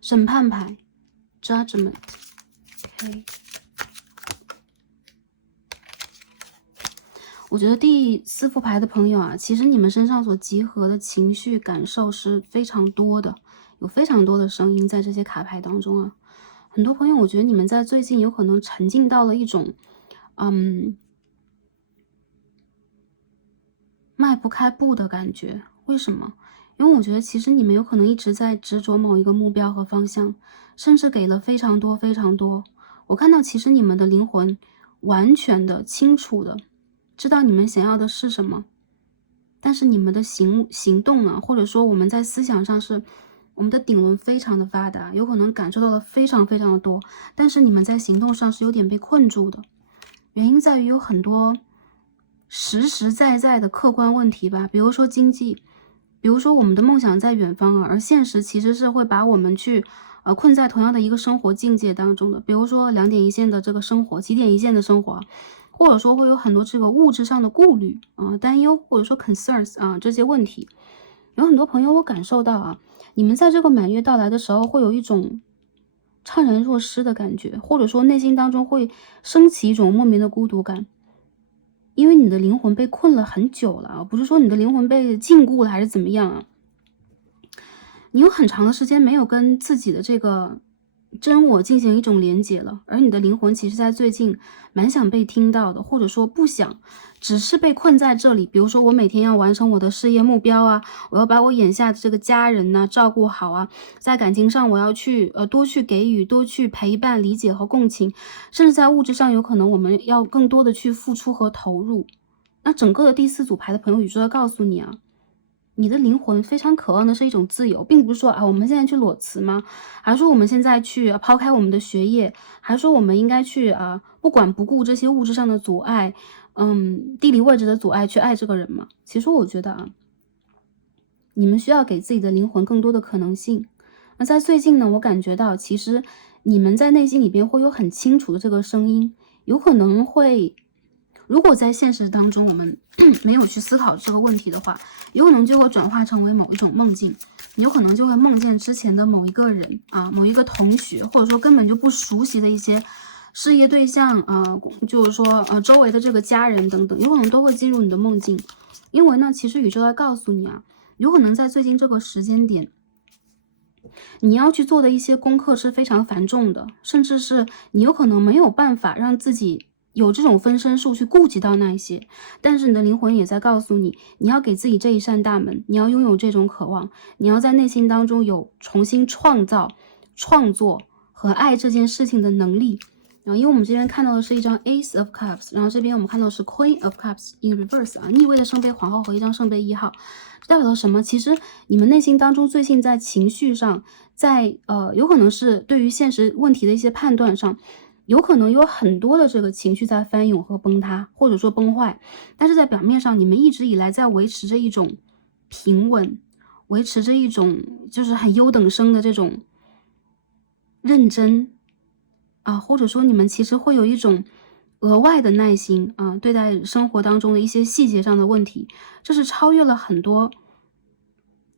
审判牌 ，Judgment。OK， 我觉得第4副牌的朋友啊，其实你们身上所集合的情绪感受是非常多的，有非常多的声音在这些卡牌当中啊。很多朋友，我觉得你们在最近有可能沉浸到了一种迈不开步的感觉。为什么？因为我觉得其实你们有可能一直在执着某一个目标和方向，甚至给了非常多非常多。我看到其实你们的灵魂完全的清楚的知道你们想要的是什么，但是你们的行动呢，或者说我们在思想上是我们的顶轮非常的发达，有可能感受到了非常非常的多，但是你们在行动上是有点被困住的。原因在于有很多实实在在的客观问题吧，比如说经济，比如说我们的梦想在远方啊，而现实其实是会把我们去困在同样的一个生活境界当中的，比如说2点一线的这个生活，几点一线的生活，或者说会有很多这个物质上的顾虑担忧，或者说 concerns 这些问题。有很多朋友我感受到啊，你们在这个满月到来的时候会有一种怅然若失的感觉，或者说内心当中会升起一种莫名的孤独感。因为你的灵魂被困了很久了，不是说你的灵魂被禁锢了还是怎么样啊？你有很长的时间没有跟自己的这个真我进行一种连结了，而你的灵魂其实在最近蛮想被听到的，或者说不想，只是被困在这里。比如说我每天要完成我的事业目标啊，我要把我眼下的这个家人呢照顾好啊，在感情上我要去多去给予，多去陪伴、理解和共情，甚至在物质上有可能我们要更多的去付出和投入。那整个的第4组牌的朋友宇宙要告诉你啊，你的灵魂非常渴望的是一种自由，并不是说我们现在去裸辞吗？还是说我们现在去抛开我们的学业？还是说我们应该去不管不顾这些物质上的阻碍，地理位置的阻碍去爱这个人吗？其实我觉得你们需要给自己的灵魂更多的可能性。那在最近呢，我感觉到其实你们在内心里边会有很清楚的这个声音，有可能会。如果在现实当中我们没有去思考这个问题的话，有可能就会转化成为某一种梦境，你有可能就会梦见之前的某一个人某一个同学，或者说根本就不熟悉的一些事业对象就是说周围的这个家人等等，有可能都会进入你的梦境。因为呢，其实宇宙在告诉你有可能在最近这个时间点，你要去做的一些功课是非常繁重的，甚至是你有可能没有办法让自己有这种分身术去顾及到那一些，但是你的灵魂也在告诉你，你要给自己这一扇大门，你要拥有这种渴望，你要在内心当中有重新创造、创作和爱这件事情的能力。然后，因为我们这边看到的是一张 Ace of Cups， 然后这边我们看到的是 Queen of Cups in reverse 啊，逆位的圣杯皇后和一张圣杯1号，代表了什么？其实你们内心当中最近在情绪上，在有可能是对于现实问题的一些判断上，有可能有很多的这个情绪在翻涌和崩塌，或者说崩坏，但是在表面上，你们一直以来在维持着一种平稳，维持着一种就是很优等生的这种认真。或者说你们其实会有一种额外的耐心对待生活当中的一些细节上的问题，这是超越了很多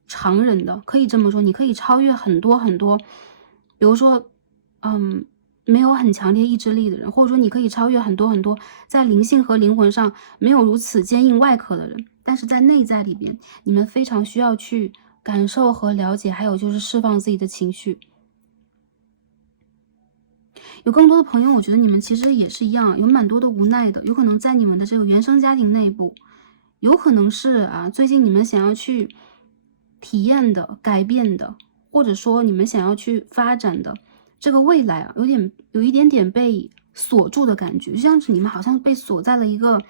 常人的，可以这么说，你可以超越很多很多，比如说，没有很强烈意志力的人，或者说你可以超越很多很多在灵性和灵魂上没有如此坚硬外壳的人，但是在内在里边，你们非常需要去感受和了解，还有就是释放自己的情绪。有更多的朋友，我觉得你们其实也是一样，有蛮多的无奈的，有可能在你们的这个原生家庭内部，有可能是最近你们想要去体验的、改变的，或者说你们想要去发展的这个未来有一点点被锁住的感觉，就像是你们好像被锁在了一个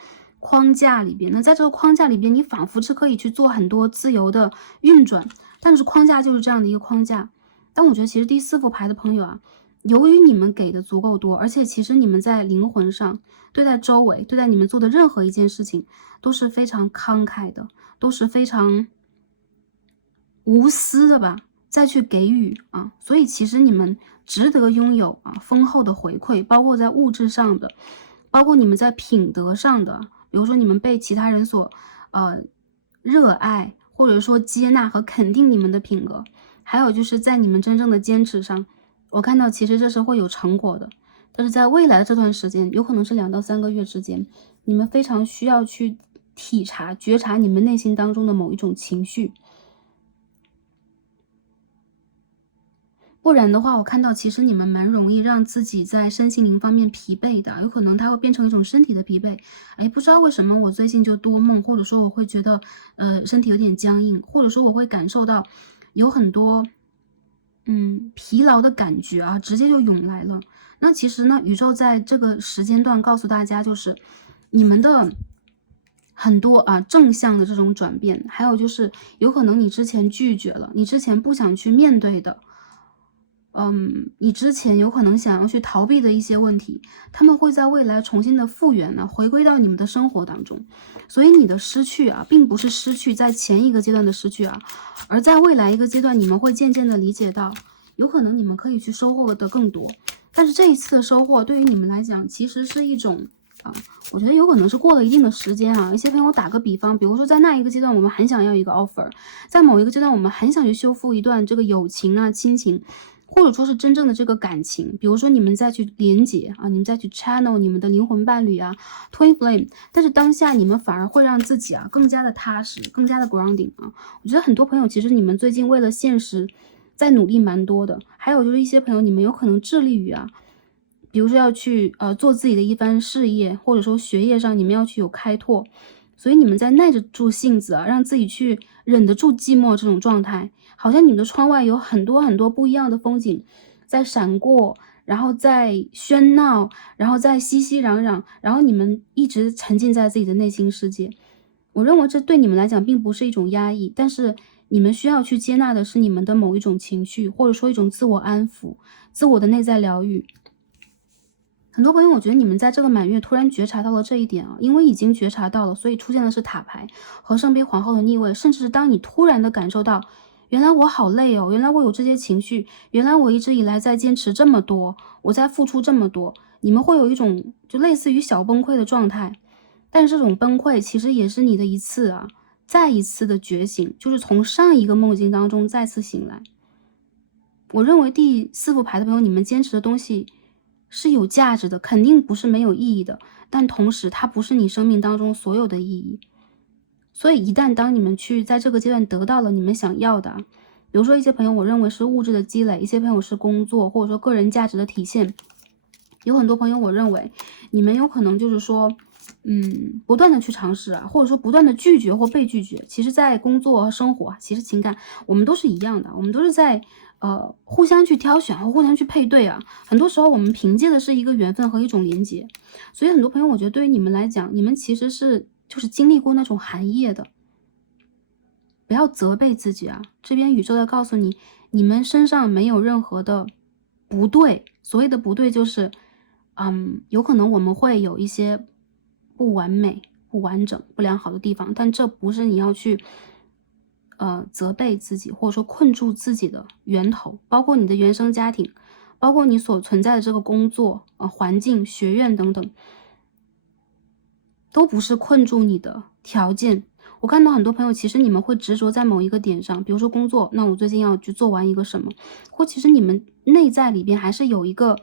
框架里边。那在这个框架里边，你仿佛是可以去做很多自由的运转，但是框架就是这样的一个框架。但我觉得其实第4副牌的朋友由于你们给的足够多，而且其实你们在灵魂上对待周围，对待你们做的任何一件事情都是非常慷慨的，都是非常无私的吧，再去给予所以其实你们值得拥有丰厚的回馈，包括在物质上的，包括你们在品德上的，比如说你们被其他人所热爱，或者说接纳和肯定你们的品格，还有就是在你们真正的坚持上，我看到其实这是会有成果的，但是在未来的这段时间，有可能是2到3个月之间，你们非常需要去体察、觉察你们内心当中的某一种情绪。不然的话，我看到其实你们蛮容易让自己在身心灵方面疲惫的，有可能它会变成一种身体的疲惫。不知道为什么我最近就多梦，或者说我会觉得身体有点僵硬，或者说我会感受到有很多疲劳的感觉直接就涌来了。那其实呢，宇宙在这个时间段告诉大家，就是你们的很多正向的这种转变，还有就是有可能你之前拒绝了，你之前不想去面对的，你之前有可能想要去逃避的一些问题，他们会在未来重新的复原呢，回归到你们的生活当中。所以你的失去并不是失去在前一个阶段的失去而在未来一个阶段，你们会渐渐的理解到，有可能你们可以去收获的更多。但是这一次的收获对于你们来讲，其实是一种我觉得有可能是过了一定的时间一些朋友打个比方，比如说在那一个阶段，我们很想要一个 offer， 在某一个阶段，我们很想去修复一段这个友情亲情。或者说是真正的这个感情，比如说你们再去连接你们再去 channel 你们的灵魂伴侣twin flame， 但是当下你们反而会让自己更加的踏实，更加的 grounding 我觉得很多朋友其实你们最近为了现实在努力蛮多的，还有就是一些朋友你们有可能致力于比如说要去做自己的一番事业，或者说学业上你们要去有开拓，所以你们在耐着住性子让自己去忍得住寂寞这种状态，好像你们的窗外有很多很多不一样的风景在闪过，然后在喧闹，然后在熙熙攘攘，然后你们一直沉浸在自己的内心世界。我认为这对你们来讲并不是一种压抑，但是你们需要去接纳的是你们的某一种情绪，或者说一种自我安抚，自我的内在疗愈。很多朋友，我觉得你们在这个满月突然觉察到了这一点因为已经觉察到了，所以出现的是塔牌和圣杯皇后的逆位，甚至是当你突然的感受到，原来我好累原来我有这些情绪，原来我一直以来在坚持这么多，我在付出这么多，你们会有一种就类似于小崩溃的状态，但是这种崩溃其实也是你的一次再一次的觉醒，就是从上一个梦境当中再次醒来。我认为第4副牌的朋友，你们坚持的东西是有价值的，肯定不是没有意义的，但同时它不是你生命当中所有的意义。所以一旦当你们去在这个阶段得到了你们想要的比如说一些朋友我认为是物质的积累，一些朋友是工作或者说个人价值的体现，有很多朋友，我认为你们有可能就是说，不断的去尝试啊，或者说不断的拒绝或被拒绝。其实在工作、生活，其实情感，我们都是一样的，我们都是在互相去挑选和互相去配对啊。很多时候我们凭借的是一个缘分和一种连接。所以很多朋友，我觉得对于你们来讲，你们其实是就是经历过那种寒夜的。不要责备自己啊！这边宇宙在告诉你，你们身上没有任何的不对。所谓的不对，就是，有可能我们会有一些不完美、不完整、不良好的地方，但这不是你要去，责备自己或者说困住自己的源头。包括你的原生家庭，包括你所存在的这个工作、环境、学院等等，都不是困住你的条件。我看到很多朋友，其实你们会执着在某一个点上，比如说工作，那我最近要去做完一个什么，或其实你们内在里边还是有一个，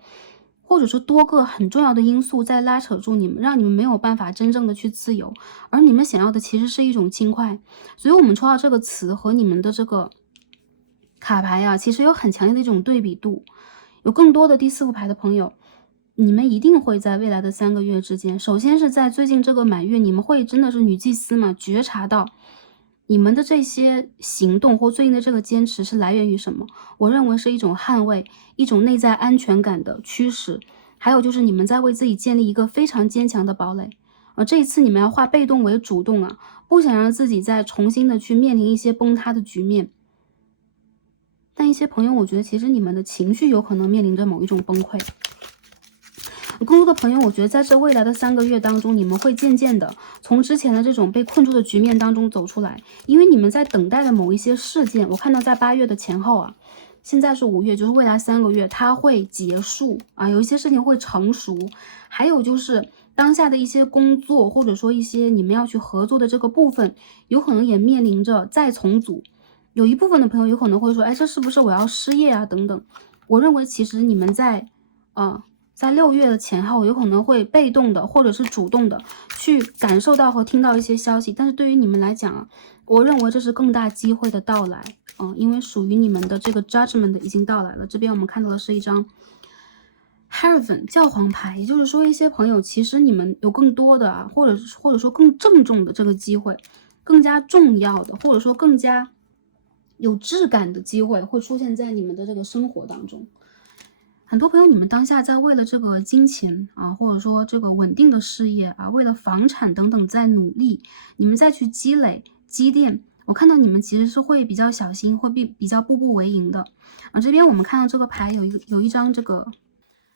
或者说多个很重要的因素在拉扯住你们，让你们没有办法真正的去自由，而你们想要的其实是一种轻快。所以我们抽到这个词和你们的这个卡牌啊，其实有很强烈的一种对比度。有更多的第四副牌的朋友，你们一定会在未来的3个月之间，首先是在最近这个满月，你们会真的是女祭司嘛，觉察到你们的这些行动或最近的这个坚持是来源于什么？我认为是一种捍卫，一种内在安全感的驱使，还有就是你们在为自己建立一个非常坚强的堡垒。这一次你们要化被动为主动啊，不想让自己再重新的去面临一些崩塌的局面。但一些朋友，我觉得其实你们的情绪有可能面临着某一种崩溃。更多的朋友，我觉得在这未来的3个月当中，你们会渐渐的从之前的这种被困住的局面当中走出来，因为你们在等待的某一些事件，我看到在8月的前后啊，现在是5月，就是未来3个月它会结束啊，有一些事情会成熟，还有就是当下的一些工作或者说一些你们要去合作的这个部分，有可能也面临着再重组。有一部分的朋友有可能会说，哎，这是不是我要失业啊？等等。我认为其实你们在6月的前后，有可能会被动的或者是主动的去感受到和听到一些消息，但是对于你们来讲啊，我认为这是更大机会的到来，因为属于你们的这个 judgment 已经到来了。这边我们看到的是一张 Hierophant 教皇牌，也就是说一些朋友其实你们有更多的啊，或者说更郑重的这个机会，更加重要的，或者说更加有质感的机会会出现在你们的这个生活当中。很多朋友，你们当下在为了这个金钱啊，或者说这个稳定的事业啊，为了房产等等在努力，你们再去积累积淀。我看到你们其实是会比较小心，会比较步步为营的。这边我们看到这个牌有一张这个，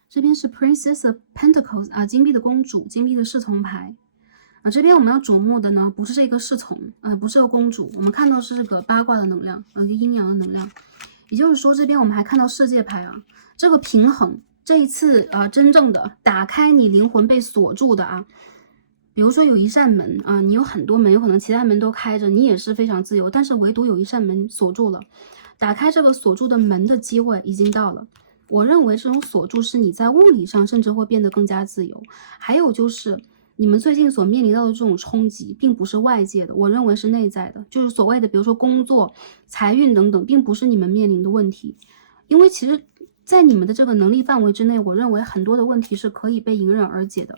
这边是 Princess of Pentacles 啊，金币的公主，金币的侍从牌。这边我们要琢磨的呢，不是这个侍从，不是这个公主，我们看到是这个八卦的能量，一个阴阳的能量。也就是说，这边我们还看到世界牌啊，这个平衡，这一次真正的打开你灵魂被锁住的啊，比如说有一扇门啊，你有很多门，有可能其他门都开着，你也是非常自由，但是唯独有一扇门锁住了，打开这个锁住的门的机会已经到了。我认为这种锁住是你在物理上甚至会变得更加自由，还有就是你们最近所面临到的这种冲击，并不是外界的，我认为是内在的，就是所谓的比如说工作、财运等等，并不是你们面临的问题。因为其实在你们的这个能力范围之内，我认为很多的问题是可以被迎刃而解的。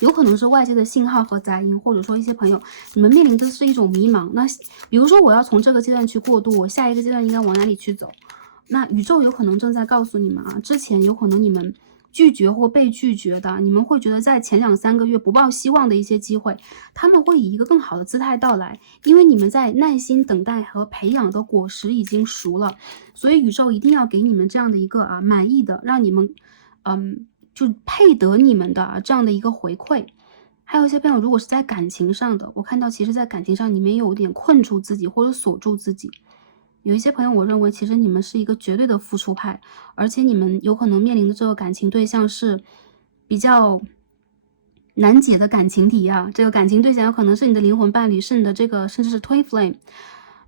有可能是外界的信号和杂音，或者说一些朋友，你们面临的是一种迷茫。那比如说我要从这个阶段去过渡，我下一个阶段应该往哪里去走？那宇宙有可能正在告诉你们啊，之前有可能你们拒绝或被拒绝的，你们会觉得在前2-3个月不抱希望的一些机会，他们会以一个更好的姿态到来，因为你们在耐心等待和培养的果实已经熟了，所以宇宙一定要给你们这样的一个满意的，让你们就配得你们的这样的一个回馈。还有一些朋友，如果是在感情上的，我看到其实在感情上你们有点困住自己或者锁住自己。有一些朋友，我认为其实你们是一个绝对的付出派，而且你们有可能面临的这个感情对象是比较难解的感情题啊。这个感情对象有可能是你的灵魂伴侣，是你的这个甚至是 twin flame，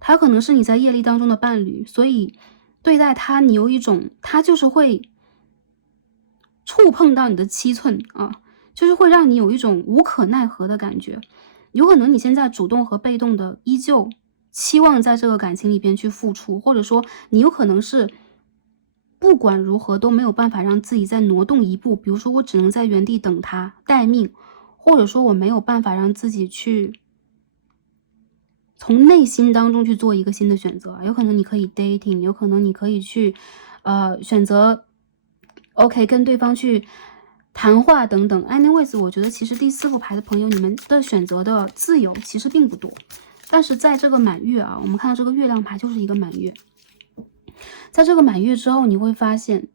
他有可能是你在业力当中的伴侣，所以对待他，你有一种他就是会触碰到你的七寸啊，就是会让你有一种无可奈何的感觉。有可能你现在主动和被动的依旧期望在这个感情里边去付出，或者说你有可能是不管如何都没有办法让自己再挪动一步，比如说我只能在原地等他待命，或者说我没有办法让自己去从内心当中去做一个新的选择。有可能你可以 dating， 有可能你可以去选择 OK 跟对方去谈话等等。anyways， 我觉得其实第4副牌的朋友，你们的选择的自由其实并不多。但是在这个满月啊，我们看到这个月亮牌就是一个满月，在这个满月之后，你会发现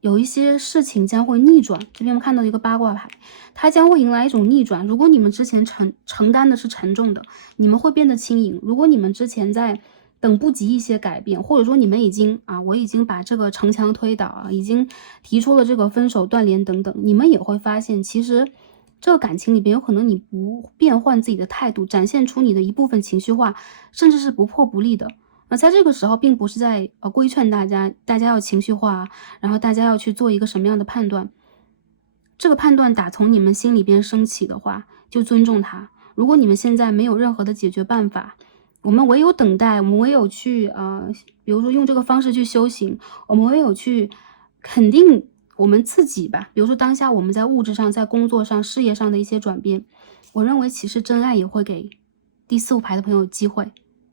有一些事情将会逆转。这边我们看到一个八卦牌，它将会迎来一种逆转。如果你们之前承担的是沉重的，你们会变得轻盈。如果你们之前在等不及一些改变，或者说你们已经我已经把这个城墙推倒已经提出了这个分手断联等等，你们也会发现其实这个感情里边有可能你不变换自己的态度，展现出你的一部分情绪化，甚至是不破不立的。在这个时候并不是在规劝大家要情绪化，然后大家要去做一个什么样的判断。这个判断打从你们心里边升起的话，就尊重它。如果你们现在没有任何的解决办法，我们唯有等待，我们唯有去比如说用这个方式去修行，我们唯有去肯定我们自己吧。比如说当下我们在物质上、在工作上、事业上的一些转变，我认为其实真爱也会给第4副牌的朋友机会。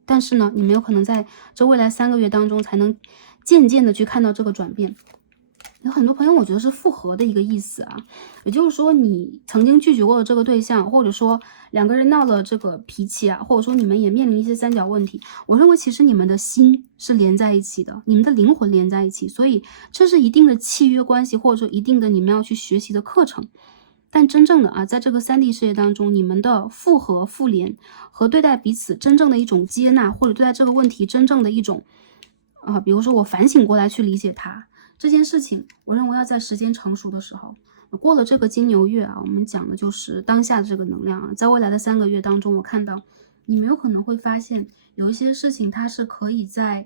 但是呢，你们有可能在这未来3个月当中才能渐渐的去看到这个转变。有很多朋友我觉得是复合的一个意思也就是说你曾经拒绝过的这个对象，或者说2个人闹了这个脾气或者说你们也面临一些三角问题，我认为其实你们的心是连在一起的，你们的灵魂连在一起，所以这是一定的契约关系，或者说一定的你们要去学习的课程。但真正的在这个3D 世界当中，你们的复合复联和对待彼此真正的一种接纳，或者对待这个问题真正的一种比如说我反省过来去理解它，这件事情我认为要在时间成熟的时候。过了这个金牛月我们讲的就是当下的这个能量在未来的3个月当中，我看到你们有可能会发现有一些事情它是可以在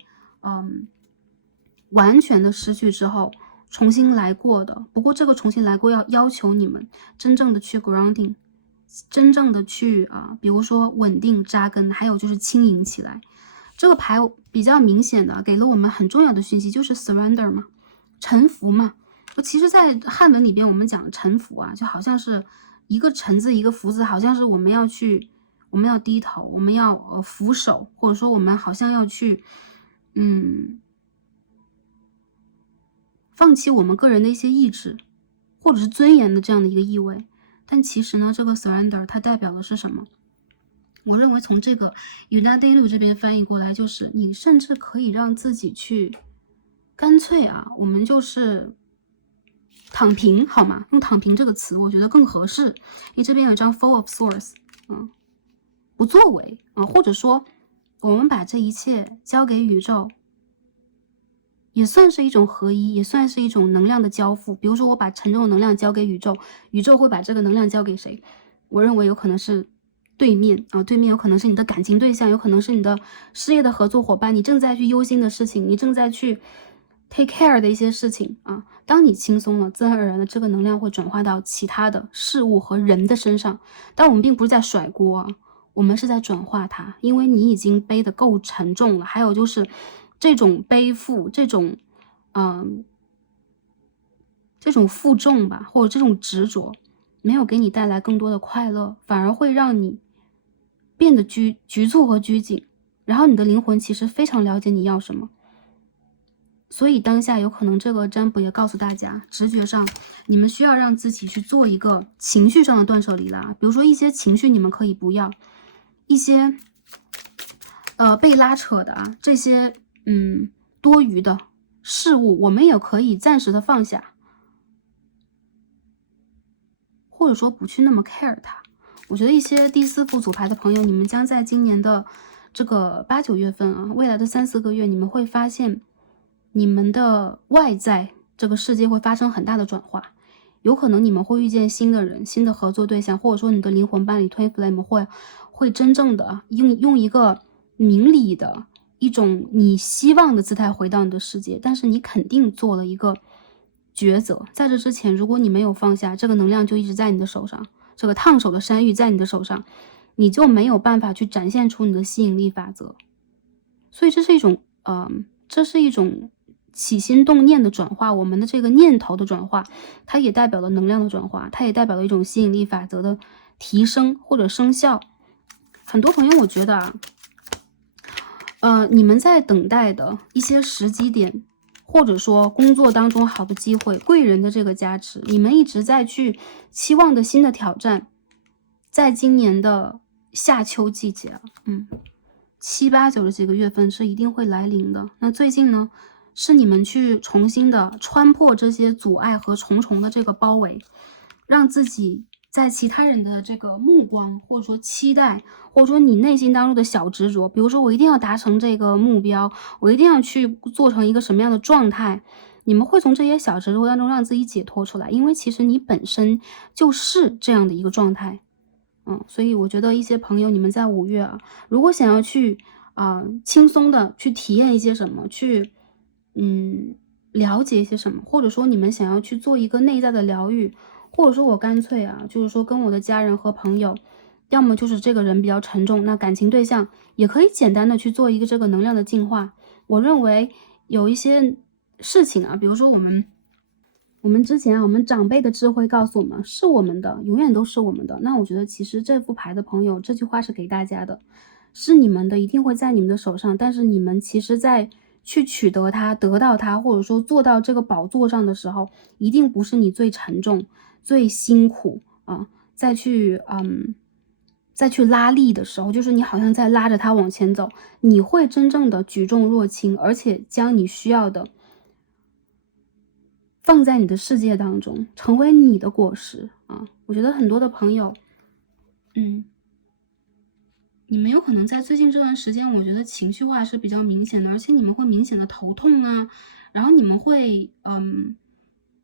完全的失去之后重新来过的。不过这个重新来过要求你们真正的去 grounding， 真正的去比如说稳定扎根，还有就是轻盈起来。这个牌比较明显的给了我们很重要的讯息，就是 surrender 嘛，臣服嘛。其实在汉文里边我们讲臣服就好像是一个臣字一个服字，好像是我们要低头，我们要俯首，或者说我们好像要去放弃我们个人的一些意志或者是尊严的这样的一个意味。但其实呢，这个 surrender 它代表的是什么？我认为从这个 Unadelu 这边翻译过来，就是你甚至可以让自己去干脆我们就是躺平好吗？用躺平这个词我觉得更合适，因为这边有一张 Four of Swords，不作为或者说我们把这一切交给宇宙，也算是一种合一，也算是一种能量的交付。比如说我把沉重的能量交给宇宙，宇宙会把这个能量交给谁？我认为有可能是对面对面有可能是你的感情对象，有可能是你的事业的合作伙伴，你正在去忧心的事情，你正在去 take care 的一些事情当你轻松了，自然而然的这个能量会转化到其他的事物和人的身上。但我们并不是在甩锅我们是在转化它，因为你已经背得够沉重了。还有就是这种背负，这种负重吧，或者这种执着，没有给你带来更多的快乐，反而会让你变得局促和拘谨。然后你的灵魂其实非常了解你要什么。所以当下有可能这个占卜也告诉大家，直觉上你们需要让自己去做一个情绪上的断舍离啦。比如说一些情绪你们可以不要，一些被拉扯的这些多余的事物我们也可以暂时的放下，或者说不去那么 care 它。我觉得一些第4副组牌的朋友，你们将在今年的这个8、9月份未来的3、4个月，你们会发现你们的外在这个世界会发生很大的转化。有可能你们会遇见新的人、新的合作对象，或者说你的灵魂伴侣 Twin Flame 会真正的用一个明理的一种你希望的姿态回到你的世界。但是你肯定做了一个抉择，在这之前如果你没有放下，这个能量就一直在你的手上，这个烫手的山芋在你的手上，你就没有办法去展现出你的吸引力法则。所以这是一种起心动念的转化，我们的这个念头的转化，它也代表了能量的转化，它也代表了一种吸引力法则的提升或者生效。很多朋友我觉得你们在等待的一些时机点，或者说工作当中好的机会，贵人的这个加持，你们一直在去期望的新的挑战，在今年的夏秋季节7、8、9这几个月份是一定会来临的。那最近呢，是你们去重新的穿破这些阻碍和重重的这个包围，让自己在其他人的这个目光，或者说期待，或者说你内心当中的小执着，比如说我一定要达成这个目标，我一定要去做成一个什么样的状态，你们会从这些小执着当中让自己解脱出来，因为其实你本身就是这样的一个状态。所以我觉得一些朋友，你们在5月如果想要去轻松的去体验一些什么，去了解一些什么，或者说你们想要去做一个内在的疗愈，或者说我干脆就是说跟我的家人和朋友，要么就是这个人比较沉重，那感情对象也可以简单的去做一个这个能量的净化。我认为有一些事情比如说我们之前我们长辈的智慧告诉我们，是我们的，永远都是我们的。那我觉得其实这副牌的朋友，这句话是给大家的，是你们的，一定会在你们的手上。但是你们其实在去取得它、得到它，或者说做到这个宝座上的时候，一定不是你最沉重、最辛苦再去拉力的时候，就是你好像在拉着它往前走，你会真正的举重若轻，而且将你需要的放在你的世界当中，成为你的果实我觉得很多的朋友你们有可能在最近这段时间，我觉得情绪化是比较明显的，而且你们会明显的头痛然后你们会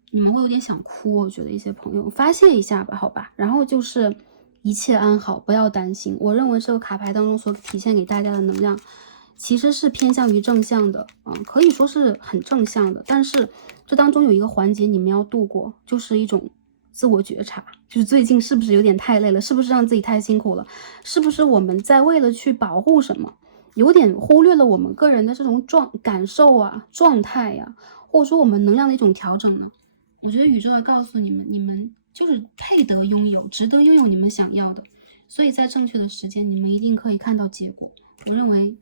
有点想哭，我觉得一些朋友发泄一下吧，好吧。然后就是一切安好，不要担心。我认为这个卡牌当中所体现给大家的能量，其实是偏向于正向的可以说是很正向的。但是这当中有一个环节你们要度过，就是一种自我觉察，就是最近是不是有点太累了，是不是让自己太辛苦了，是不是我们在为了去保护什么，有点忽略了我们个人的这种感受状态或者说我们能量的一种调整呢？我觉得宇宙要告诉你们，你们就是配得拥有，值得拥有你们想要的，所以在正确的时间，你们一定可以看到结果。我认为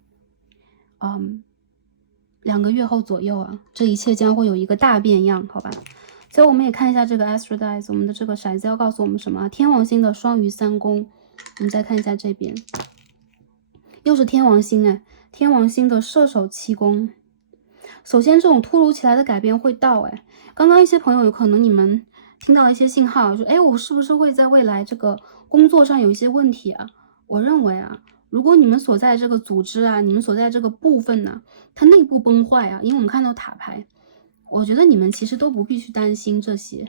2个月后左右这一切将会有一个大变样，好吧。所以我们也看一下这个 Astro Dice， 我们的这个骰子要告诉我们什么天王星的双鱼3宫，我们再看一下这边，又是天王星天王星的射手7宫。首先这种突如其来的改变会到刚刚一些朋友有可能你们听到了一些信号，说我是不是会在未来这个工作上有一些问题我认为如果你们所在这个组织你们所在这个部分它内部崩坏因为我们看到塔牌，我觉得你们其实都不必去担心这些，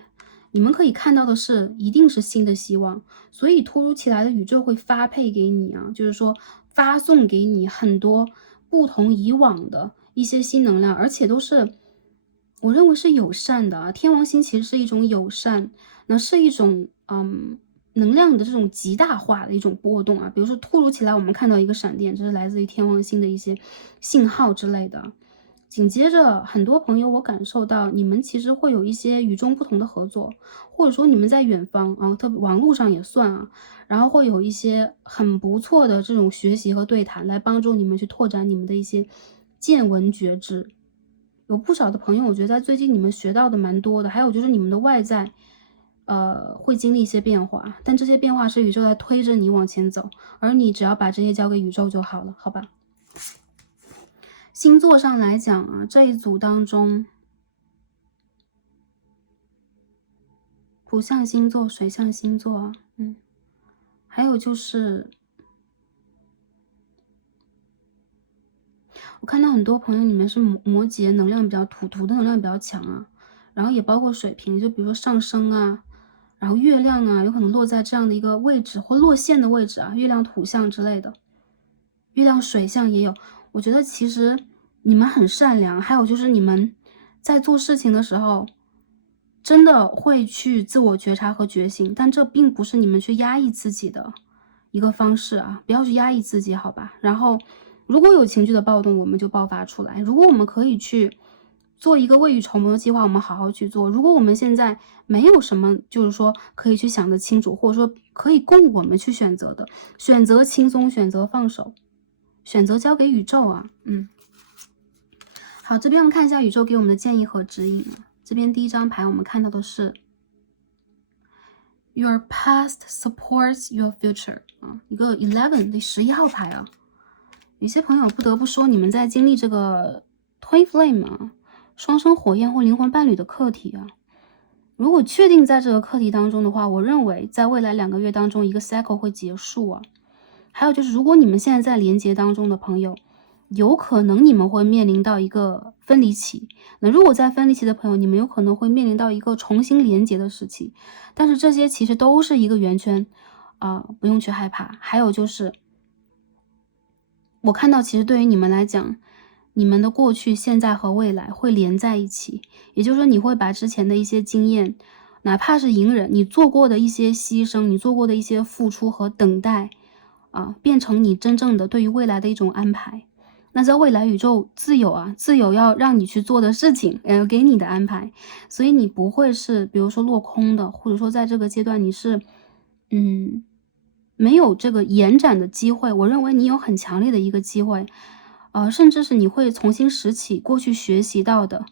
你们可以看到的是一定是新的希望。所以突如其来的宇宙会发配给你就是说发送给你很多不同以往的一些新能量，而且都是我认为是友善的天王星其实是一种友善，那是一种能量的这种极大化的一种波动比如说突如其来我们看到一个闪电，这是来自于天王星的一些信号之类的。紧接着很多朋友我感受到你们其实会有一些与众不同的合作，或者说你们在远方特别网络上也算然后会有一些很不错的这种学习和对谈，来帮助你们去拓展你们的一些见闻觉知。有不少的朋友我觉得在最近你们学到的蛮多的，还有就是你们的外在会经历一些变化，但这些变化是宇宙在推着你往前走，而你只要把这些交给宇宙就好了，好吧。星座上来讲这一组当中，土象星座、水象星座还有就是我看到很多朋友你们是摩羯，能量比较土的能量比较强然后也包括水瓶，就比如说上升然后月亮有可能落在这样的一个位置或落线的位置月亮土象之类的，月亮水象也有。我觉得其实你们很善良，还有就是你们在做事情的时候真的会去自我觉察和觉醒，但这并不是你们去压抑自己的一个方式不要去压抑自己，好吧。然后如果有情绪的暴动，我们就爆发出来，如果我们可以去做一个未雨绸缪的计划，我们好好去做。如果我们现在没有什么，就是说可以去想得清楚，或者说可以供我们去选择的，选择轻松，选择放手，选择交给宇宙啊。好，这边我们看一下宇宙给我们的建议和指引啊。这边第一张牌我们看到的是 Your past supports your future 啊，一个 11第11号牌啊。有些朋友不得不说，你们在经历这个 Twin Flame 啊，双生火焰或灵魂伴侣的课题啊。如果确定在这个课题当中的话，我认为在未来2个月当中，一个 cycle 会结束啊。还有就是，如果你们现在在连结当中的朋友，有可能你们会面临到一个分离期。那如果在分离期的朋友，你们有可能会面临到一个重新连结的时期。但是这些其实都是一个圆圈不用去害怕。还有就是，我看到其实对于你们来讲，你们的过去、现在和未来会连在一起。也就是说，你会把之前的一些经验，哪怕是隐忍，你做过的一些牺牲，你做过的一些付出和等待变成你真正的对于未来的一种安排。那在未来宇宙自有自有要让你去做的事情，给你的安排。所以你不会是比如说落空的，或者说在这个阶段你是没有这个延展的机会。我认为你有很强烈的一个机会甚至是你会重新拾起过去学习到的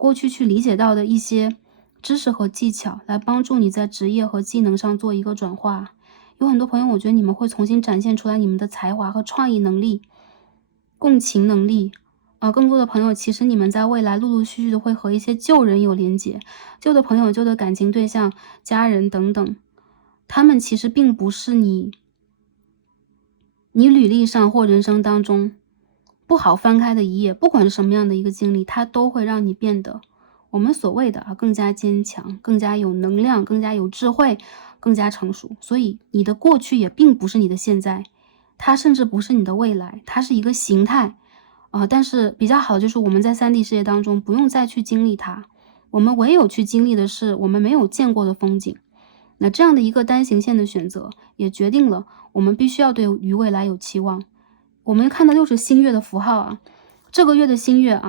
过去去理解到的一些知识和技巧，来帮助你在职业和技能上做一个转化。有很多朋友，我觉得你们会重新展现出来你们的才华和创意能力、共情能力更多的朋友，其实你们在未来陆陆续续的会和一些旧人有连结，旧的朋友、旧的感情对象、家人等等，他们其实并不是你履历上或人生当中不好翻开的一页。不管是什么样的一个经历，它都会让你变得我们所谓的更加坚强、更加有能量、更加有智慧、更加成熟。所以你的过去也并不是你的现在，它甚至不是你的未来，它是一个形态但是比较好的就是我们在3D 世界当中不用再去经历它，我们唯有去经历的是我们没有见过的风景。那这样的一个单行线的选择，也决定了我们必须要对于未来有期望。我们看到又是新月的符号这个月的新月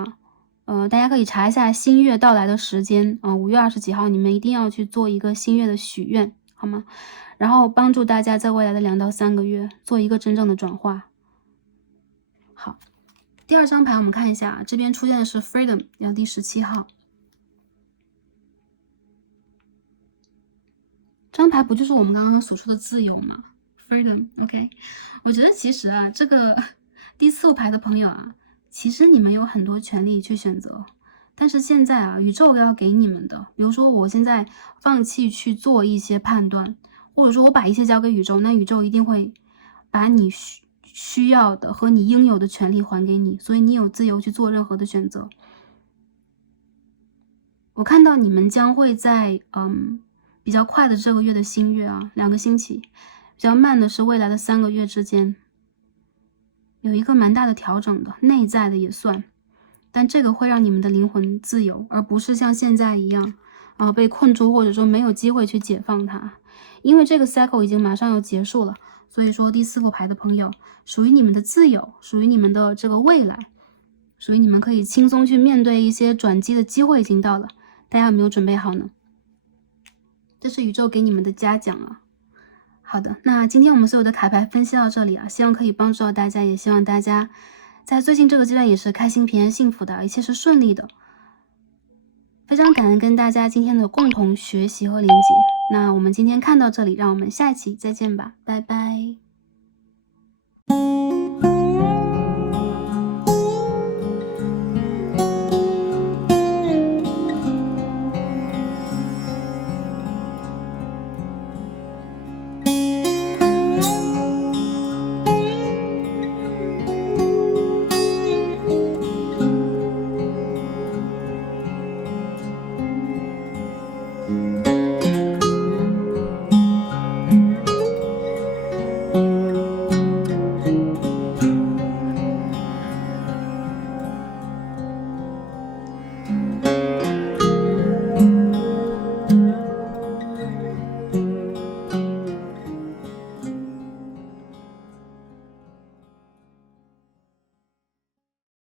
大家可以查一下新月到来的时间5月20几号，你们一定要去做一个新月的许愿，好吗？然后帮助大家在未来的2到3个月做一个真正的转化。好，第二张牌我们看一下这边出现的是 Freedom， 第17号。这张牌不就是我们刚刚所说的自由吗？ Freedom OK。 我觉得其实这个第4副牌的朋友其实你们有很多权利去选择，但是现在宇宙要给你们的，比如说我现在放弃去做一些判断，或者说我把一切交给宇宙，那宇宙一定会把你需要的和你应有的权利还给你，所以你有自由去做任何的选择。我看到你们将会在比较快的这个月的新月2个星期，比较慢的是未来的3个月之间有一个蛮大的调整的，内在的也算，但这个会让你们的灵魂自由，而不是像现在一样被困住，或者说没有机会去解放它。因为这个 cycle 已经马上要结束了，所以说第4副牌的朋友，属于你们的自由，属于你们的这个未来，属于你们可以轻松去面对一些转机的机会已经到了，大家有没有准备好呢？这是宇宙给你们的嘉奖好的，那今天我们所有的卡牌分析到这里希望可以帮助到大家，也希望大家在最近这个阶段也是开心、平安、幸福的，一切是顺利的。非常感恩跟大家今天的共同学习和连接。那我们今天看到这里，让我们下期再见吧，拜拜。